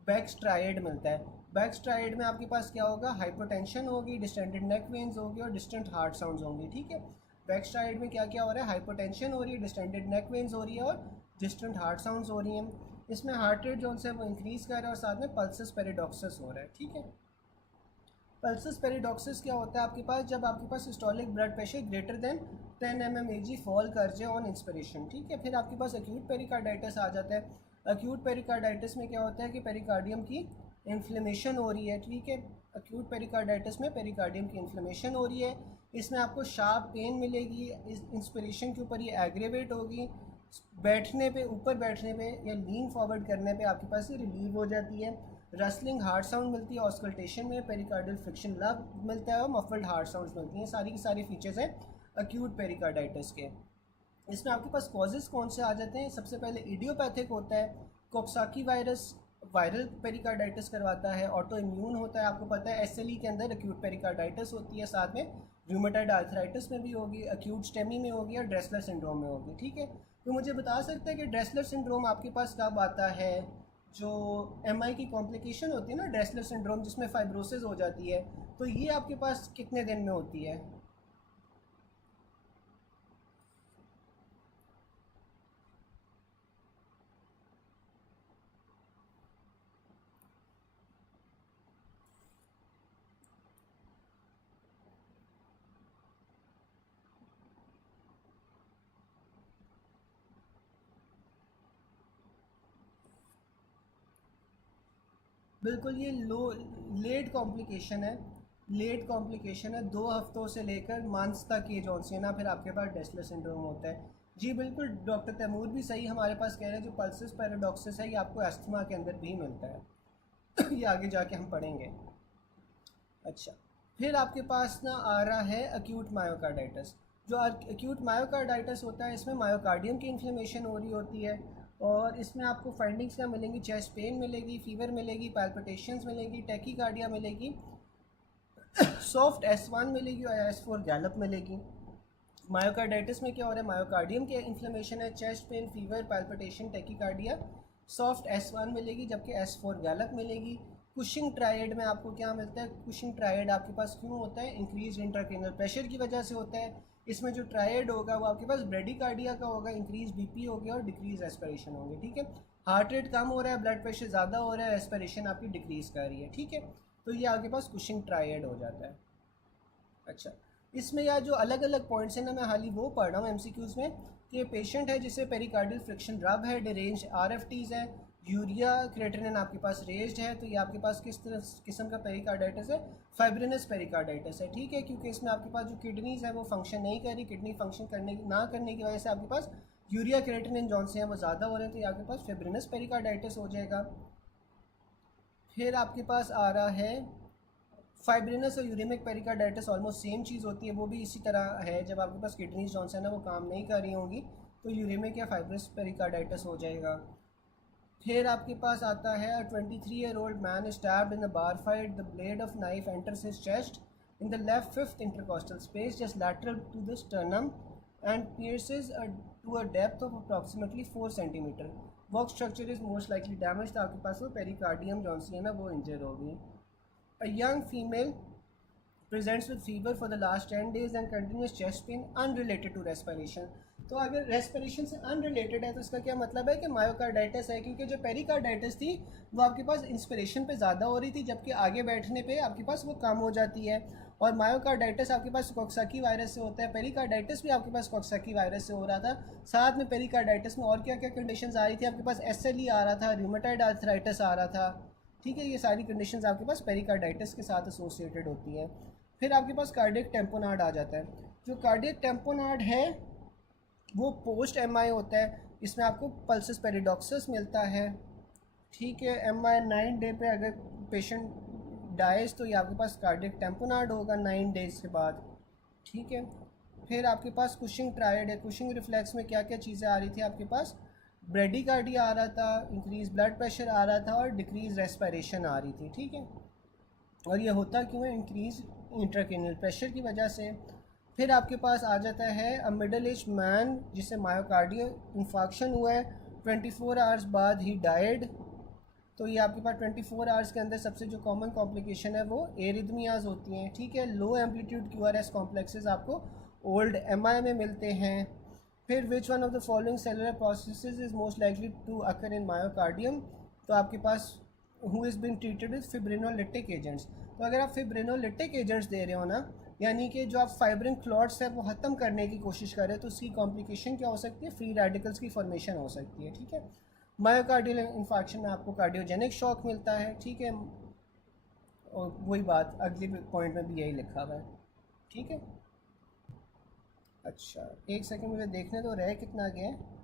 बैकस्ट्राइड मिलता है। बैकस्ट्राइड में आपके पास क्या होगा? हाइपोटेंशन होगी, डिस्टेंडेड नेक वेन्स होगी और डिस्टेंट हार्ट साउंड्स होंगी, ठीक है। बैकस्ट्राइड में क्या क्या हो रहा है? हाइपोटेंशन हो रही है, डिस्टेंडेड नेक वेन्स हो रही है और डिस्टेंट हार्ट साउंड्स हो रही हैं। इसमें हार्ट रेट जो है वो इंक्रीज़ कर रहा है और साथ में पल्सस पेरिडॉक्सस हो रहा है, ठीक है। पल्सस पेरिडॉक्सस क्या होता है आपके पास? जब आपके पास systolic blood pressure greater than 10 mmHg fall कर जाए ऑन इंस्पिरेशन, ठीक है। फिर आपके पास एक्यूट पेरिकार्डाइटिस आ जाता है। एक्यूट पेरिकार्डाइटिस में क्या होता है कि पेरिकार्डियम की इन्फ्लेमेशन हो रही है, ठीक है। एक्यूट पेरिकार्डाइटिस में पेरिकार्डियम की इन्फ्लेमेशन हो रही है। इसमें आपको शार्प पेन मिलेगी, इस इंस्पिरेशन के ऊपर ये एग्रेवेट होगी, बैठने पे, ऊपर बैठने पे या लीन फॉरवर्ड करने पे आपके पास ये रिलीव हो जाती है। रसलिंग हार्ट साउंड मिलती है ऑस्कल्टेशन में, पेरिकार्डियल फ्रिक्शन लव मिलता है और मफल्ड हार्ट साउंड्स मिलती हैं। सारी की सारी फीचर्स हैं अक्यूट पेरिकार्डाइटिस के। इसमें आपके पास कॉजेज़ कौन से आ जाते हैं? सबसे पहले इडियोपैथिक होता है, कोक्साकी वायरस वायरल पेरिकार्डाइटिस करवाता है। ऑटो इम्यून होता है, आपको पता है एसएलई के अंदर अक्यूट पेरिकार्डाइटिस होती है, साथ में रूमेटाइड आर्थराइटिस में भी होगी, अक्यूट स्टेमी में होगी और ड्रेसलर सिंड्रोम में होगी, ठीक है। तो मुझे बता सकते हैं कि ड्रेसलर सिंड्रोम आपके पास कब आता है? जो एमआई की कॉम्प्लिकेशन होती है ना, ड्रेसलर सिंड्रोम, जिसमें फाइब्रोसिस हो जाती है, तो ये आपके पास कितने दिन में होती है? बिल्कुल, ये लो लेट कॉम्प्लिकेशन है। लेट कॉम्प्लिकेशन है, 2 हफ्तों से लेकर मंथ्स तक ये जॉन से ना फिर आपके पास डेसलर सिंड्रोम होता है। जी बिल्कुल, डॉक्टर तैमूर भी सही हमारे पास कह रहे हैं, जो पल्सिस पैराडॉक्सिस है ये आपको अस्थमा के अंदर भी मिलता है। ये आगे जाके हम पढ़ेंगे। अच्छा, फिर आपके पास ना आ रहा है अक्यूट मायोकार्डाइटिस। जो अक्यूट मायोकार्डाइटिस होता है, इसमें मायोकार्डियम की इन्फ्लेमेशन हो रही होती है और इसमें आपको फाइंडिंग्स क्या मिलेंगी? चेस्ट पेन मिलेगी, फीवर मिलेगी, पैल्पिटेशंस मिलेगी, टैकीकार्डिया मिलेगी, सॉफ्ट S1 मिलेगी और S4 गैलप मिलेगी। मायोकार्डाइटिस में क्या हो रहा है? मायोकार्डियम के इन्फ्लेमेशन है, chest pen, fever, palpitation, tachycardia, soft S1 मिलेगी जबकि S4 गैलप मिलेगी। कुशिंग ट्रायड में आपको क्या मिलता है? कुशिंग ट्रायड आपके पास क्यों होता है? इंक्रीज इंट्राक्रेनियल प्रेशर की वजह से होता है। इसमें जो ट्रायड होगा वो आपके पास ब्रेडिकार्डिया का होगा, इंक्रीज बीपी हो गया और डिक्रीज रेस्पिरेशन होगी, ठीक है। हार्ट रेट कम हो रहा है, ब्लड प्रेशर ज़्यादा हो रहा है, रेस्पिरेशन आपकी डिक्रीज कर रही है, ठीक है। तो ये आपके पास कुशिंग ट्रायड हो जाता है। अच्छा, इसमें यार जो अलग अलग पॉइंट्स हैं ना, मैं हाल ही वो पढ़ रहा हूँ एमसीक्यूज़ में कि पेशेंट है जिसे पेरिकार्डियल फ्रिक्शन रब है, डिरेंज आरएफटीज़ है, यूरिया क्रिएटिनिन आपके पास रेज्ड है, तो ये आपके पास किस तरह किस्म का पेरिकार्डाइटिस है, फाइब्रिनस पेरिकार्डाइटिस है, ठीक है, क्योंकि इसमें आपके पास जो किडनीज़ है वो फंक्शन नहीं कर रही, किडनी फंक्शन ना करने की वजह से आपके पास यूरिया क्रिएटिनिन जौन से हैं वो ज़्यादा हो रहे हैं, तो ये आपके पास फाइब्रिनस पेरिकार्डाइटिस हो जाएगा। फिर आपके पास आ रहा है फाइब्रिनस और यूरेमिक पेरिकार्डाइटिस, ऑलमोस्ट सेम चीज़ होती है, वो भी इसी तरह है, जब आपके पास किडनीज जौन से है ना वो काम नहीं कर रही होंगी तो यूरेमिक या फाइब्रिनस पेरिकार्डाइटिस हो जाएगा। फिर आपके पास आता है 23-year-old man stabbed in a bar fight. The blade of knife enters his chest in the left fifth intercostal space, just lateral to the sternum, and pierces to a depth of approximately 4 centimeter. Work structure is most likely damaged. तो आपके पास वो पेरिकार्डियम जौन सी है ना वो इंजर होगी। A young female presents with fever for the last 10 days and continuous chest pain unrelated to respiration. तो अगर रेस्पिरेशन से अनरिलेटेड है तो इसका क्या मतलब है कि मायोकार्डाइटिस है, क्योंकि जो पेरिकार्डाइटिस थी वो आपके पास इंस्पिरेशन पे ज़्यादा हो रही थी, जबकि आगे बैठने पे आपके पास वो कम हो जाती है। और मायोकार्डाइटिस आपके पास कोक्साकी वायरस से होता है, पेरिकार्डाइटिस भी आपके पास कोक्साकी वायरस से हो रहा था। साथ में पेरिकार्डाइटिस में और क्या क्या कंडीशन आ रही थी, आपके पास SLE आ रहा था, रूमेटॉइड आर्थराइटिस आ रहा था, ठीक है, ये सारी कंडीशंस आपके पास पेरिकार्डाइटिस के साथ एसोसिएटेड होती हैं। फिर आपके पास कार्डियक टेम्पोनाड आ जाता है। जो कार्डियक टेम्पोनाड है वो पोस्ट MI होता है, इसमें आपको पल्सस पेरिडॉक्सस मिलता है, ठीक है। MI 9 डे पे अगर पेशेंट डाइज तो ये आपके पास कार्डियक टेम्पोनाड होगा 9 डेज के बाद, ठीक है। फिर आपके पास कुशिंग ट्रायड है। कुशिंग रिफ्लेक्स में क्या क्या चीज़ें आ रही थी आपके पास, ब्रेडिकार्डिया आ रहा था, इंक्रीज ब्लड प्रेशर आ रहा था और डिक्रीज रेस्पिरेशन आ रही थी, ठीक है। और ये होता क्यों है, इंक्रीज इंट्राक्रेनियल प्रेशर की वजह से। फिर आपके पास आ जाता है अ मिडल एज मैन जिसे मायोकार्डियल इंफाक्शन हुआ है, 24 आवर्स बाद ही डाइड। तो ये आपके पास 24 आवर्स के अंदर सबसे जो कॉमन कॉम्प्लिकेशन है वो एरिथमियाज होती हैं, ठीक है। लो एम्पलीट्यूड QRS कॉम्प्लेक्सेस आपको ओल्ड MI में मिलते हैं। फिर which one of the following cellular processes is most likely to occur in myocardium, तो आपके पास who is been treated with fibrinolytic agents. तो अगर आप फिब्रिनोलिटिक एजेंट्स दे रहे हो ना, यानी कि जो आप फाइब्रिन क्लॉट्स है वो ख़त्म करने की कोशिश कर रहे हो, तो उसकी कॉम्प्लिकेशन क्या हो सकती है, फ्री रेडिकल्स की फॉर्मेशन हो सकती है, ठीक है। मायोकार्डियल इंफार्क्शन में आपको कार्डियोजेनिक शॉक मिलता है, ठीक है। और वही बात अगले पॉइंट में भी यही लिखा हुआ है, ठीक है। अच्छा एक सेकंड मुझे देखने दो, रह कितना गया है।